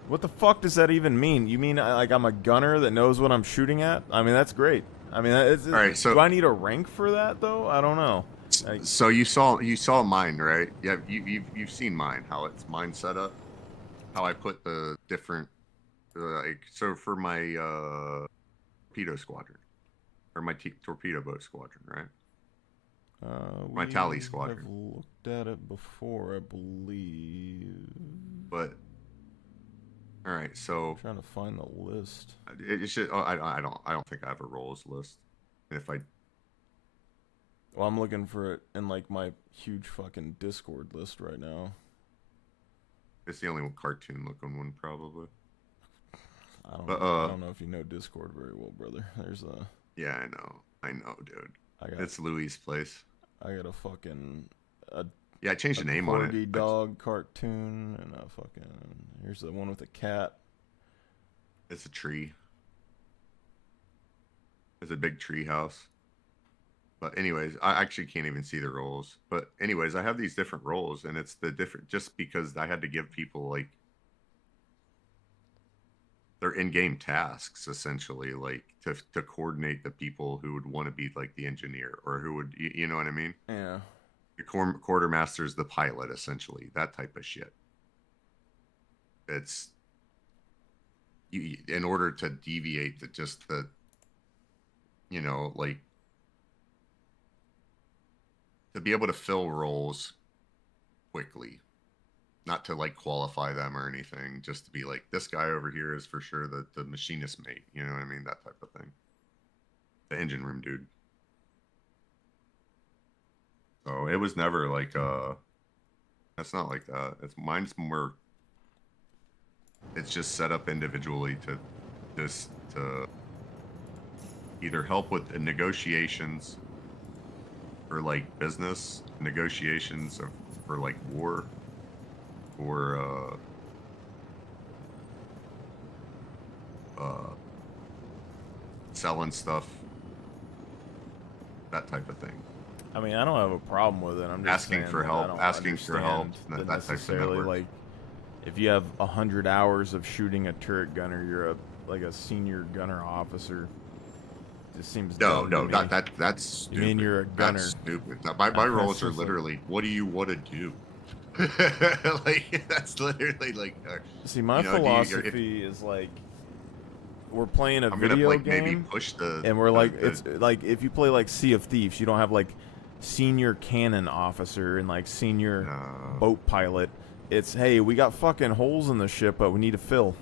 what the fuck does that even mean? You mean like I'm a gunner that knows what I'm shooting at? I mean, that's great. I mean, All right, so do I need a rank for that though? I don't know. Like, so you saw mine, right? Yeah, you've seen mine. How it's mine set up. How I put the different like so for my torpedo squadron or my torpedo boat squadron, right? My tally squadron. I've looked at it before, I believe. But all right, so I'm trying to find the list. it should. Oh, I don't think I have a roles list. And if I Well, I'm looking for it in like my huge fucking Discord list right now. it's the only one cartoon looking one probably. I don't. But, I don't know if you know Discord very well, brother. There's a. Yeah, I know, dude. I got. It's Louis' place. I got a fucking. Yeah, I changed the name on Corgi it. dog cartoon and a fucking. Here's the one with a cat. It's a tree. It's a big tree house. But anyways, I actually can't even see the roles. But anyways, I have these different roles, and it's the different just because I had to give people like their in-game tasks essentially, like to coordinate the people who would want to be like the engineer or who would you know what I mean? Yeah. The quartermaster's the pilot essentially, that type of shit. It's in order to deviate to just the, like to be able to fill roles quickly, not to like qualify them or anything, just to be like, this guy over here is for sure the machinist mate, you know what I mean? That type of thing. The engine room dude. So it was never like that's not like that. Mine's more, it's just set up individually to either help with the negotiations for like business negotiations for like war, or selling stuff, that type of thing. I mean, I don't have a problem with it. I'm just Asking saying for that help, I don't asking for help, understand that type of necessarily network. like if you have 100 hours of shooting a turret gunner, you're like a senior gunner officer. It just seems No, dumb to me. that's stupid. You mean you're a gunner? That's stupid. My roles That's are just like- literally, what do you want to do? Like that's literally like. See, my you know, philosophy is like we're playing a I'm gonna video like game, maybe push the. and we're like the- it's like if you play like Sea of Thieves, you don't have like senior cannon officer and like senior No. boat pilot. It's, hey, we got fucking holes in the ship, but we need to fill.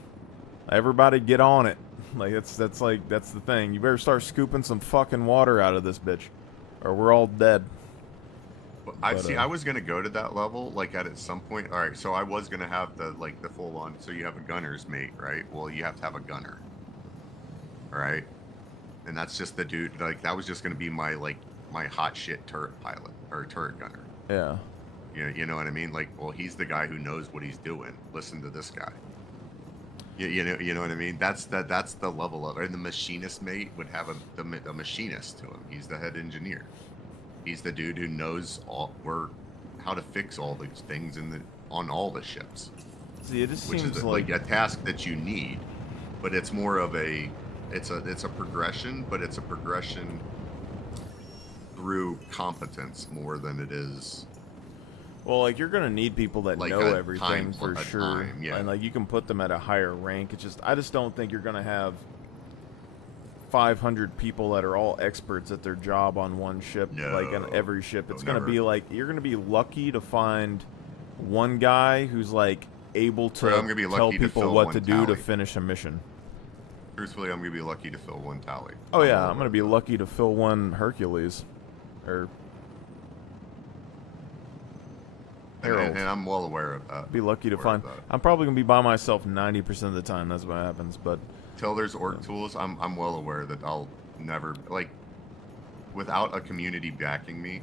Everybody get on it. Like that's the thing. You better start scooping some fucking water out of this bitch, or we're all dead. I But, see. I was gonna go to that level, like at some point. All right, so I was gonna have the full on. So you have a gunner's mate, right? Well, you have to have a gunner, all right? And that's just the dude. Like that was just gonna be my hot shit turret pilot or turret gunner. Yeah. You know what I mean? Like, well, he's the guy who knows what he's doing. Listen to this guy. You know what I mean? That's the level of it. And the machinist mate would have a machinist to him. He's the head engineer. He's the dude who knows how to fix all these things on all the ships. See, it just Which seems is like a task that you need, but it's more of it's a progression, but it's a progression through competence more than it is. well, like you're gonna need people that Like know a everything time- for a sure, time, yeah. and like you can put them at a higher rank. I just don't think you're gonna have 500 people that are all experts at their job on one ship, like on No. every ship. No, It's gonna never. be like you're gonna be lucky to find one guy who's like able to Bro, I'm gonna be tell lucky to people fill what one to do to tally. finish a mission. Truthfully, I'm gonna be lucky to fill one tally. Oh yeah, I'm gonna be lucky to fill one Hercules, or Harold. And I'm well aware of that. Be lucky to Aware find. of that. I'm probably gonna be by myself 90% of the time. That's what happens. But Till there's org tools, I'm well aware that I'll never without a community backing me,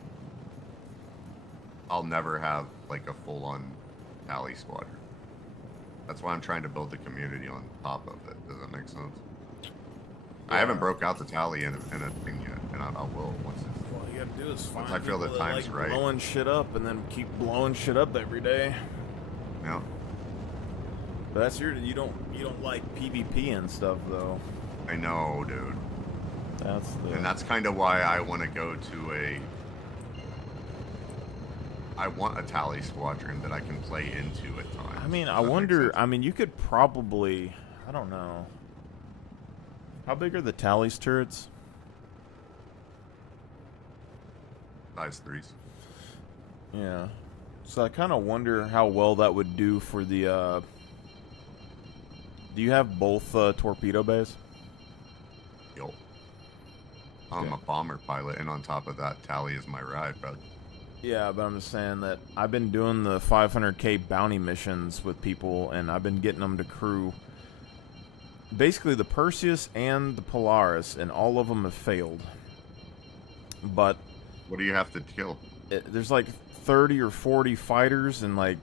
I'll never have like a full-on tally squadron. That's why I'm trying to build the community on top of it. Does that make sense? I haven't broke out the tally in a thing yet, and I will once it's. all you gotta do is find I feel people the that time's like right. blowing shit up, and then keep blowing shit up every day. Yeah. But that's you don't like PvP and stuff though. I know, dude. That's the. And that's kind of why I want to go to I want a tally squadron that I can play into at times. I mean, Does I that make wonder. sense? I mean, you could probably. I don't know. How big are the tallies turrets? Size 3s. Yeah. So I kind of wonder how well that would do for the. Do you have both torpedo bays? Yo. I'm Okay. a bomber pilot, and on top of that, tally is my ride, bro. Yeah, but I'm just saying that I've been doing the 500k bounty missions with people, and I've been getting them to crew. Basically, the Perseus and the Polaris, and all of them have failed. But What do you have to kill? there's like 30 or 40 fighters and like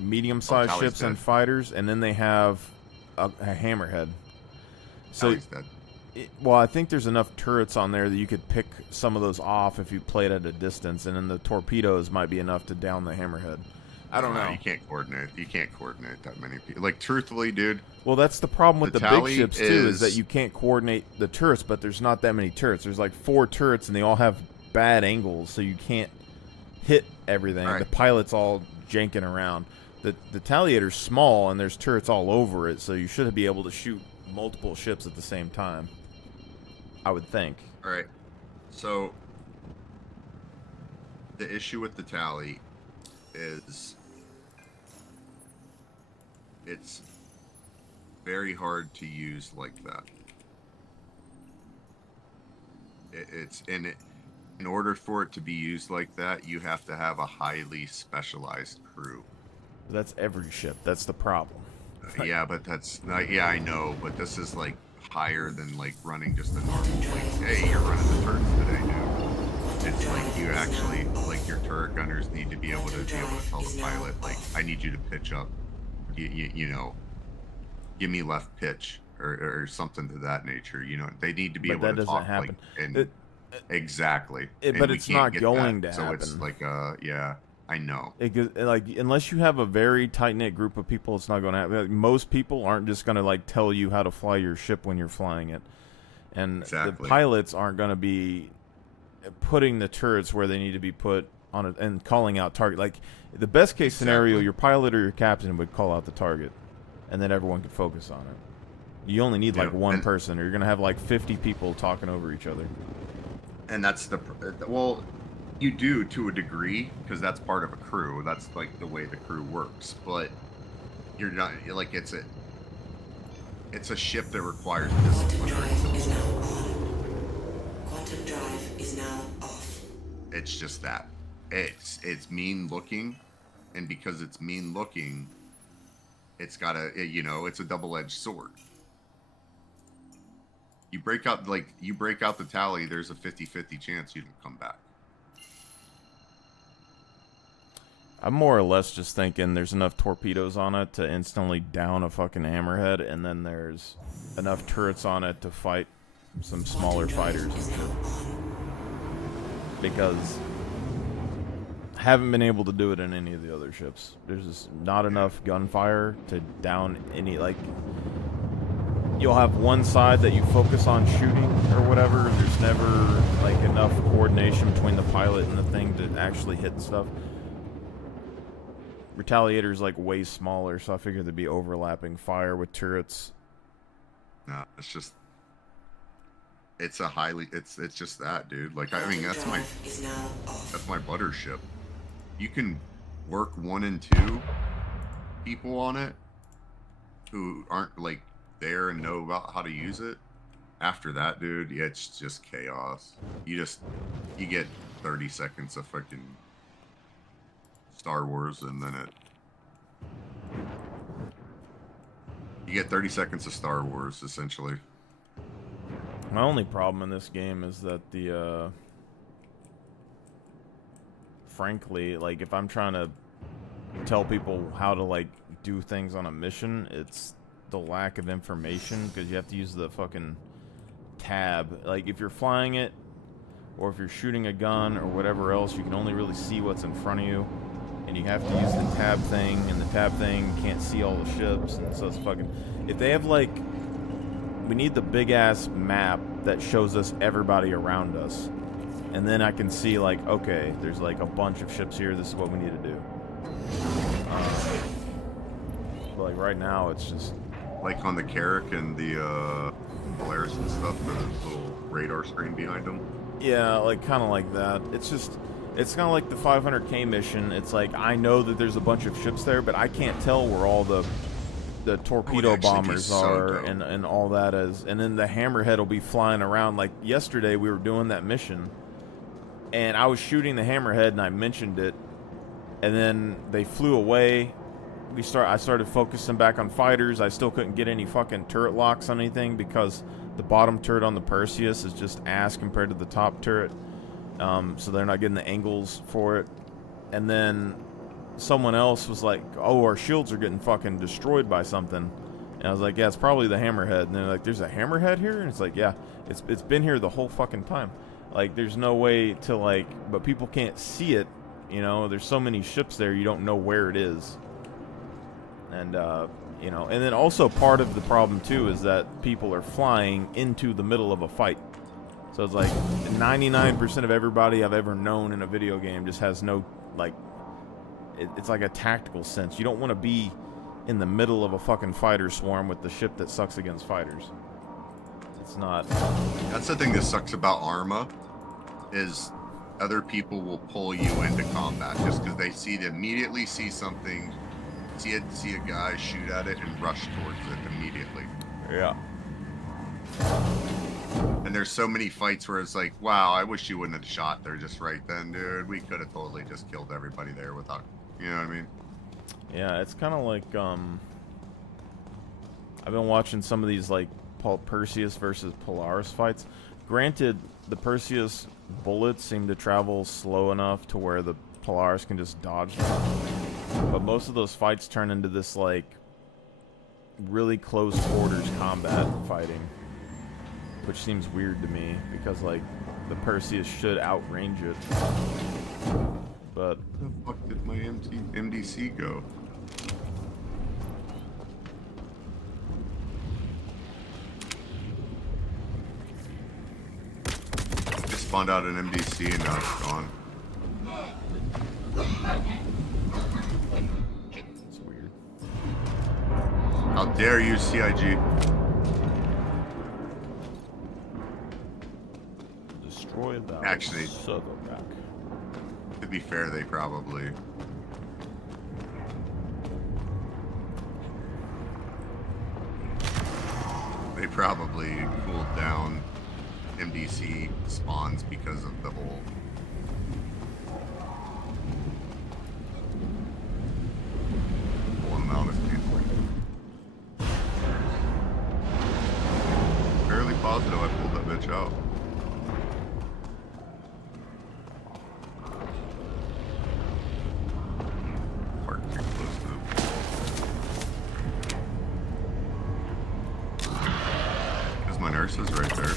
medium-sized Tally's ships and dead. fighters, and then they have a hammerhead. So, Tally's dead. well, I think there's enough turrets on there that you could pick some of those off if you played at a distance, and then the torpedoes might be enough to down the hammerhead. I don't know. You can't coordinate. You can't coordinate that many people. Like, truthfully, dude, Well, that's the problem with The the big tally ships too, is that is- you can't coordinate the turrets, but there's not that many turrets. There's like 4 turrets, and they all have bad angles, so you can't hit everything. Right. The pilot's all janking around. The Taliator's small, and there's turrets all over it, so you should be able to shoot multiple ships at the same time. I would think. All right. So the issue with the tally is it's very hard to use like that. In order for it to be used like that, you have to have a highly specialized crew. That's every ship. That's the problem. Yeah, but that's not, yeah, I know, but this is like higher than like running just a normal, like, hey, you're running the turrets today, dude. It's like you actually, like, your turret gunners need to be able to tell the pilot, like, I need you to pitch up, you know, give me left pitch or something to that nature. You know, they need to be able to talk happen. Like, and exactly. But it's not going to happen. So it's like, yeah. I know. Like, unless you have a very tight-knit group of people, it's not going to happen. Like, most people aren't just going to, like, tell you how to fly your ship when you're flying it. And the pilots aren't going to be putting the turrets where they need to be put on it and calling out target. Like, the best-case scenario, your pilot or your captain would call out the target, and then everyone could focus on it. You only need, like, one person, or you're going to have, like, 50 people talking over each other. And that's the... Well... You do to a degree, because that's part of a crew. That's like the way the crew works. But you're not like it's a ship that requires discipline. Quantum drive is now on. Quantum drive is now off. It's just that it's mean looking, and because it's mean looking, it's got it's a double-edged sword. You break out the tally, there's a 50-50 chance you don't come back. I'm more or less just thinking there's enough torpedoes on it to instantly down a fucking hammerhead, and then there's enough turrets on it to fight some smaller fighters. Because I haven't been able to do it in any of the other ships. There's just not enough gunfire to down any, like... You'll have one side that you focus on shooting or whatever, and there's never, like, enough coordination between the pilot and the thing to actually hit stuff. Retaliator's like way smaller, so I figured there'd be overlapping fire with turrets. No, it's just it's just that, dude. Like, I mean, that's my butter ship. You can work 1 and 2 people on it who aren't like there and know about how to use it. After that, dude, yeah, it's just chaos. You get 30 seconds of fucking Star Wars, and then you get 30 seconds of Star Wars, essentially. My only problem in this game is that the, frankly, like, if I'm trying to tell people how to, like, do things on a mission, it's the lack of information, because you have to use the fucking tab. Like, if you're flying it, or if you're shooting a gun, or whatever else, you can only really see what's in front of you. And you have to use the tab thing, and the tab thing can't see all the ships, and so it's fucking... If they have, like... We need the big-ass map that shows us everybody around us. And then I can see, like, okay, there's, like, a bunch of ships here, this is what we need to do. But, like, right now, it's just... Like on the Carrack and the, Polaris and stuff, the little radar screen behind them? Yeah, like, kind of like that. It's just... It's kind of like the 500K mission. It's like, I know that there's a bunch of ships there, but I can't tell where all the torpedo bombers are and all that is. And then the hammerhead will be flying around. Like, yesterday we were doing that mission, and I was shooting the hammerhead, and I mentioned it, and then they flew away. I started focusing back on fighters. I still couldn't get any fucking turret locks on anything, because the bottom turret on the Perseus is just ass compared to the top turret. So they're not getting the angles for it. And then someone else was like, oh, our shields are getting fucking destroyed by something. And I was like, yeah, it's probably the hammerhead. And they're like, there's a hammerhead here? And it's like, yeah, it's been here the whole fucking time. Like, there's no way to, like, but people can't see it, you know? There's so many ships there, you don't know where it is. And, you know, and then also part of the problem, too, is that people are flying into the middle of a fight. So it's like 99% of everybody I've ever known in a video game just has no, like, it's like a tactical sense. You don't want to be in the middle of a fucking fighter swarm with the ship that sucks against fighters. It's not. That's the thing that sucks about Arma, is other people will pull you into combat just because they immediately see something, see a guy, shoot at it, and rush towards it immediately. Yeah. And there's so many fights where it's like, wow, I wish you wouldn't have shot there just right then, dude. We could have totally just killed everybody there without, you know what I mean? Yeah, it's kind of like, I've been watching some of these, like, Perseus versus Polaris fights. Granted, the Perseus bullets seem to travel slow enough to where the Polaris can just dodge them. But most of those fights turn into this, like, really close quarters combat fighting. Which seems weird to me, because, like, the Perseus should outrange it. But... Where the fuck did my MDC go? Just spawned out an MDC and now it's gone. it's weird. How dare you, CIG? Destroy that. Actually, Silverback. to be fair, they probably... They probably cooled down MDC spawns because of the whole... amount of people. Fairly positive I pulled that bitch out. Park pretty close to them. Because my nurse is right there.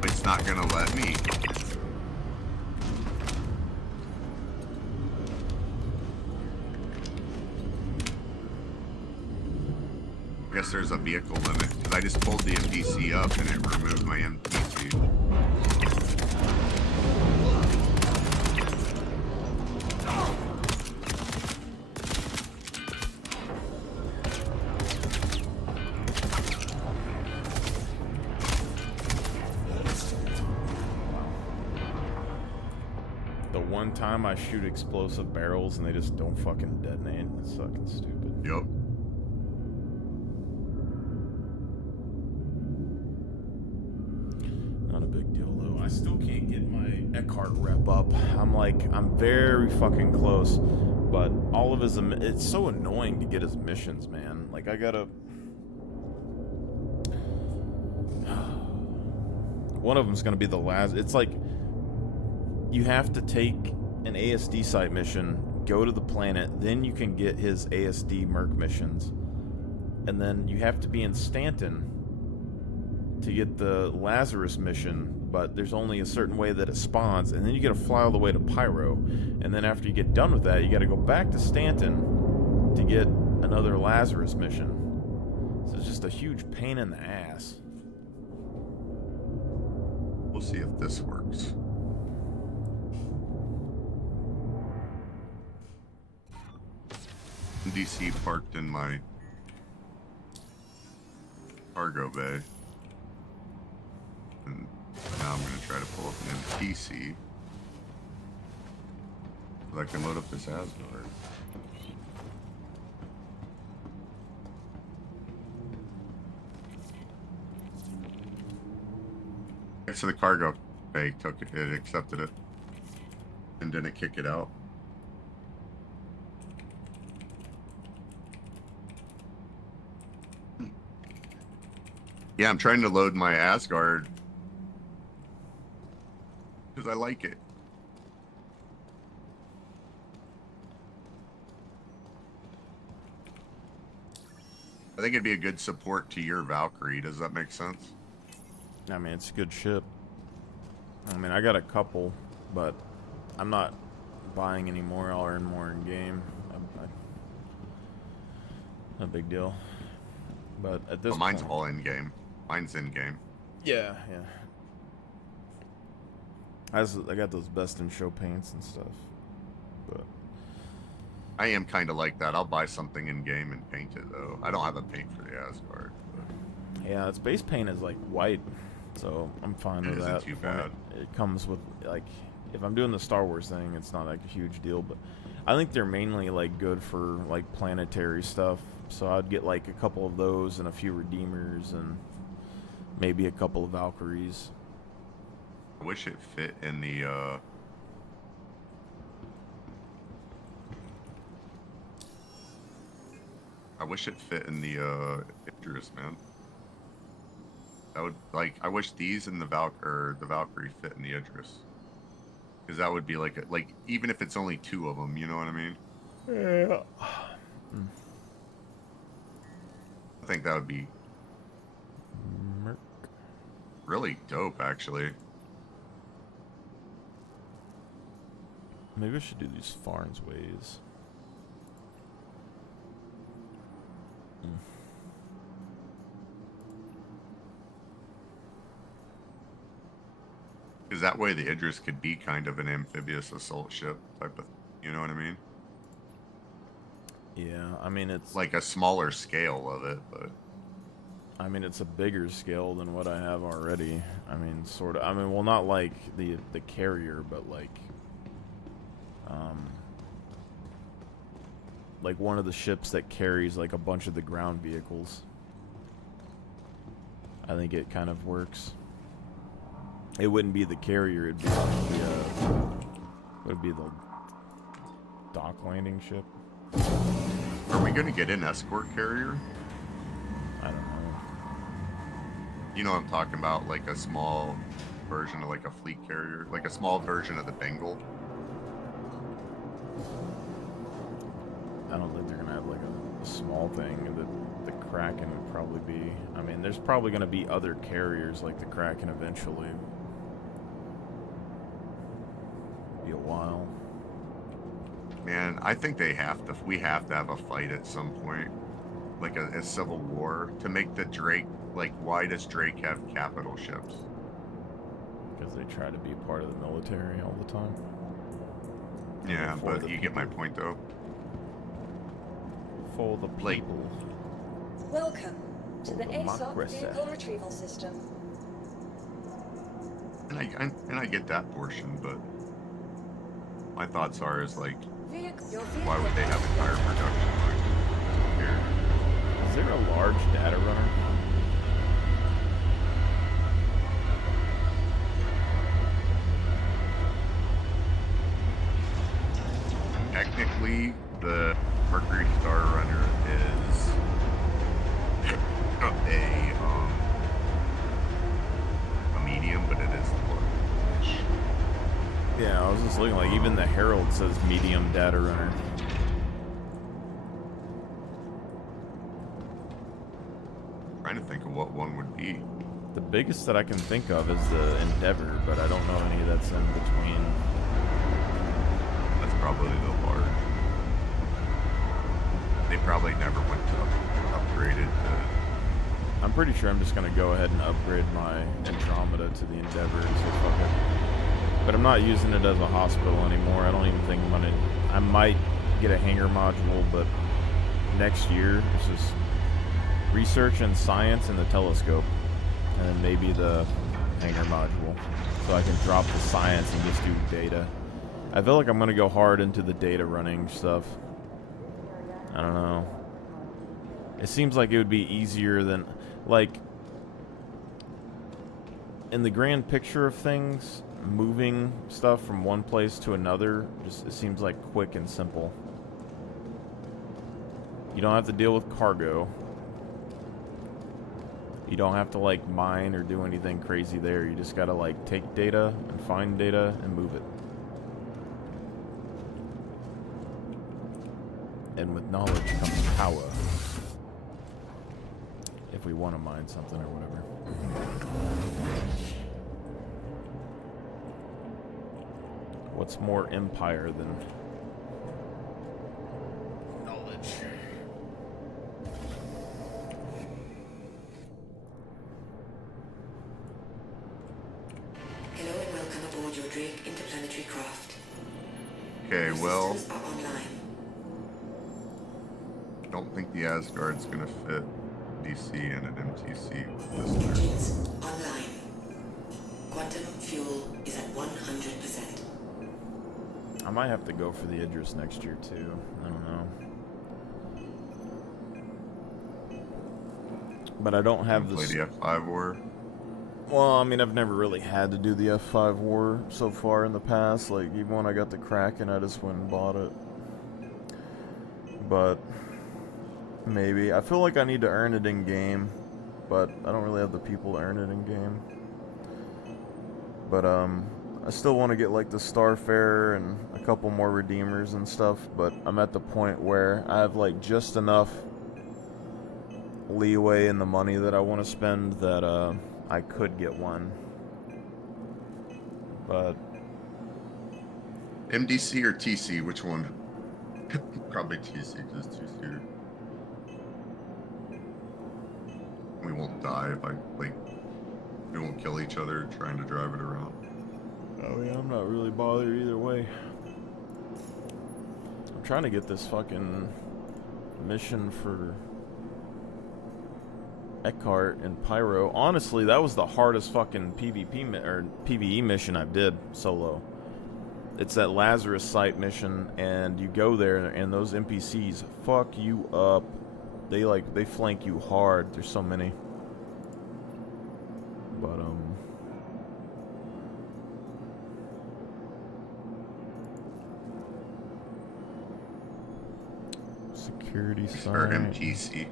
It's not gonna let me. I guess there's a vehicle limit, because I just pulled the MDC up and it removed my MDC. One time I shoot explosive barrels and they just don't fucking detonate. It's fucking stupid. Yep. Not a big deal though. I still can't get my Eckhart rep up. I'm very fucking close. But all of his, it's so annoying to get his missions, man. Like I gotta... One of them's gonna be the last. It's like... You have to take an ASD site mission, go to the planet, then you can get his ASD Merc missions. And then you have to be in Stanton to get the Lazarus mission, but there's only a certain way that it spawns, and then you gotta fly all the way to Pyro. And then after you get done with that, you gotta go back to Stanton to get another Lazarus mission. So it's just a huge pain in the ass. We'll see if this works. DC parked in my cargo bay. And now I'm going to try to pull up an MTC. So I can load up this Asgard. So the cargo bay took it, it accepted it, and didn't kick it out. Yeah, I'm trying to load my Asgard because I like it. I think it'd be a good support to your Valkyrie. Does that make sense? I mean, it's a good ship. I mean, I got a couple, but I'm not buying any more. I'll earn more in game. No big deal. But at this Well, mine's point, all in game. Mine's in game. yeah. I got those best in show paints and stuff. But I am kind of like that. I'll buy something in game and paint it though. I don't have a paint for the Asgard. But yeah, its base paint is like white, so I'm fine It with isn't that. too bad. It comes with like, if I'm doing the Star Wars thing, it's not like a huge deal. But I think they're mainly like good for like planetary stuff. So I'd get like a couple of those and a few Redeemers and maybe a couple of Valkyries. I wish it fit in the I wish it fit in the Idris, man. That would like I wish these and the Valkyrie fit in the Idris. Cuz that would be like even if it's only 2 of them, you know what I mean? Yeah. I think that would be Merc. really dope actually. Maybe I should do these Farns ways. Cuz that way the Idris could be kind of an amphibious assault ship type of, you know what I mean? Yeah, I mean it's Like a smaller scale of it, but I mean, it's a bigger scale than what I have already. I mean, sort of. I mean, well, not like the carrier, but like one of the ships that carries like a bunch of the ground vehicles. I think it kind of works. It wouldn't be the carrier. It'd be would be the dock landing ship. are we going to get an escort carrier? I don't know. You know what I'm talking about, like a small version of like a fleet carrier, like a small version of the Bengal. I don't think they're gonna have like a small thing. The Kraken would probably be. I mean, there's probably gonna be other carriers like the Kraken eventually. Be a while. Man, I think we have to have a fight at some point, like a civil war, to make the Drake, like, why does Drake have capital ships? Because they try to be part of the military all the time. Yeah, For but the you get my people. point though. For the Like- people. Welcome to the ASOP Democracy. vehicle retrieval system. And I get that portion, but my thoughts are is like, Your why would they have entire production lines here? Is there a large data runner? Technically, the Mercury Star Runner is a medium, but it is large. Yeah, I was just looking, like, even the Herald says medium data runner. Trying to think of what one would be. The biggest that I can think of is the Endeavor, but I don't know any that's in between. That's probably the large. They probably never went to upgraded to. I'm pretty sure I'm just gonna go ahead and upgrade my Andromeda to the Endeavor and say fuck it. But I'm not using it as a hospital anymore. I don't even think I'm gonna. I might get a hangar module, but next year it's just research and science and the telescope, and then maybe the hangar module, so I can drop the science and just do data. I feel like I'm gonna go hard into the data running stuff. I don't know. It seems like it would be easier than, like, in the grand picture of things, moving stuff from one place to another, just it seems like quick and simple. You don't have to deal with cargo. You don't have to, like, mine or do anything crazy there. You just gotta, like, take data and find data and move it. And with knowledge comes power. If we want to mine something or whatever. What's more Empire than knowledge? Hello and welcome aboard your Drake interplanetary craft. Okay, Your well, systems are online. I don't think the Asgard's gonna fit DC and an MTC with this thing. Engines online. Quantum fuel is at 100%. I might have to go for the Idris next year too. I don't know. But I don't have Play this. the F5 war. Well, I mean, I've never really had to do the F5 war so far in the past. Like, even when I got the Kraken, I just went and bought it. But maybe. I feel like I need to earn it in game, but I don't really have the people to earn it in game. But I still want to get like the Starfarer and a couple more Redeemers and stuff, but I'm at the point where I have like just enough leeway in the money that I want to spend that I could get one. But MDC or TC, which one? Probably TC, just TC. We won't die if we won't kill each other trying to drive it around. oh yeah, I'm not really bothered either way. I'm trying to get this fucking mission for Eckhart and Pyro. Honestly, that was the hardest fucking PvE mission I did solo. It's that Lazarus site mission, and you go there, and those NPCs fuck you up. They flank you hard. There's so many. But security Or site. MTC.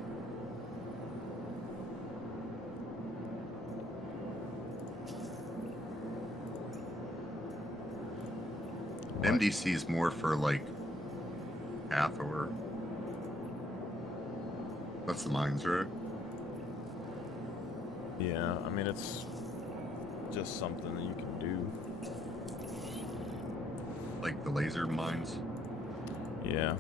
MDC is more for like Hathor. That's the mines, right? Yeah, I mean, it's just something that you can do. Like the laser mines. Yeah.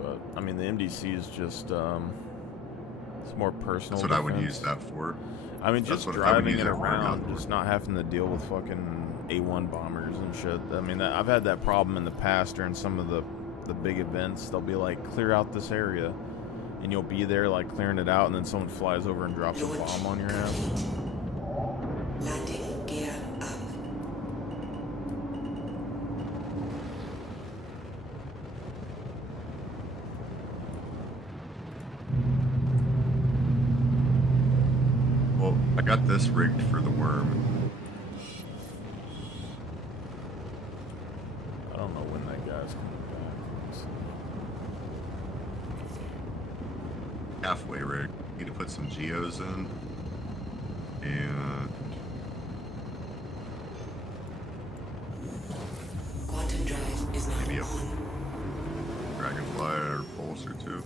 But, I mean, the MDC is just, it's more personal. That's what I would defense. use that for. I mean, That's just what I would driving use it that for, around, not just not having to deal with fucking A1 bombers and shit. I mean, I've had that problem in the past during some of the big events. They'll be like, clear out this area. And you'll be there, like, clearing it out, and then someone flies over and drops a bomb on your ass. Landing gear up. Well, I got this rigged for the worm. I don't know when that guy's coming back. Let's see. Halfway rig. Need to put some geos in. And Quantum drive is now Maybe a- on. dragonfly or pulse or two.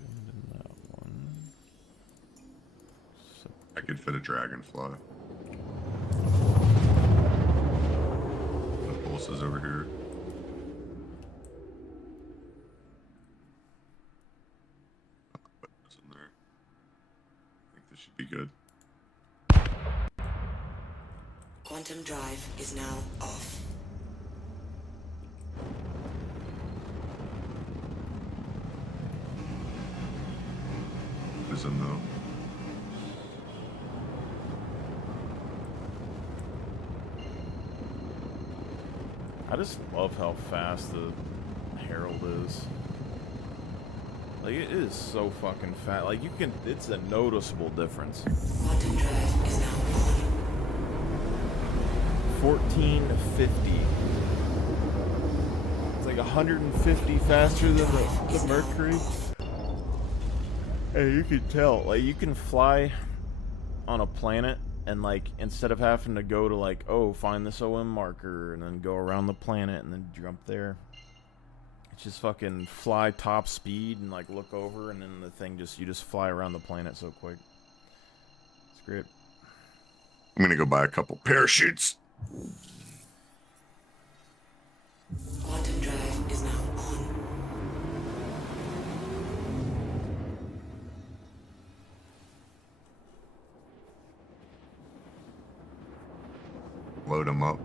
And then that one. So, I could fit a dragonfly. The pulse is over here. Put this in there. I think this should be good. Quantum drive is now off. Is in though. I just love how fast the Herald is. Like, it is so fucking fast. Like, you can, it's a noticeable difference. Quantum drive is now on. 1450. It's like 150 faster than the Mercury. Hey, you can tell. Like, you can fly on a planet, and like, instead of having to go to like, oh, find this OM marker, and then go around the planet, and then jump there. Just fucking fly top speed and like look over, and then the thing you just fly around the planet so quick. It's great. I'm gonna go buy a couple parachutes. Quantum drive is now on. Load them up.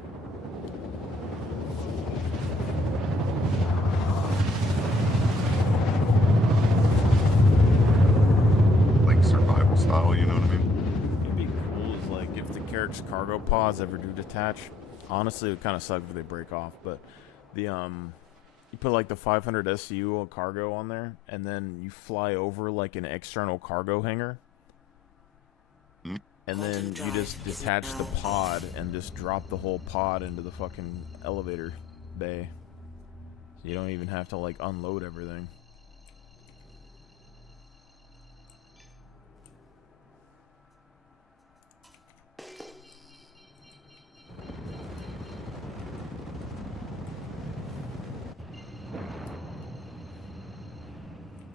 Like survival style, you know what I mean? It'd be cool is like if the Carrick's cargo pods ever do detach. Honestly, it would kind of suck if they break off, but the you put like the 500 SU cargo on there, and then you fly over like an external cargo hangar. And then you just detach the pod and just drop the whole pod into the fucking elevator bay. So you don't even have to like unload everything.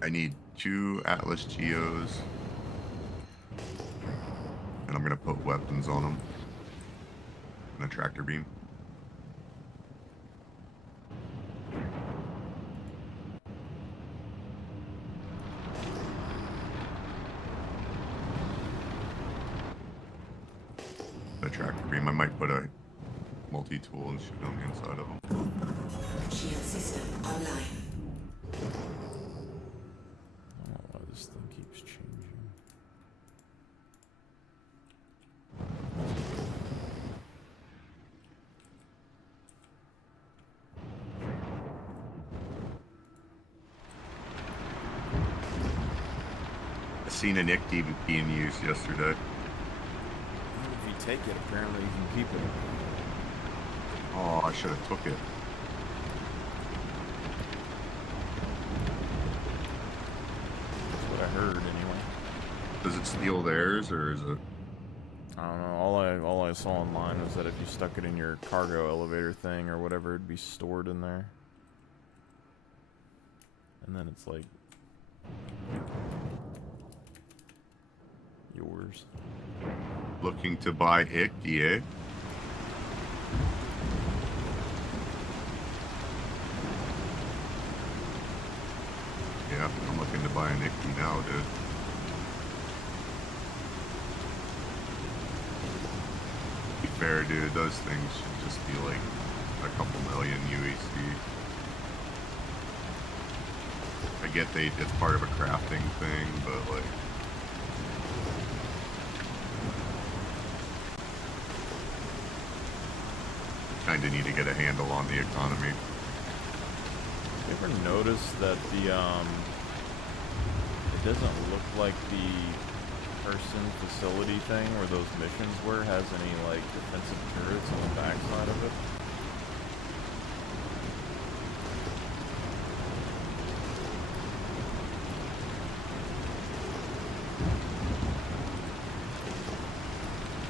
I need 2 Atlas Geos. And I'm gonna put weapons on them. And a tractor beam. The tractor beam, I might put a multi-tool and shoot on the inside of them. Shield system online. I don't know why this thing keeps changing. I seen an ICD being used yesterday. If you take it, apparently you can keep it. Oh, I should have took it. That's what I heard anyway. Does it steal theirs, or is it? I don't know. All I saw online was that if you stuck it in your cargo elevator thing or whatever, it'd be stored in there. And then it's like yours. Looking to buy ICD, eh? Yeah, I'm looking to buy an ICD now, dude. To be fair, dude, those things should just be like a couple million UEC. I get it's part of a crafting thing, but like, kind of need to get a handle on the economy. You ever notice that the it doesn't look like the person facility thing where those missions were has any like defensive turrets on the backside of it?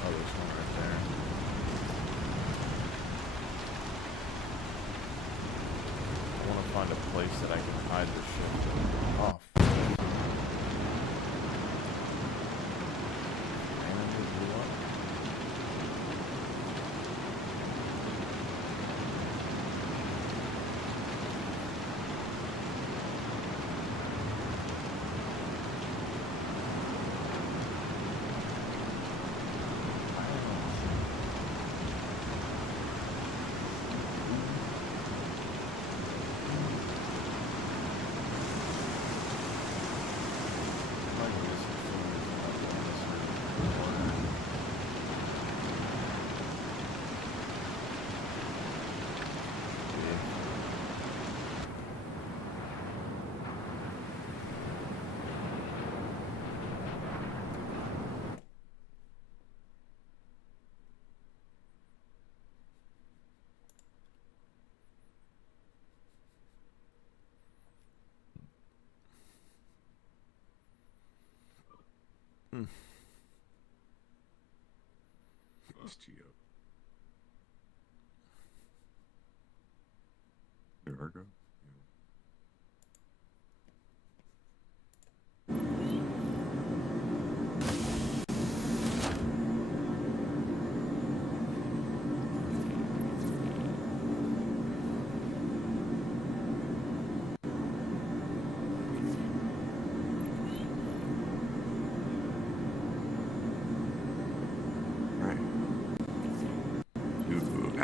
Oh, there's one right there. I want to find a place that I can hide this shit. Oh, randomly blew up. STO. There we go. Yeah.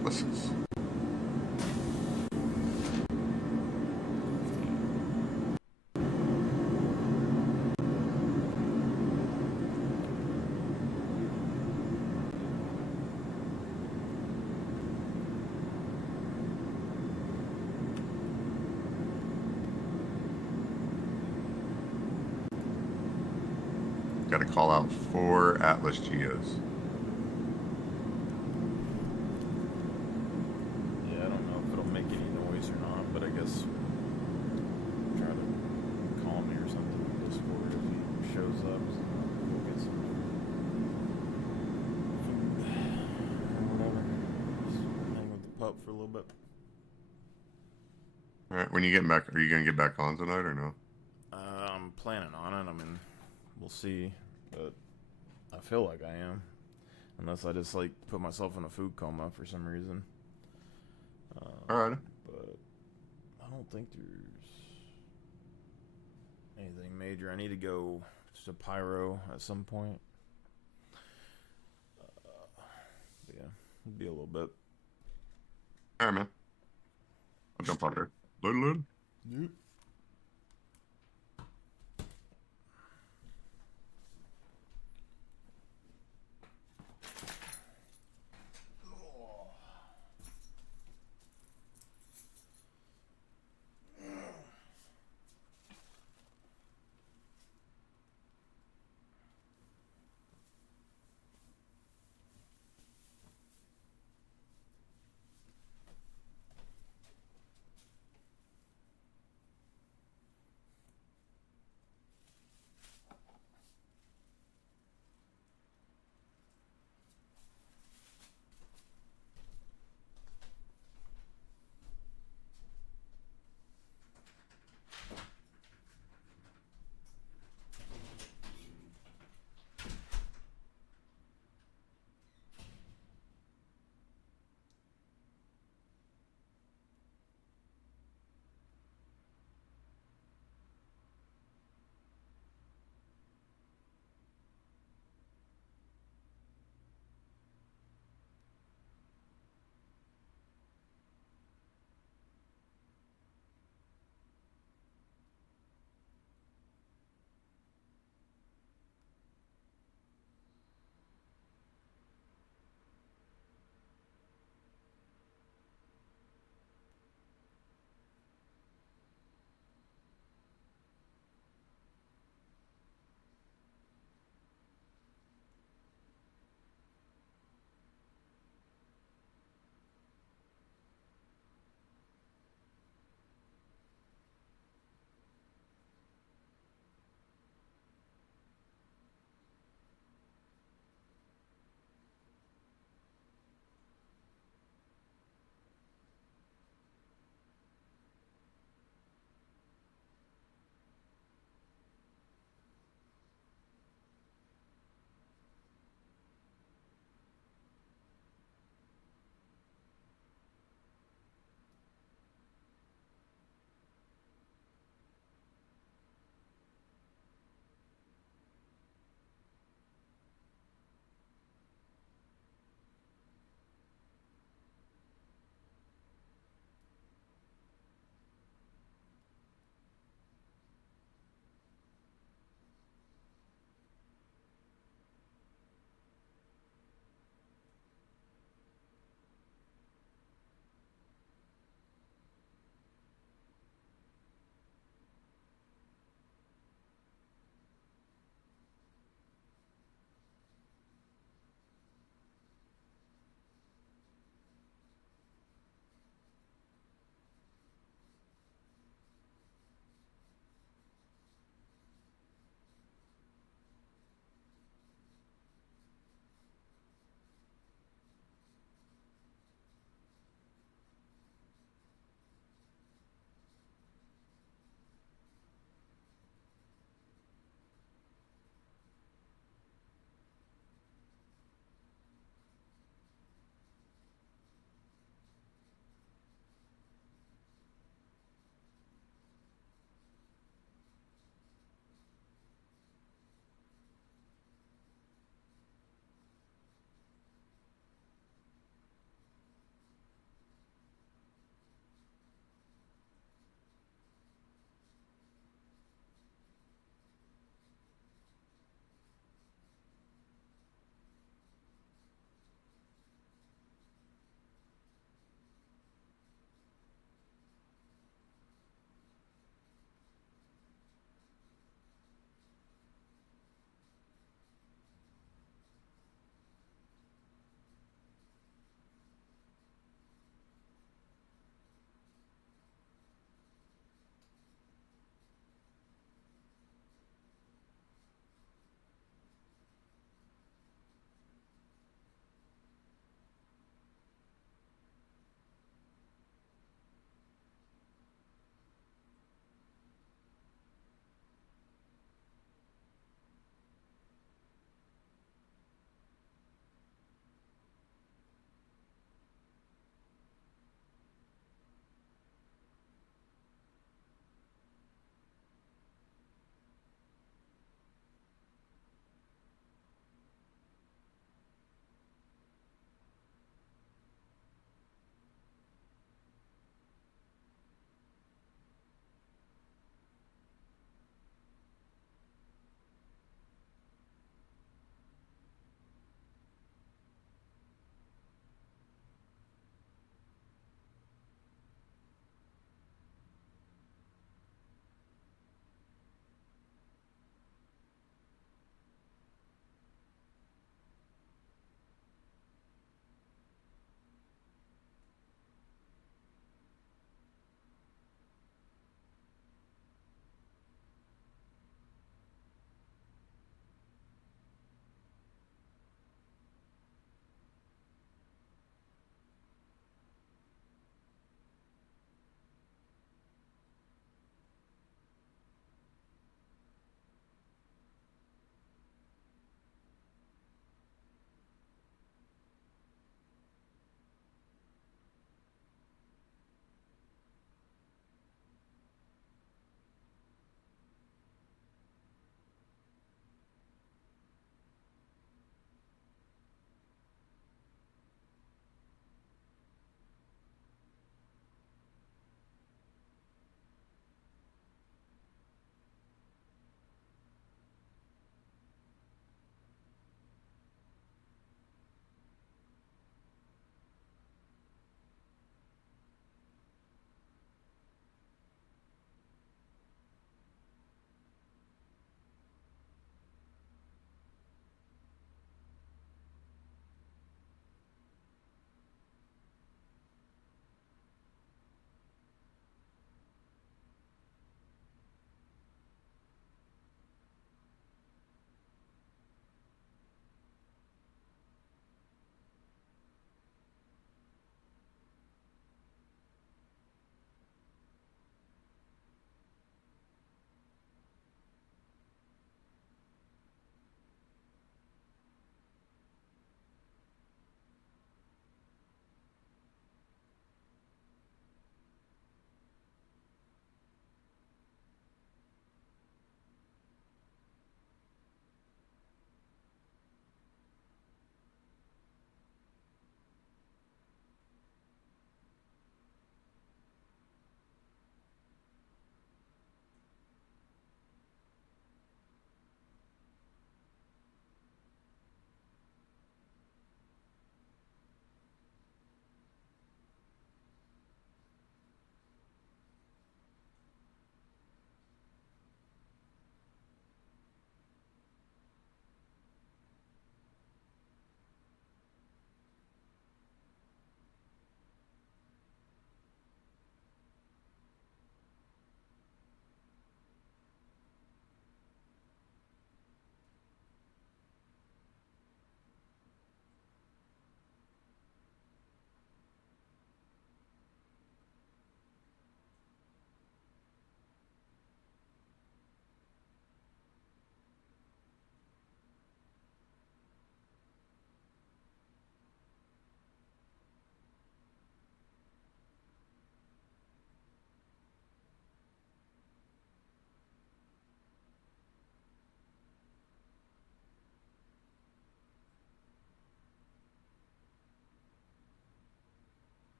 Atlases. Got to call out 4 Atlas Geos. Yeah, I don't know if it'll make any noise or not, but I guess try to call me or something in Discord if he shows up. So we'll get some food or whatever. Just hang with the pup for a little bit. All right, when you get back, are you gonna get back on tonight or no? I'm planning on it. I mean, we'll see, but I feel like I am, unless I just like put myself in a food coma for some reason. All right. But I don't think there's anything major. I need to go to Pyro at some point. But yeah, it'll be a little bit. All right, man. I'll jump on there. Later. Yep.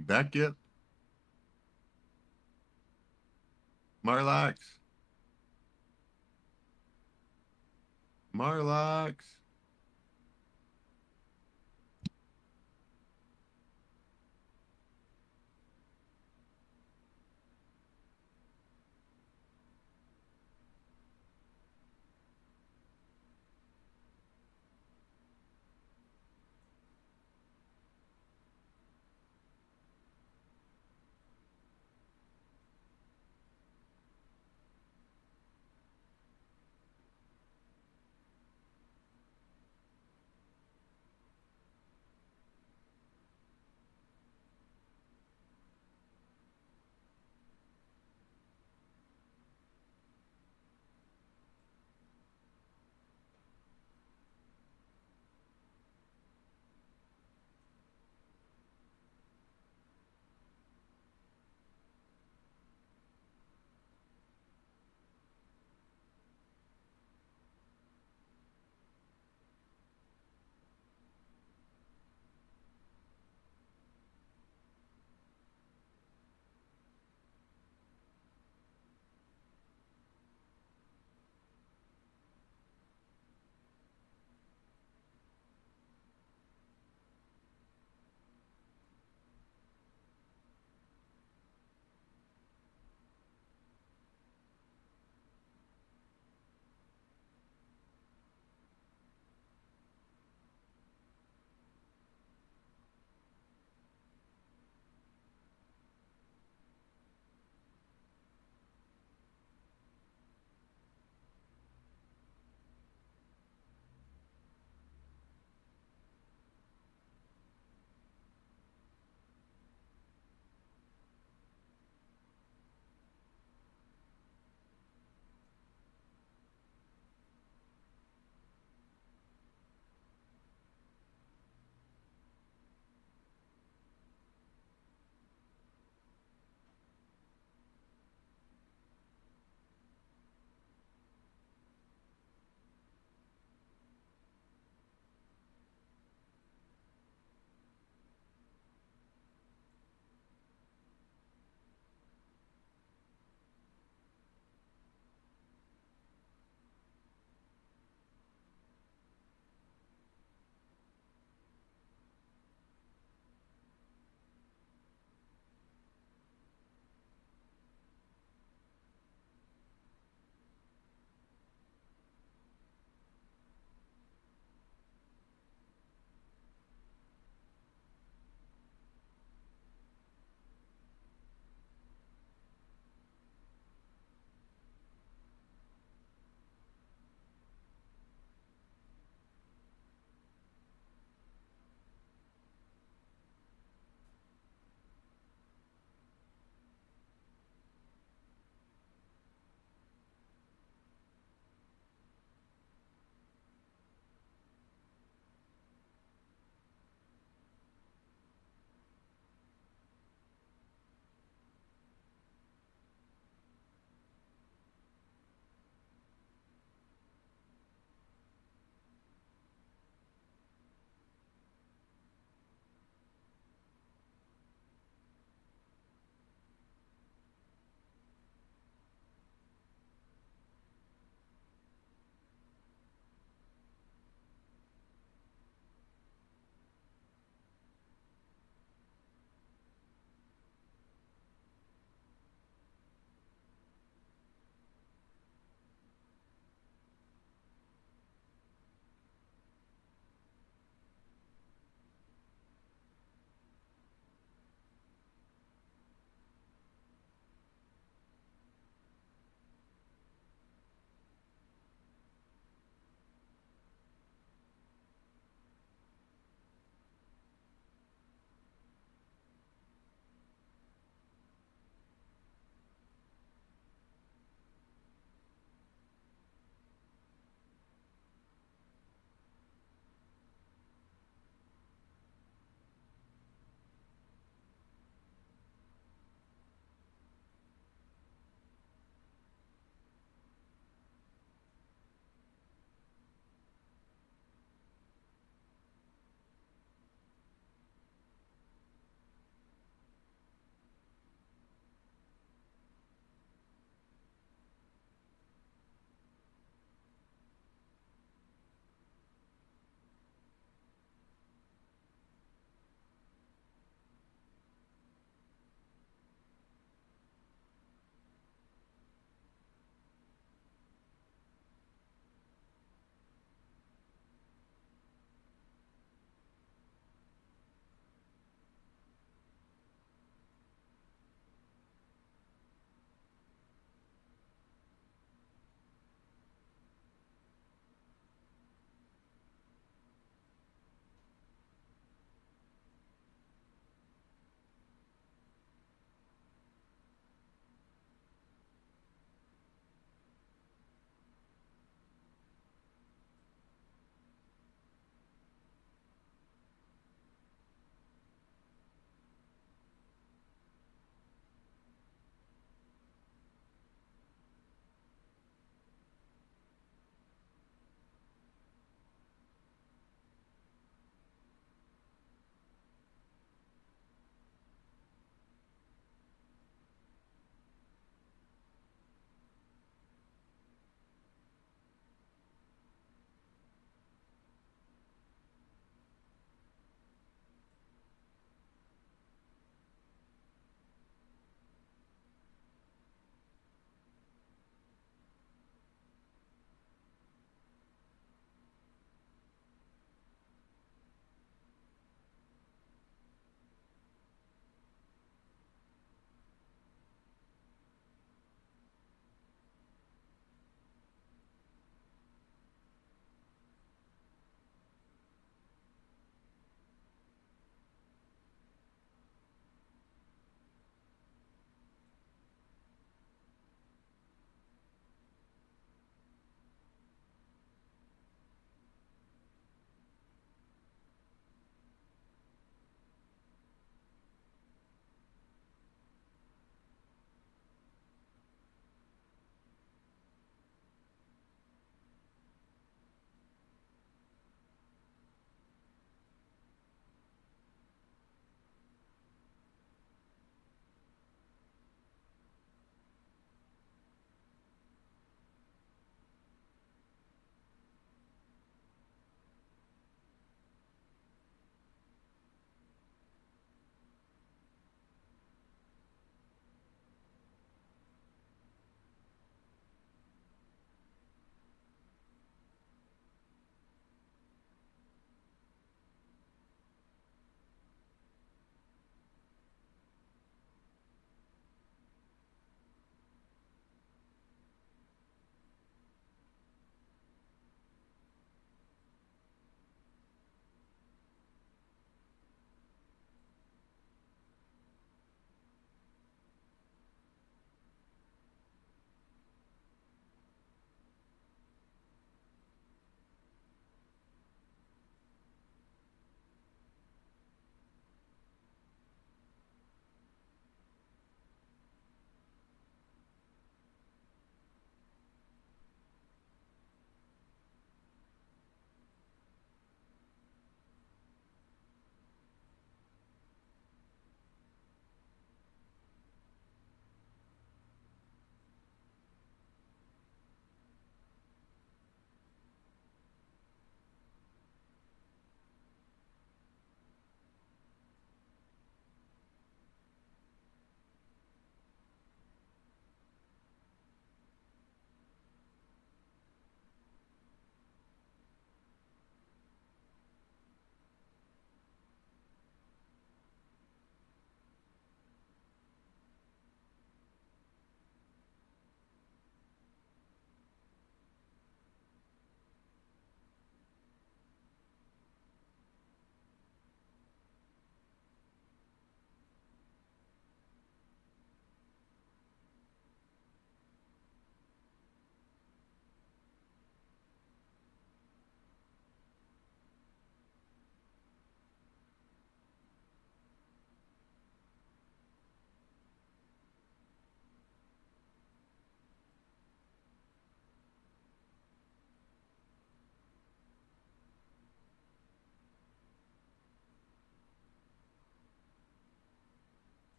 You back yet? Marlax. Marlax.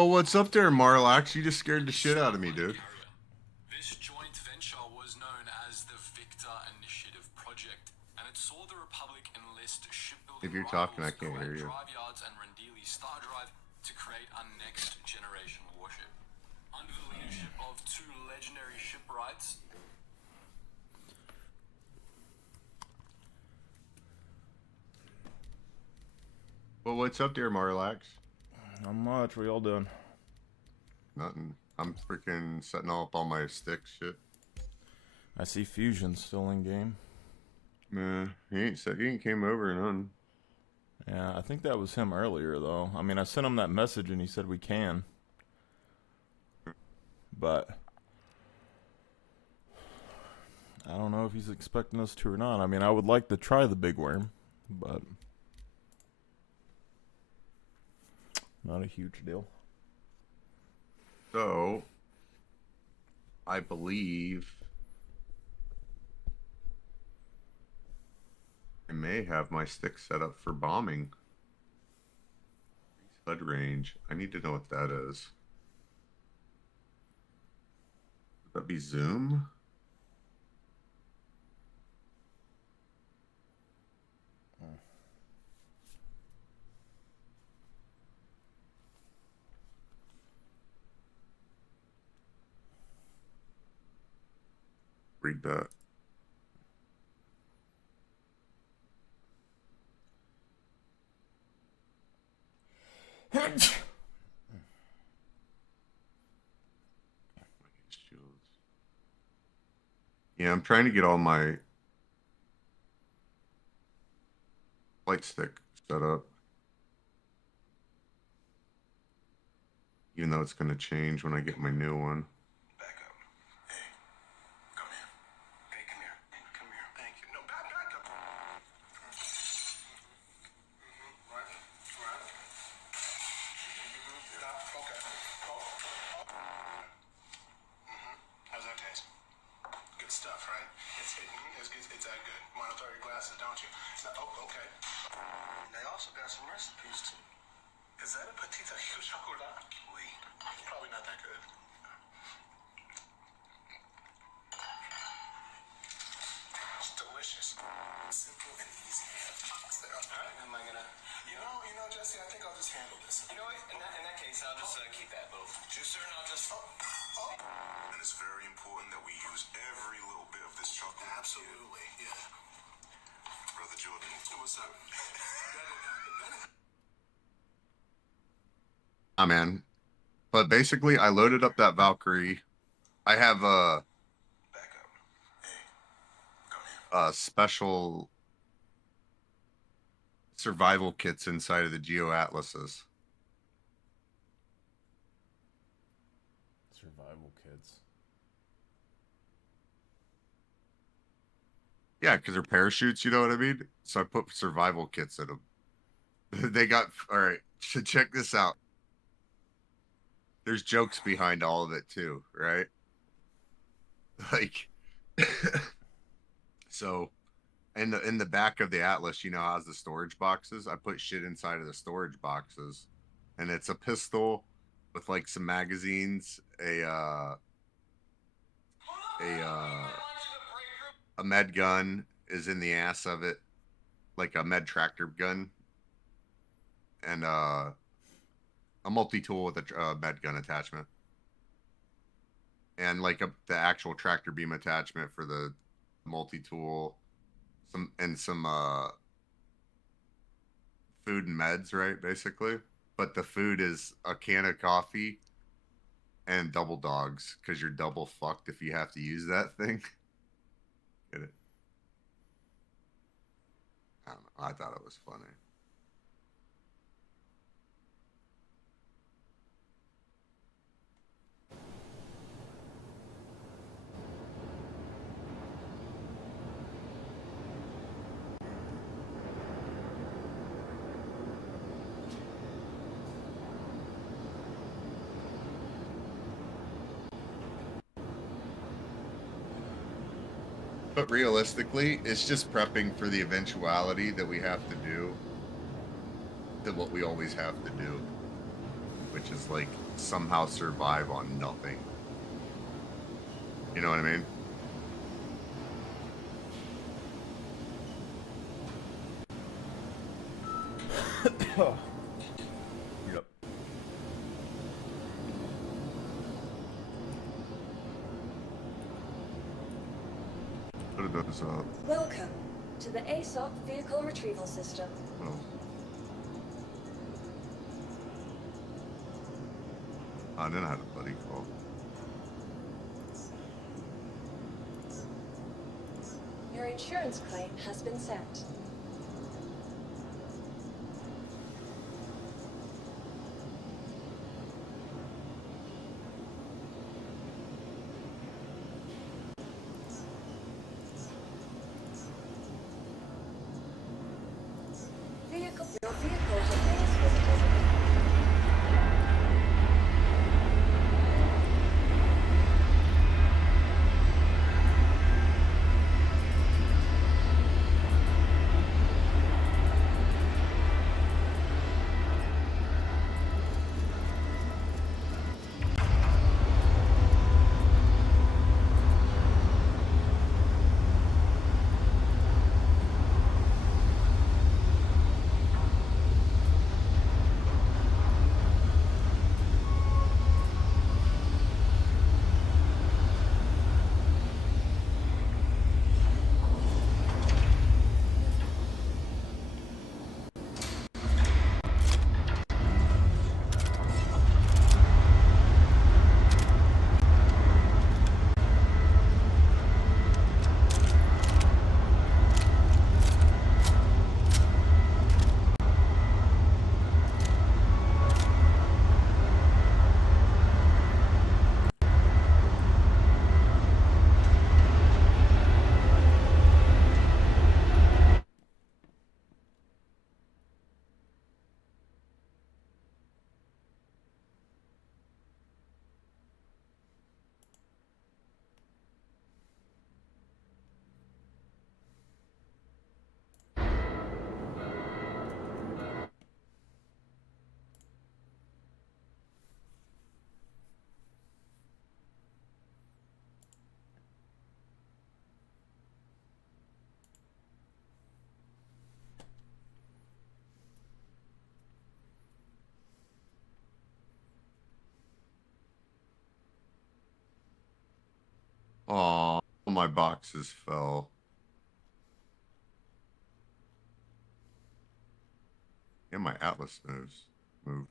Oh, what's up there, Marlax? You just scared the shit out of me, dude. This joint venture was known as the Victor Initiative Project, and it saw the Republic enlist shipbuilding If you're talking, I rivals can't hear Kuwait you. Drive Yards and Rendili Star Drive to create a next generation warship. Under the leadership of two legendary shipwrights, Well, what's up there, Marlax? Not much. What y'all doing? Nothing. I'm freaking setting up all my sticks shit. I see Fusion still in game. Man, he ain't said he ain't came over or nothing. Yeah, I think that was him earlier, though. I mean, I sent him that message and he said we can. But I don't know if he's expecting us to or not. I mean, I would like to try the big worm, but not a huge deal. So, I believe I may have my stick set up for bombing. HUD range. I need to know what that is. Would that be zoom? Read that. Yeah, I'm trying to get all my light stick set up. Even though it's going to change when I get my new one. back up. Hey, come here. Hey, come here. Come here. Thank you. No, back up. Right. Stop. Okay. How's that taste? Good stuff, right? It's that good. Monitor your glasses, don't you? Okay. They also got some recipes too. Is that a petita chocolat? Oui. It's probably not that good. It's delicious. Simple and easy. Alright, am I gonna... You know, Jesse, I think I'll just handle this. You know what? In that case, I'll just keep that little juicer and I'll just... And it's very important that we use every little bit of this chocolate. Absolutely, yeah. Brother Jordan, what's up? Ah, man. But basically, I loaded up that Valkyrie. I have Back up. Hey, come here. special survival kits inside of the Geo Atlases. Survival kits. Yeah, because they're parachutes, you know what I mean? So I put survival kits in them. They got... Alright, so check this out. There's jokes behind all of it, too, right? Like... So... In the back of the Atlas, you know, has the storage boxes. I put shit inside of the storage boxes, and it's a pistol with like some magazines, a med gun is in the ass of it, like a med tractor gun, and a multi-tool with a med gun attachment, and like the actual tractor beam attachment for the multi-tool. Some food and meds, right? Basically, but the food is a can of coffee and double dogs because you're double fucked if you have to use that thing. Get it? I don't know. I thought it was funny. But realistically, it's just prepping for the eventuality that we have to what we always have to do, which is like somehow survive on nothing. You know what I mean? Yep. Put those up. Welcome to the ASOP Vehicle Retrieval System. Oh. And then I had a buddy call. Your insurance claim has been sent. Your vehicle remains visible. Aw, my boxes fell. And my Atlas moved.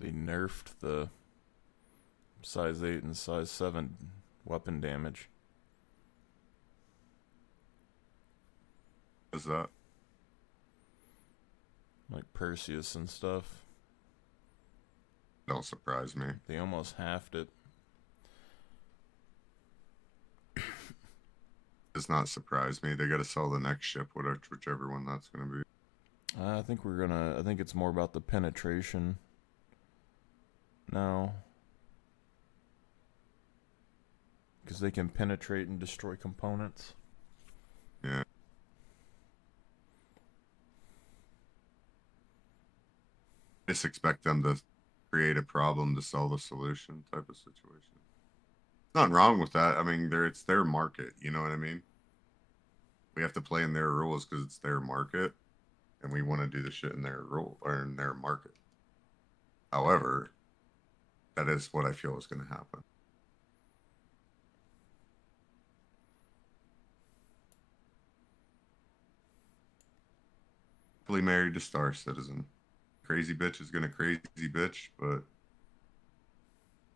They nerfed the size 8 and size 7 weapon damage. What's that? Like Perseus and stuff. Don't surprise me. They almost halved it. Does not surprise me. They got to sell the next ship, whichever one that's going to be. I think it's more about the penetration now. Because they can penetrate and destroy components. Yeah. Just expect them to create a problem to sell the solution type of situation. Nothing wrong with that. I mean, it's their market. You know what I mean? We have to play in their rules because it's their market, and we want to do the shit in their rule or in their market. However, that is what I feel is going to happen. Happily married to Star Citizen. Crazy bitch is gonna crazy bitch, but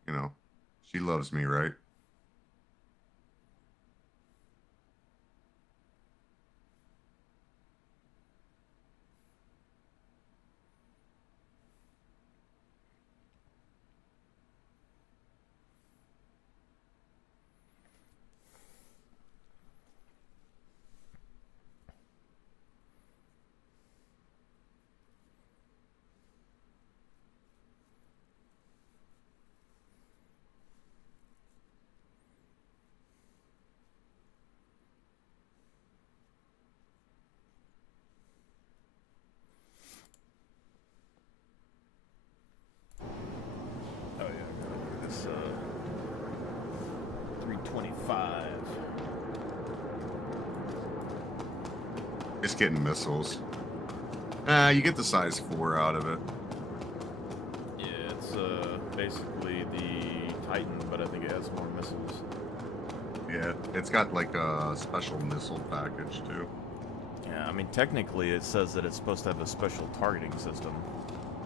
you know, she loves me, right? Oh yeah, I gotta do this 325. Just getting missiles. You get the size 4 out of it. Yeah, it's basically the Titan, but I think it has more missiles. Yeah, it's got like a special missile package too. Yeah, I mean technically it says that it's supposed to have a special targeting system.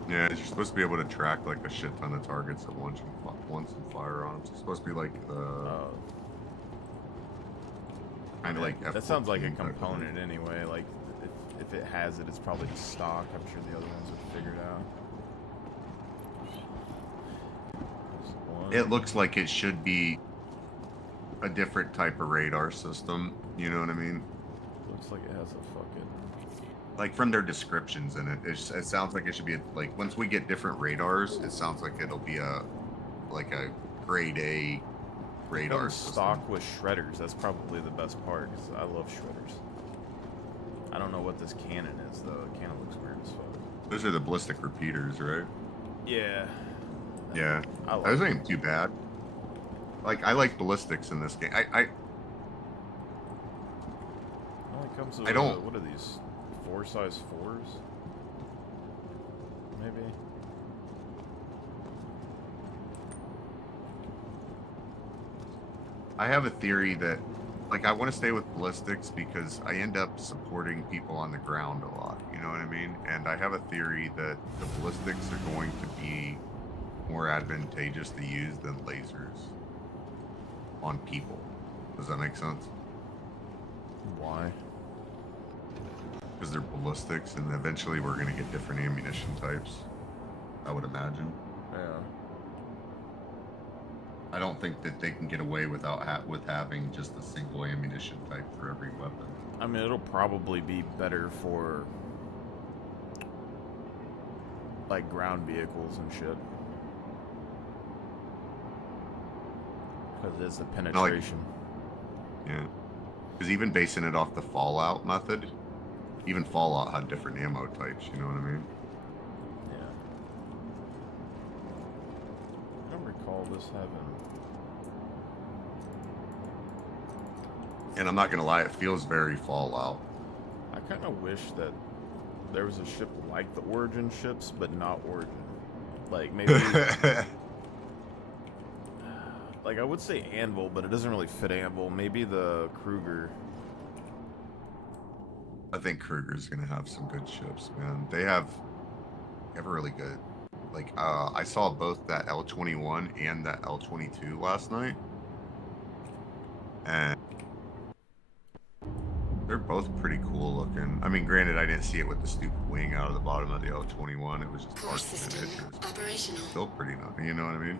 Yeah, you're supposed to be able to track like a shit ton of targets at once and fire on them. So it's supposed to be like kind of like that sounds like a F-14 type of component thing. anyway. Like if it has it, it's probably just stock. I'm sure the other ones would figure it out. There's one. It looks like it should be a different type of radar system. You know what I mean? Looks like it has a fucking. Like from their descriptions in it, it sounds like it should be like once we get different radars, it sounds like it'll be a grade A radar Comes system. stock with shredders. That's probably the best part because I love shredders. I don't know what this cannon is though. The cannon looks weird as fuck. Those are the ballistic repeaters, right? Yeah. Yeah, I like those ain't too bad. Like I like ballistics in this game. It only comes with, I don't- what are these? 4 size 4s? Maybe? I have a theory that, like, I want to stay with ballistics because I end up supporting people on the ground a lot. You know what I mean? And I have a theory that the ballistics are going to be more advantageous to use than lasers on people. Does that make sense? Why? Because they're ballistics, and eventually we're going to get different ammunition types. I would imagine. Yeah. I don't think that they can get away without with having just a single ammunition type for every weapon. I mean, it'll probably be better for like ground vehicles and shit. Because it's the penetration. Yeah. Because even basing it off the Fallout method, even Fallout had different ammo types, you know what I mean? Yeah. I don't recall this having. And I'm not going to lie, it feels very Fallout. I kind of wish that there was a ship like the Origin ships, but not Origin. Like, maybe. Like, I would say Anvil, but it doesn't really fit Anvil. Maybe the Kruger. I think Kruger's going to have some good ships, man. They have a really good. Like, I saw both that L-21 and that L-22 last night. And they're both pretty cool looking. I mean, granted, I didn't see it with the stupid wing out of the bottom of the L-21. It was just Core parts system of it. operational. Still pretty nice, you know what I mean?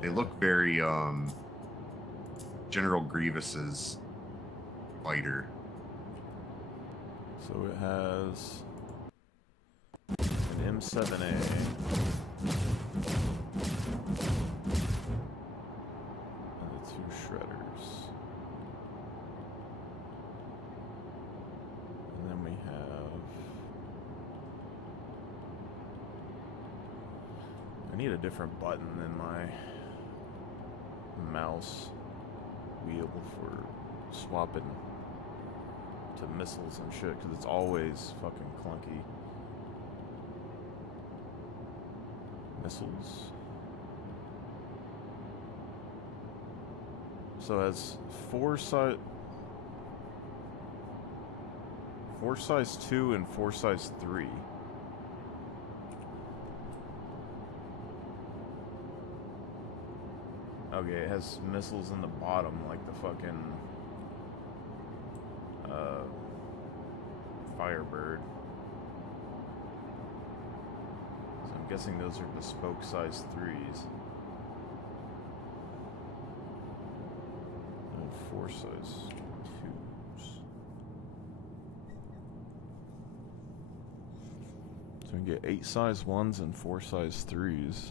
They look very General Grievous's fighter. So it has an M7A. And the 2 shredders. I need a different button than my mouse wheel for swapping to missiles and shit, because it's always fucking clunky. Missiles. So as Foresight 2 and Foresight 3. Okay, it has missiles in the bottom, like the fucking Firebird. So I'm guessing those are bespoke size 3s. And 4 size 2s. So we can get 8 size 1s and 4 size 3s.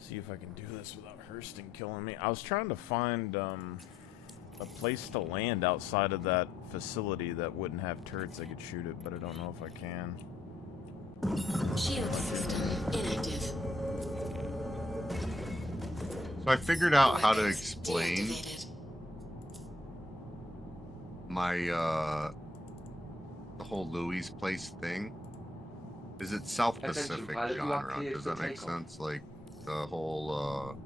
See if I can do this without Hurston killing me. I was trying to find a place to land outside of that facility that wouldn't have turrets that could shoot it, but I don't know if I can. Shield system inactive. So I figured out how to explain Deactivated. my the whole Louis Place thing. Is it South Attention, Pacific pilot, you are genre? cleared Does for that make takeoff. sense? Like the whole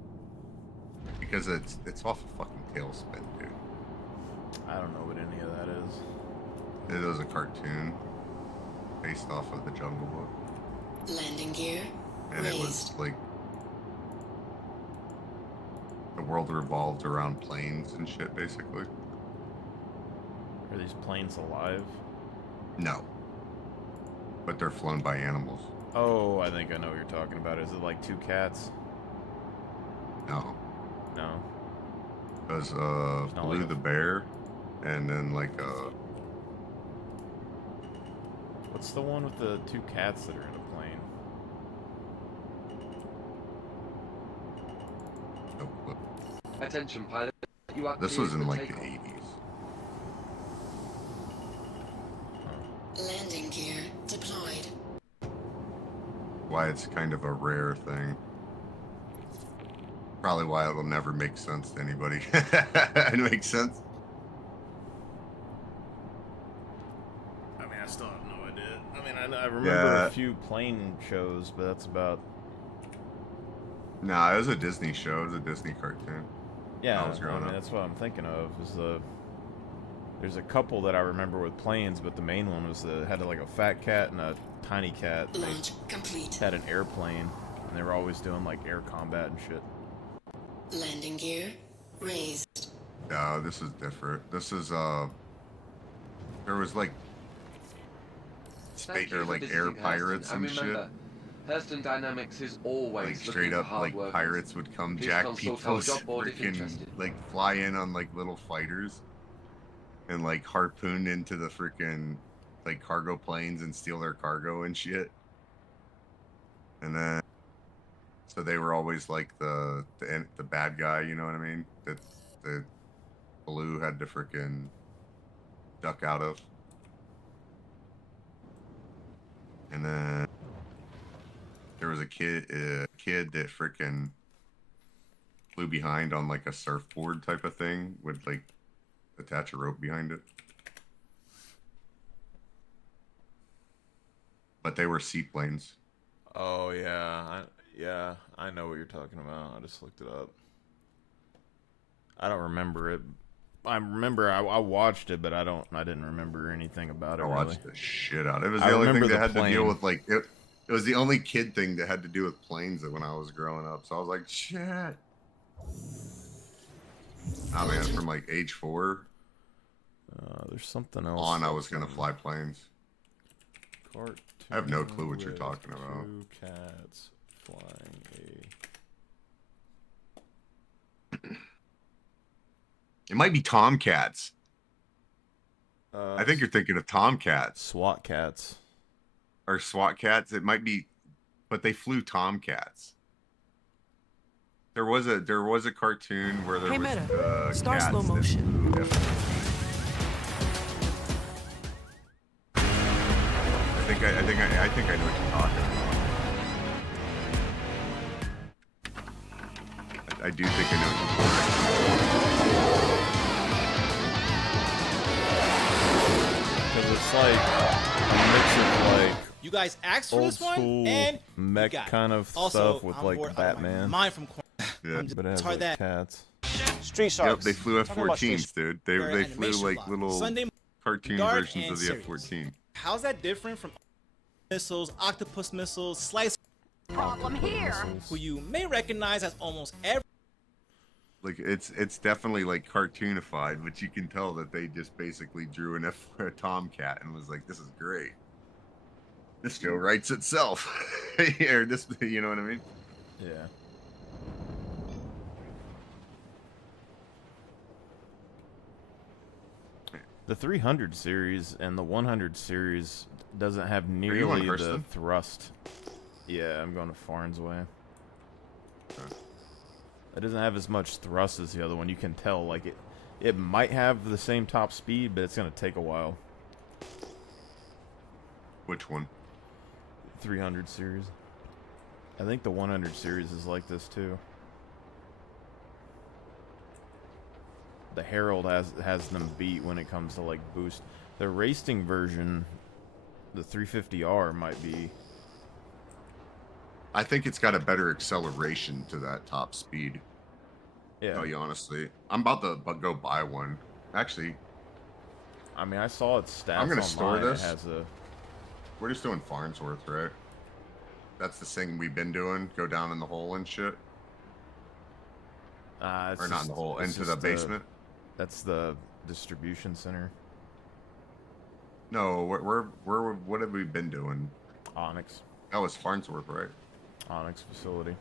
because it's off a fucking Tailspin, dude. I don't know what any of that is. It was a cartoon based off of the Jungle Book, Landing gear and it was raised. like the world revolved around planes and shit, basically. Are these planes alive? No, but they're flown by animals. Oh, I think I know what you're talking about. Is it like 2 cats? No, No. it was not Blue like a- the bear, and then like What's the one with the 2 cats that are in a plane? nope. Attention, pilot. You are This cleared was in for like the takeoff. 80s. Landing gear deployed. Why it's kind of a rare thing. Probably why it'll never make sense to anybody. It makes sense. I mean, I still have no idea. I mean, I remember Yeah. a few plane shows, but that's about... Nah, it was a Disney show. It was a Disney cartoon. Yeah, I was growing up. that's what I'm thinking of. Is there's a couple that I remember with planes, but the main one was had like a fat cat and a tiny cat. They Launch complete. had an airplane, and they were always doing like air combat and shit. Landing gear raised. Yeah, this is different. This is there was like Thank space you or for like visiting air Hurston. pirates And and shit. remember, Hurston Dynamics is always Like looking straight for up hard like workers. pirates would come Please jack consult our people's job board if freaking interested. like fly in on like little fighters and like harpoon into the freaking like cargo planes and steal their cargo and shit. And then so they were always like the bad guy, you know what I mean? That the Blue had to freaking duck out of. And then there was a kid that freaking flew behind on like a surfboard type of thing with like attach a rope behind it. But they were seaplanes. Oh yeah, I know what you're talking about. I just looked it up. I don't remember it. I remember I watched it, but I didn't remember anything about it. I watched really. the shit out. It was I the only thing remember that the had to deal plane. with like it. It was the only kid thing that had to do with planes when I was growing up. So I was like, shit. Oh man, from like age 4 There's something else. on, I was gonna fly planes. Cartoon I have no clue what you're with talking about. 2 cats flying It might be Tomcats. a. I think you're thinking of Tomcats SWAT cats. or SWAT cats. It might be, but they flew Tomcats. There was a cartoon where there Hey, was Meta, start cats slow that motion. flew I think I know what you're talking about. I do think I know what you're Because it's like a mix of like You guys asked for old this one, school and mech got it. kind of Also, stuff with I'm like bored out of my Batman. mind from corn. Yeah. I'm just But it has tired like that cats. Street Yep, Sharks. they flew Talking about Street F-14s, dude. They their flew animation like block. little Sunday cartoon dark versions and of the serious. F-14. How's that different from missiles, octopus missiles, slice Problem here. who you may recognize as almost every Like it's definitely like cartoonified, but you can tell that they just basically drew a Tomcat and was like, "This is great. This show writes itself." Or this, you know what I mean? Yeah. The 300 series and the 100 series doesn't have you on nearly the Hurston? thrust. Yeah, I'm going to Farnsway. Okay. It doesn't have as much thrust as the other one. You can tell, like it might have the same top speed, but it's going to take a while. Which one? 300 series. I think the 100 series is like this too. The Herald has them beat when it comes to like boost. The racing version, the 350R might be. I think it's got a better acceleration to that top speed. Yeah. Tell you honestly, I'm about to go buy one. Actually, I mean, I saw its stats. I'm gonna online. store this. It has a. We're just doing Farnsworth, right? That's the thing we've been doing. Go down in the hole and shit. It's Or not in the hole, into the basement. That's the distribution center. No, what have we been doing? Onyx. That was Farnsworth, right? Onyx facility.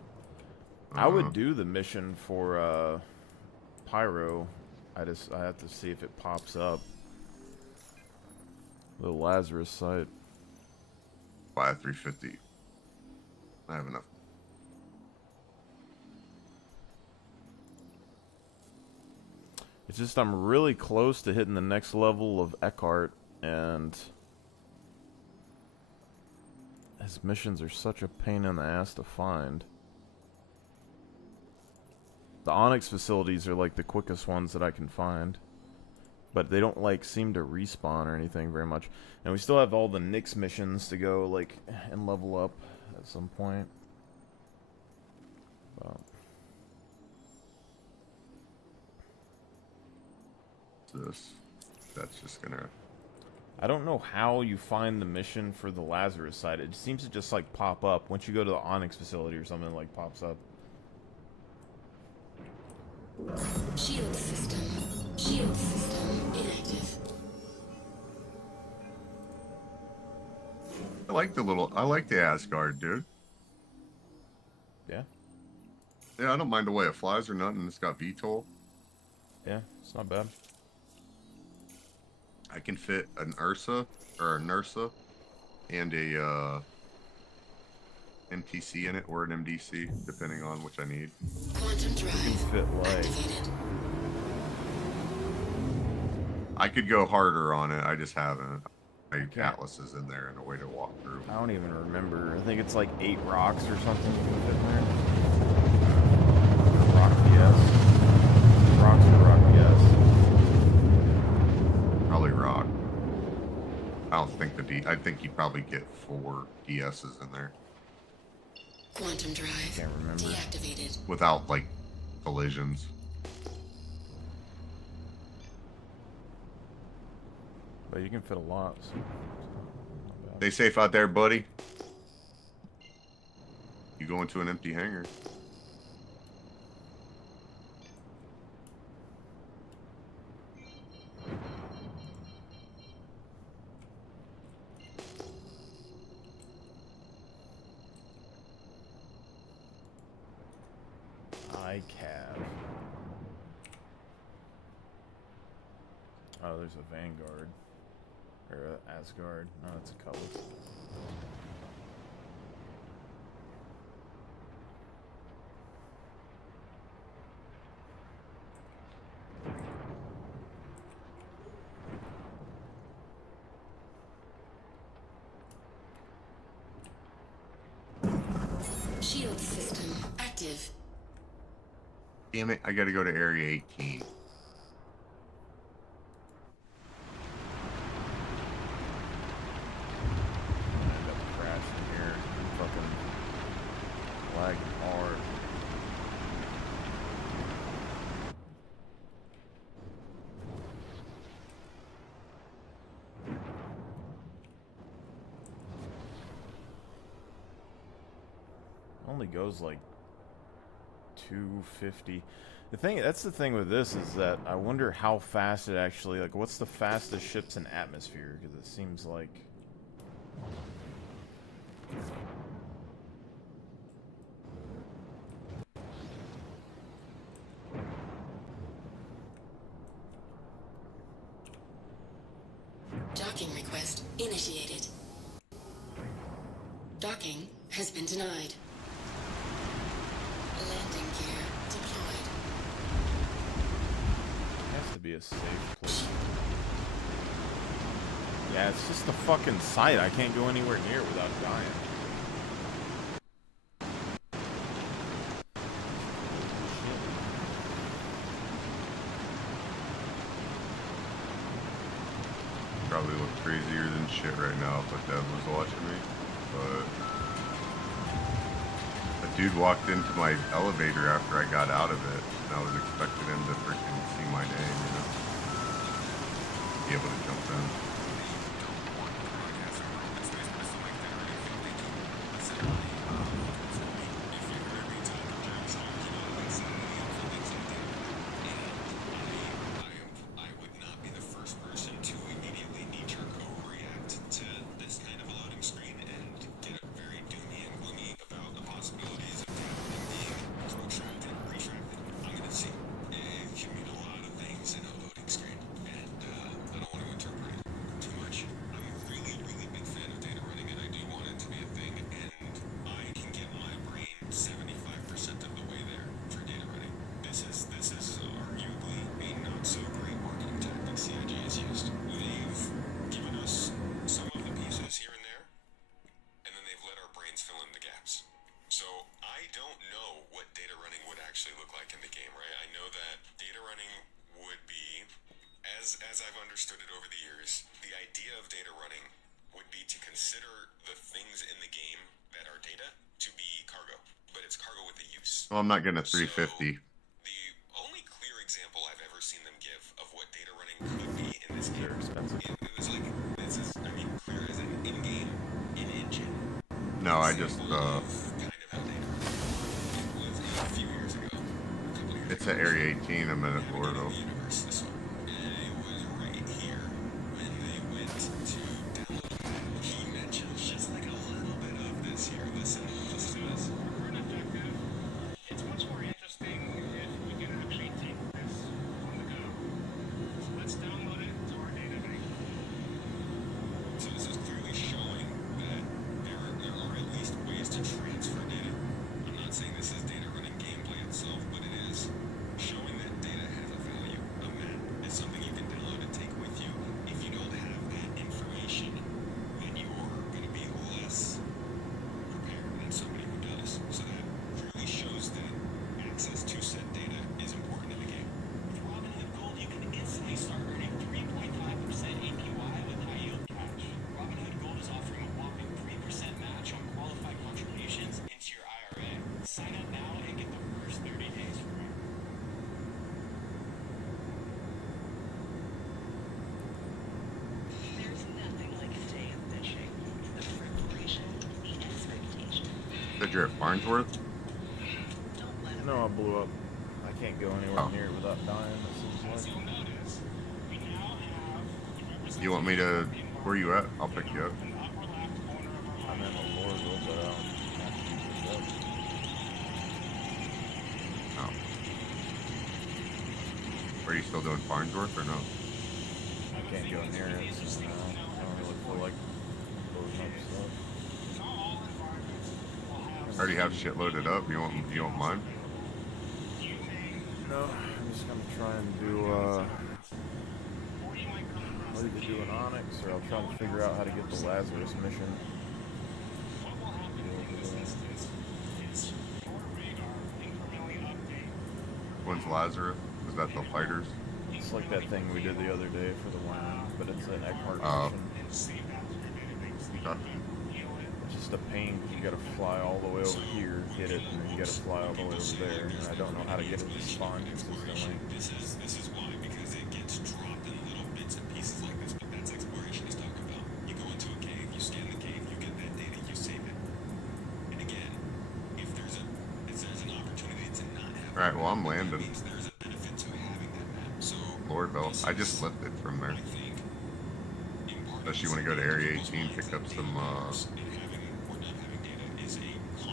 I would do the mission for Pyro. I have to see if it pops up. The Lazarus site. Buy a 350. I have enough. It's just I'm really close to hitting the next level of Eckhart, and his missions are such a pain in the ass to find. The Onyx facilities are like the quickest ones that I can find, but they don't like seem to respawn or anything very much. And we still have all the Nyx missions to go like and level up at some point. But That's just gonna. I don't know how you find the mission for the Lazarus site. It seems to just like pop up once you go to the Onyx facility or something. Like pops up. Shield system inactive. I like the Asgard, dude. Yeah, Yeah, I don't mind the way it flies or nothing. It's got VTOL. yeah, it's not bad. I can fit an Ursa or a Nursa and a MTC in it, or an MDC, depending on which I need. Quantum You can drive fit like activated. I could go harder on it. I just haven't. My can't. Atlas is in there and a way to walk through. I don't even remember. I think it's like 8 rocks or something you can fit in there. Rock PS. I don't think I think you probably get 4 DSs in there Quantum drive Can't remember. deactivated. without like collisions. But you can fit a lot. So not bad. Stay safe out there, buddy. You go into an empty hangar. ICAV. Oh, there's a Vanguard. Or a Asgard. No, it's a Cutlass. Shield system active. Damn it, I gotta go to Area 18. I end up crashing here. Fucking lagging hard. Only goes like 250. That's the thing with this is that I wonder how fast it actually, like, what's the fastest ships in atmosphere? Because it seems like Docking request initiated. Docking has been denied. Landing gear deployed. it has to be a safe place. Yeah, it's just the fucking site. I can't go anywhere near it without dying. Probably look crazier than shit right now if my dad was watching me. But a dude walked into my elevator after I got out of it, and I was expecting him to freaking see my name, you know? Be able to jump in. As I've understood it over the years, the idea of data running would be to consider the things in the game that are data to be cargo, but it's cargo with a use. Well, I'm not getting a 350. So, the only clear example I've ever seen them give of what data running could be in this game, it was like, this is, I mean, clear as an in-game, in-engine. No, I just, kind of how data running. It was a few years ago. A couple years it's ago. at Area 18. I'm in a Florida. Universe, this one. He mentions just like a little bit of this here. Listen to this. Current objective. It's much more interesting if we can actually take this on the go. So let's download it to our database. So this is clearly showing that there are at least ways to transfer data. I'm not saying this is data running gameplay itself, but it is showing that data has a value, a map. You're at Farnsworth? No, I blew up. I can't go anywhere near it without dying. It seems like. You want me to... Where you at? I'll pick you up. I'm in the Lorville, but I don't have to use it. Oh. Are you still doing Farnsworth or no? I can't go near it, so no, I don't really feel like loading up stuff. I already have shit loaded up. You want mine? No, I'm just gonna try and do I'll either do an Onyx or I'll try to figure out how to get the Lazarus mission. When's Lazarus? Is that the fighters? It's like that thing we did the other day for the worm, but it's an Eckhart mission. It's just a pain because you gotta fly all the way over here, hit it, and then you gotta fly all the way over there. And I don't know how to get it to spawn consistently. This is why, because it gets dropped in little bits and pieces like this, but that's exploration he's talking about. You go into a cave, you scan the cave, you get that data, you save it. And again, if there's an opportunity to not have Alright, well I'm landing. there's a benefit to having that map. So Lordville. I just lifted from there. Unless you want to go to Area 18, pick up some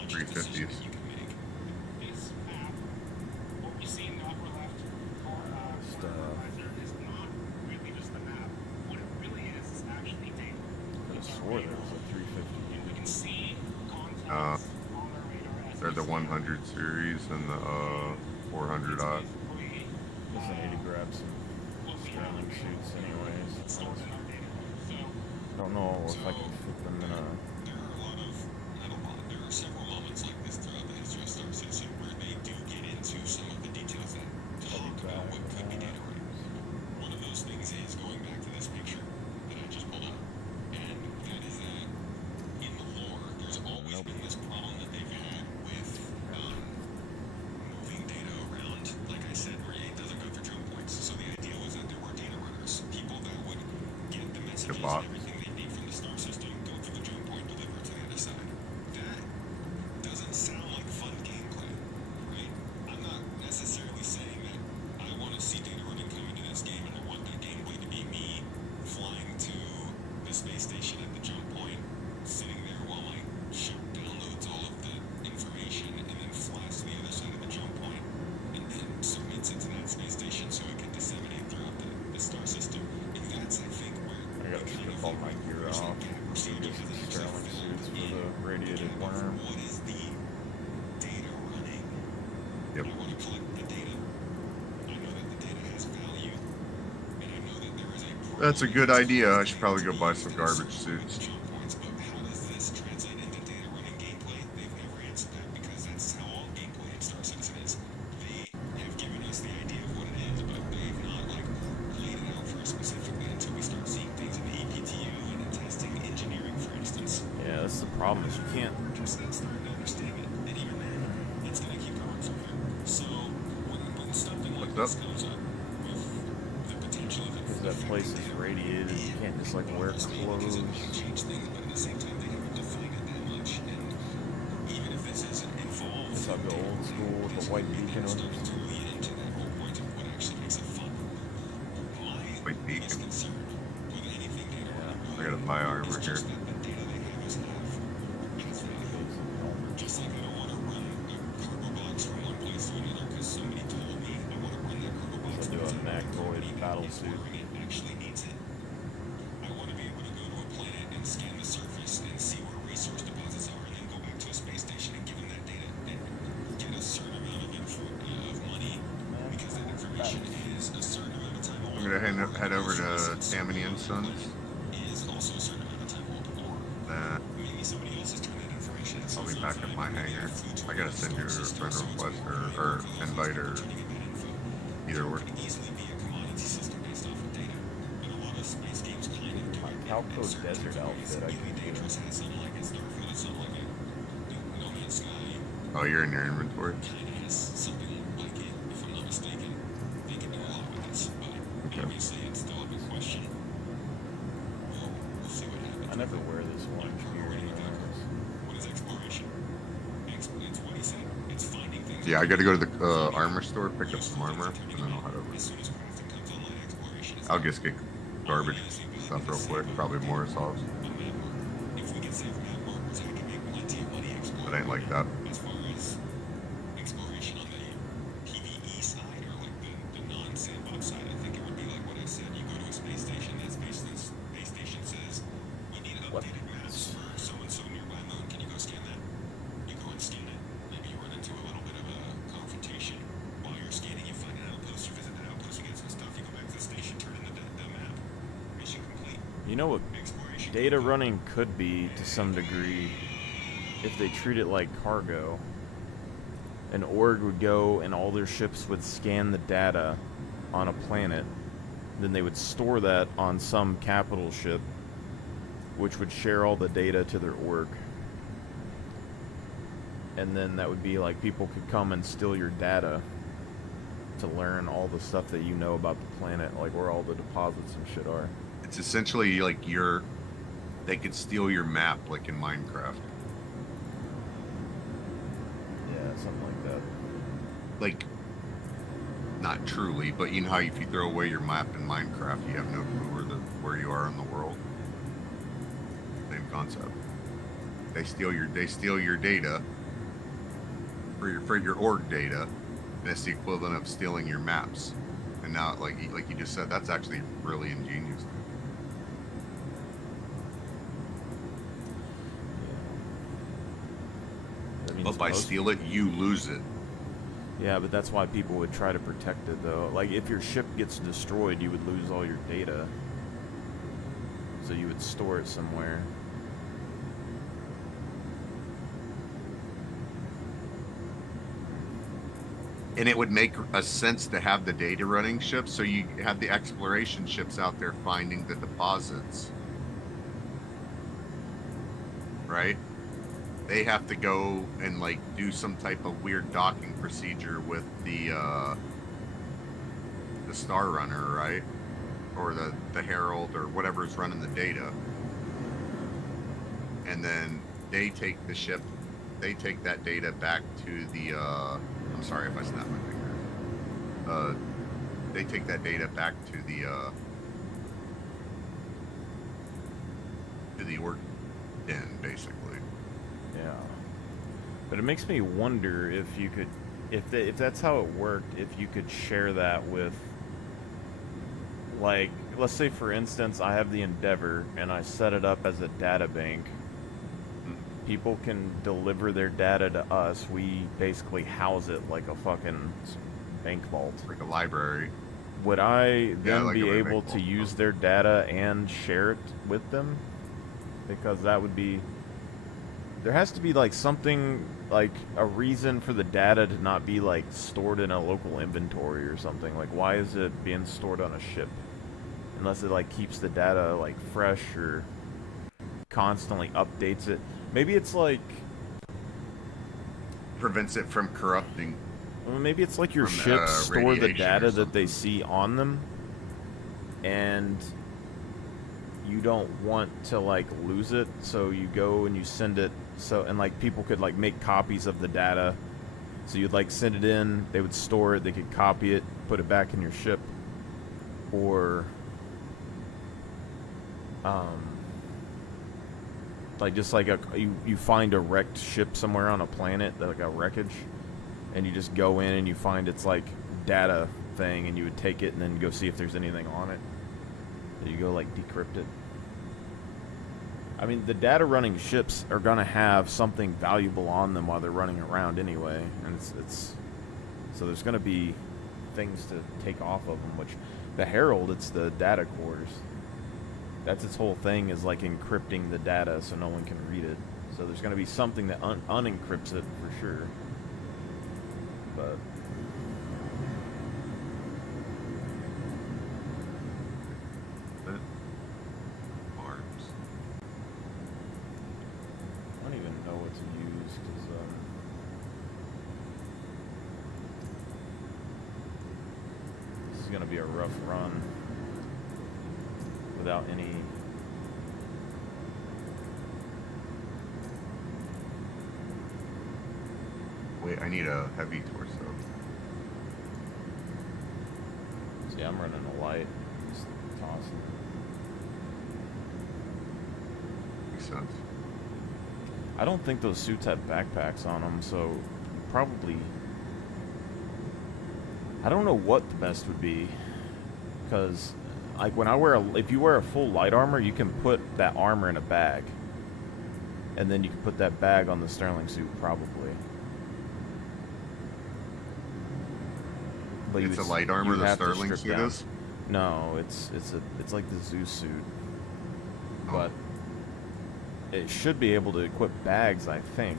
350s. I swore there was a 350. They're the 100 series and the 400 odd. Listen, I need to grab some Sterling suits anyways. I don't know if I can fit them in a... There are several moments like this throughout the history of Star Citizen where they do get into some of the details that talk about what could be data running. One of those things is going back to this picture that I just pulled up, and that is that in the lore, there's always been this problem that they've had with moving data around, like I said, where it doesn't go through drone points. So the idea was that there were data runners, people that would get the messages and everything they need from the star system, go through the drone point, deliver it to the other side. That doesn't sound like fun gameplay, right? I'm not necessarily saying that I want to see data running come into this game and I want that gameplay to be me flying to the space station at the jump point, sitting there while my ship downloads all of the information and then flies to the other side of the jump point and then submits it to that space station so it can disseminate throughout the star system. And that's, I think, where I gotta strip all my gear off. Do just the Sterling suits with a radiated worm. what is the data running? Yep. I want to collect the data. I know that the data has value, and I know that there is a That's a good idea. I should probably go buy some garbage suits. jump points, but how does this translate into data running gameplay? They've never answered that because that's how all gameplay in Star Citizen is. They have given us the idea of what it is, but they've not laid it out for us specifically until we start seeing things in the EPTU and in testing engineering, for instance. Yeah, that's the problem is you can't... Just starting to understand it, and even then, it's gonna keep going from there. So when something like this comes up with the potential of it, Because that place is radiated, you can't just like wear clothes. change things, but at the same time, they haven't defined it that much. And even if this isn't involved, It's like the old school with the white beacon on it. to lead into that whole point of what actually makes it fun. My White beacon. biggest concern with anything data running I gotta buy armor here. is that the data they have is have just like I don't want to run a cargo box from one place to another because somebody told me I want to run that cargo box. So do a because Mac Void battle it's suit. wearing it actually needs it. I want to be able to go to a planet and scan the surface and see where resource deposits are, and then go back to a space station and give them that data and get a certain amount of money because that information is a certain amount of time old. I'm gonna head over to Tammany and Sons. Is also a certain amount of time old, or maybe somebody else has turned that information. And so I'll be it's back not at my hangar. I gotta send you a friend request or invite or either way. easily be a commodity system based off of data. And a lot of space games kind of do My it. Calco Desert outfit I Really can do. Dangerous has something like it. Starfield has something like it. No Man's Sky Oh, you're in your inventory? kind of has something like it, if I'm not mistaken. They can do a lot with it, but Okay. obviously it's still a big question. We'll see what happens. I never wear this orange gear anyways. What is exploration? Yeah, I gotta go to the armor store, pick up some armor, and then I'll head over. I'll just get garbage stuff real quick, probably Morris Hobbs. It ain't like that. As far as exploration on the PvE side or like the non-sandbox side, I think it would be like what I said. You go to a space station, that space station says you need updated maps for so-and-so nearby moon. Can you go scan that? You go and scan it. Maybe you run into a little bit of a confrontation. While you're scanning, you find an outpost, you visit that outpost, you get some stuff, you go back to the station, turn in the map. Mission complete. You know what Exploration data running could be to some degree if they treat it like cargo. An org would go and all their ships would scan the data on a planet. Then they would store that on some capital ship, which would share all the data to their org. And then that would be like people could come and steal your data to learn all the stuff that you know about the planet, like where all the deposits and shit are. It's essentially like they could steal your map like in Minecraft. Yeah, something like that. Like, not truly, but you know how if you throw away your map in Minecraft, you have no clue where you are in the world. Same concept. They steal your data for your org data, and it's the equivalent of stealing your maps. And now, like you just said, that's actually really ingenious. But by steal it, you lose it. Yeah, but that's why people would try to protect it, though. Like, if your ship gets destroyed, you would lose all your data. So you would store it somewhere. And it would make a sense to have the data running ships, so you have the exploration ships out there finding the deposits. Right? They have to go and like do some type of weird docking procedure with the Star Runner, right? Or the Herald or whatever's running the data. And then they take the ship, they take that data back to the I'm sorry if I snap my finger. They take that data back to the org den, basically. Yeah. But it makes me wonder if you could, if that's how it worked, if you could share that with, like, let's say for instance, I have the Endeavor and I set it up as a data bank. People can deliver their data to us. We basically house it like a fucking bank vault. Like a library. Would I then like be a able bank to vault. use their data and share it with them? Because that would be... There has to be like something, like a reason for the data to not be like stored in a local inventory or something. Like, why is it being stored on a ship? Unless it like keeps the data like fresh or constantly updates it. Maybe it's like... Prevents it from corrupting. Well, maybe it's like your From, ships store the radiation or data that they something. see on them, and you don't want to like lose it, so you go and you send it. So, and like people could like make copies of the data, so you'd like send it in, they would store it, they could copy it, put it back in your ship, or like just like you find a wrecked ship somewhere on a planet, like a wreckage, and you just go in and you find its like data thing, and you would take it and then go see if there's anything on it. So you go like decrypt it. I mean, the data running ships are gonna have something valuable on them while they're running around anyway, and it's so there's gonna be things to take off of them. Which the Herald, it's the data cores. That's its whole thing, is like encrypting the data so no one can read it. So there's gonna be something that unencrypts it for sure. But Arms. I don't even know what to use, because this is gonna be a rough run without any. Wait, I need a heavy torso. See, I'm running a light. Just tossing. Makes sense. I don't think those suits have backpacks on them, so probably. I don't know what the best would be, because like when I wear if you wear a full light armor, you can put that armor in a bag, and then you can put that bag on the Sterling suit probably. But It's a light armor, the Sterling suit down. is? No, it's like the Zeus suit, but it should be able to equip bags, I think.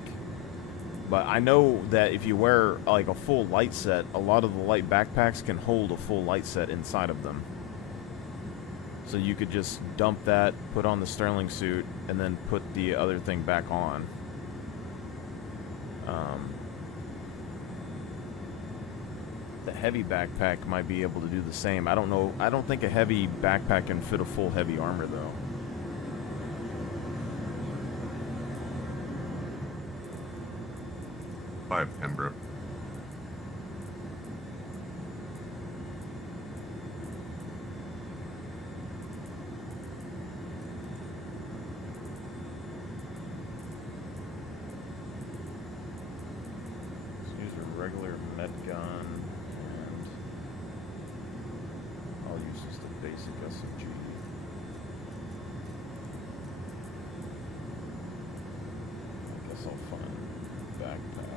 But I know that if you wear like a full light set, a lot of the light backpacks can hold a full light set inside of them. So you could just dump that, put on the Sterling suit, and then put the other thing back on. The heavy backpack might be able to do the same. I don't know. I don't think a heavy backpack can fit a full heavy armor though. Pembroke. Let's use a regular med gun, and I'll use just a basic SMG. I guess I'll find a backpack.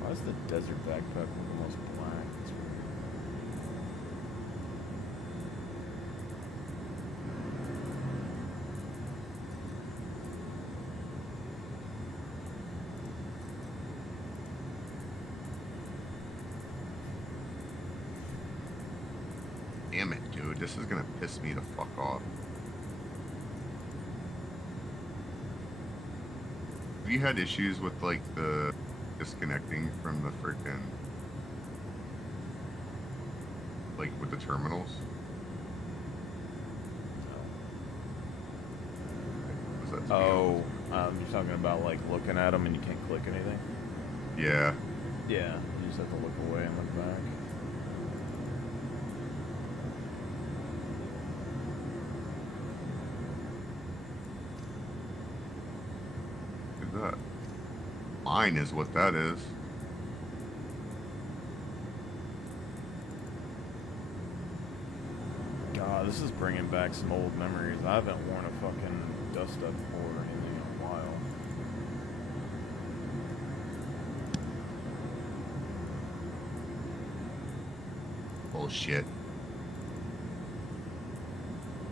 Why is the desert backpack almost black? It's weird. Damn it, dude. This is gonna piss me the fuck off. Have you had issues with, like, the disconnecting from the frickin'... like, with the terminals? Was that to be Oh, you're talking about like looking at them and you can't click anything? honest? Yeah. Yeah, you just have to look away and look back. Look at that. Mine is what that is. God, this is bringing back some old memories. I haven't worn a fucking dust up or anything in a while. Bullshit.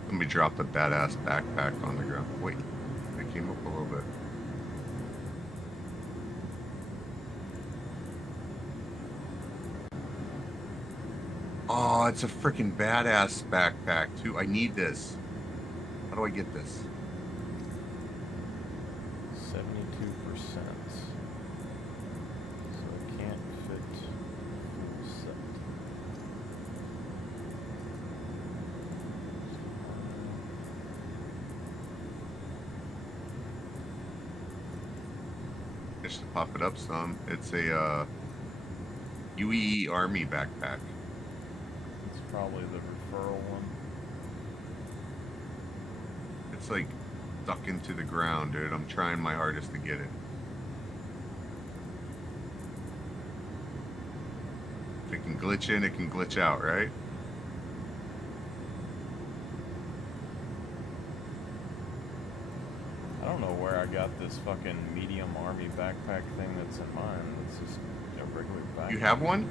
Let me drop the badass backpack on the ground. Wait, it came up a little bit. Oh, it's a freaking badass backpack too. I need this. How do I get this? 72%. So it can't fit full set. Just to pop it up some. It's a UEE Army backpack. It's probably the referral one. It's like stuck into the ground, dude. I'm trying my hardest to get it. If it can glitch in, it can glitch out, right? I don't know where I got this fucking medium army backpack thing that's in mine. It's just a regular backpack. You have one?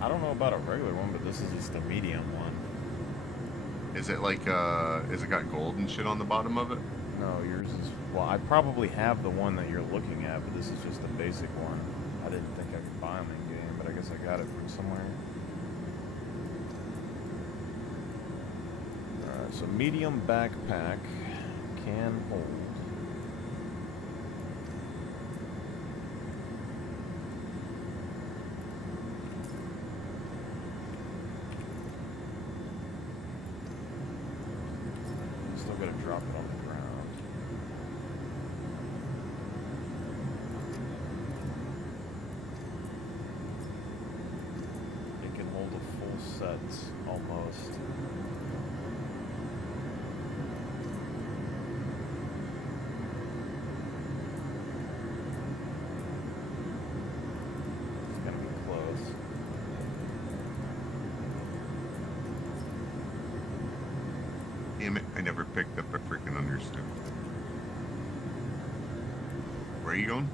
I don't know about a regular one, but this is just a medium one. Is it like, is it got gold and shit on the bottom of it? No, yours is... Well, I probably have the one that you're looking at, but this is just a basic one. I didn't think I could buy them in-game, but I guess I got it from somewhere. Alright, so medium backpack can hold. list. It's gonna be close. Damn it, I never picked up a freaking undersuit. Where are you going?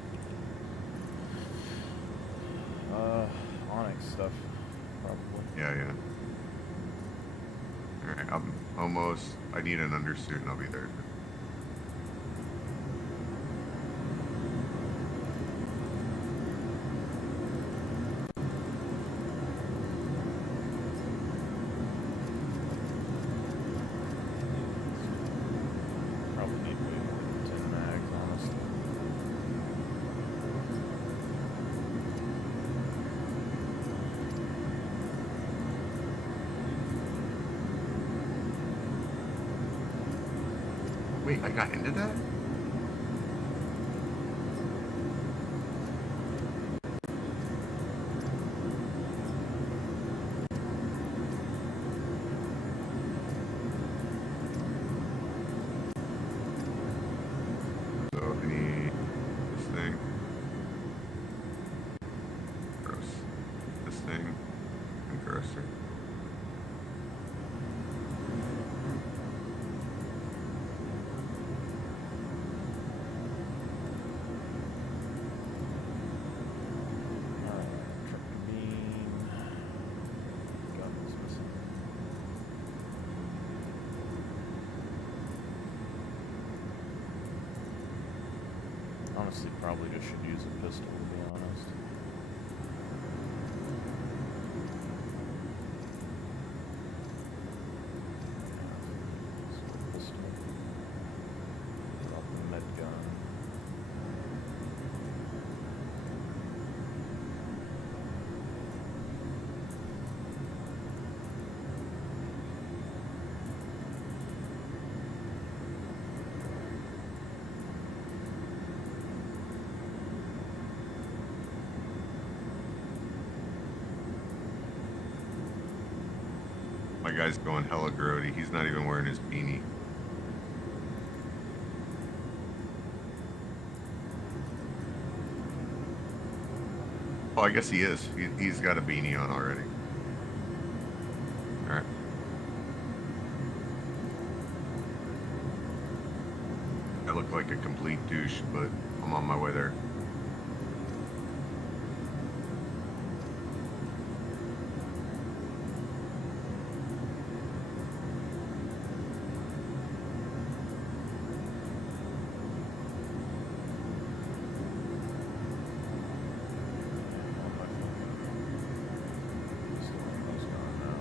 Onyx stuff, probably. Yeah. Alright, I'm almost... I need an undersuit and I'll be there. Probably need way more than 10 mags, honestly. Wait, I got into that? So I need this thing. Gross. This thing. And cursor. Triple beam. Guns missing. Honestly, probably just should use a pistol, to be honest. Pistol. Drop the med gun. My guy's going hella grody. He's not even wearing his beanie. Oh, I guess he is. He's got a beanie on already. Alright. I look like a complete douche, but I'm on my way there. On my phone. Still almost gone now.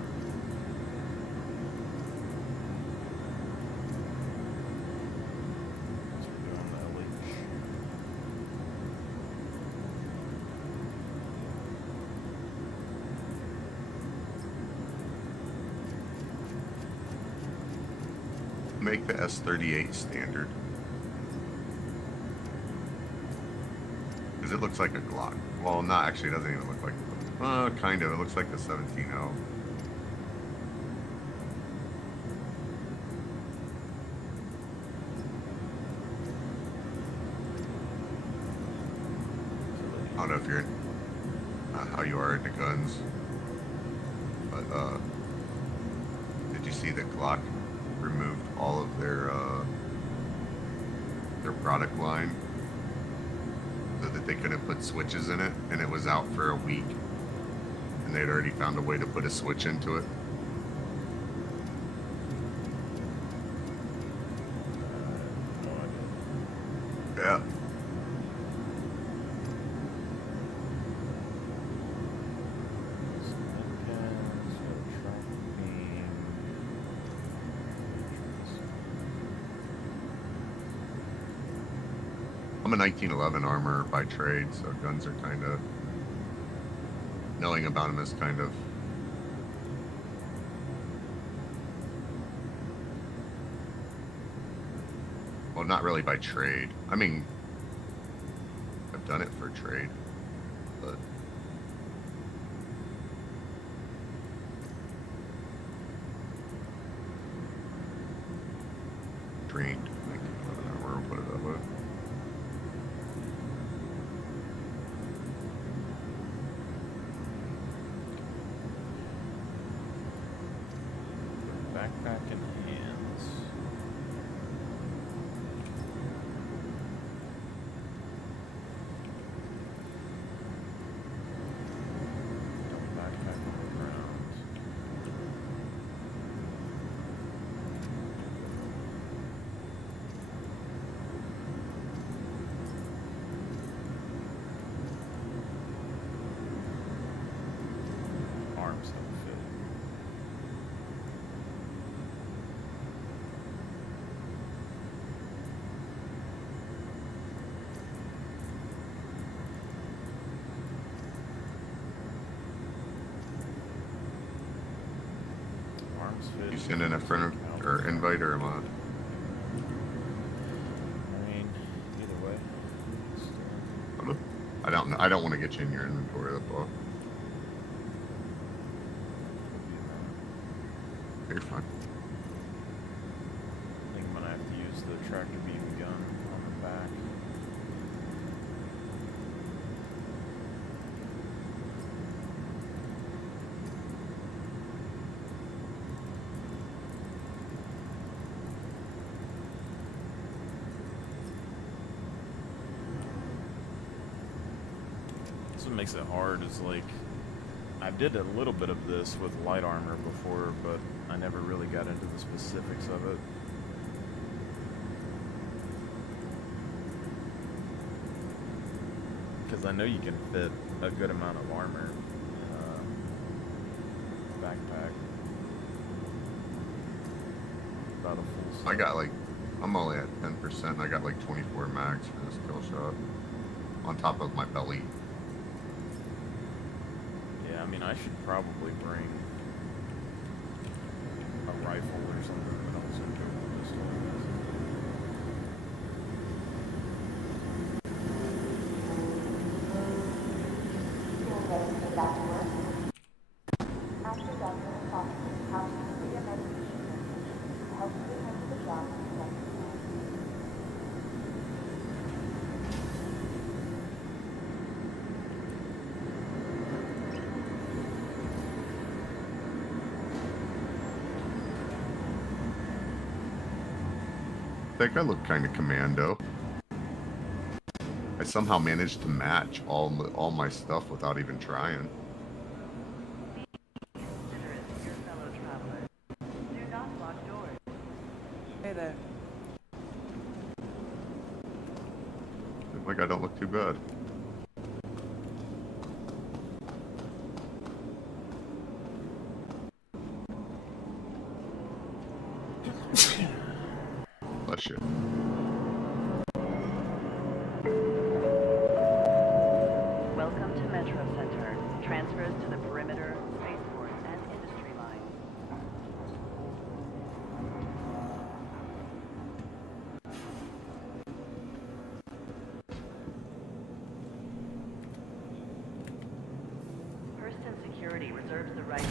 Guess we're doing the LH. Make the S38 standard. Because it looks like a Glock. Well, not actually, it doesn't even look like it. Kind of. It looks like the 17-0. I don't know if you're how you are into guns, but did you see that Glock removed all of their product line so that they couldn't put switches in it, and it was out for a week, and they'd already found a way to put a switch into it. No idea. Yeah. I'm a 1911 armor by trade, so guns are kind of... Knowing about them is kind of... Well, not really by trade. I mean, I've done it for trade, but... fit. You sending a friend or invite or am I? I mean, either way. I don't want to get you in your inventory. That's all. You're fine. I think I'm gonna have to use the tractor beam gun on the back. That's what makes it hard is like I did a little bit of this with light armor before, but I never really got into the specifics of it. Because I know you can fit a good amount of armor in a backpack. About a full set. I got like, I'm only at 10%. I got like 24 mags for this kill shot on top of my belly. Yeah, I mean, I should probably bring a rifle or something, but also do a pistol. I think I look kind of commando. I somehow managed to match all my stuff without even trying. Hey there. Seems like I don't look too bad. Bless you. Welcome to Metro Center. Transfers to the perimeter, spaceport, and industry lines. Hurston Security reserves the right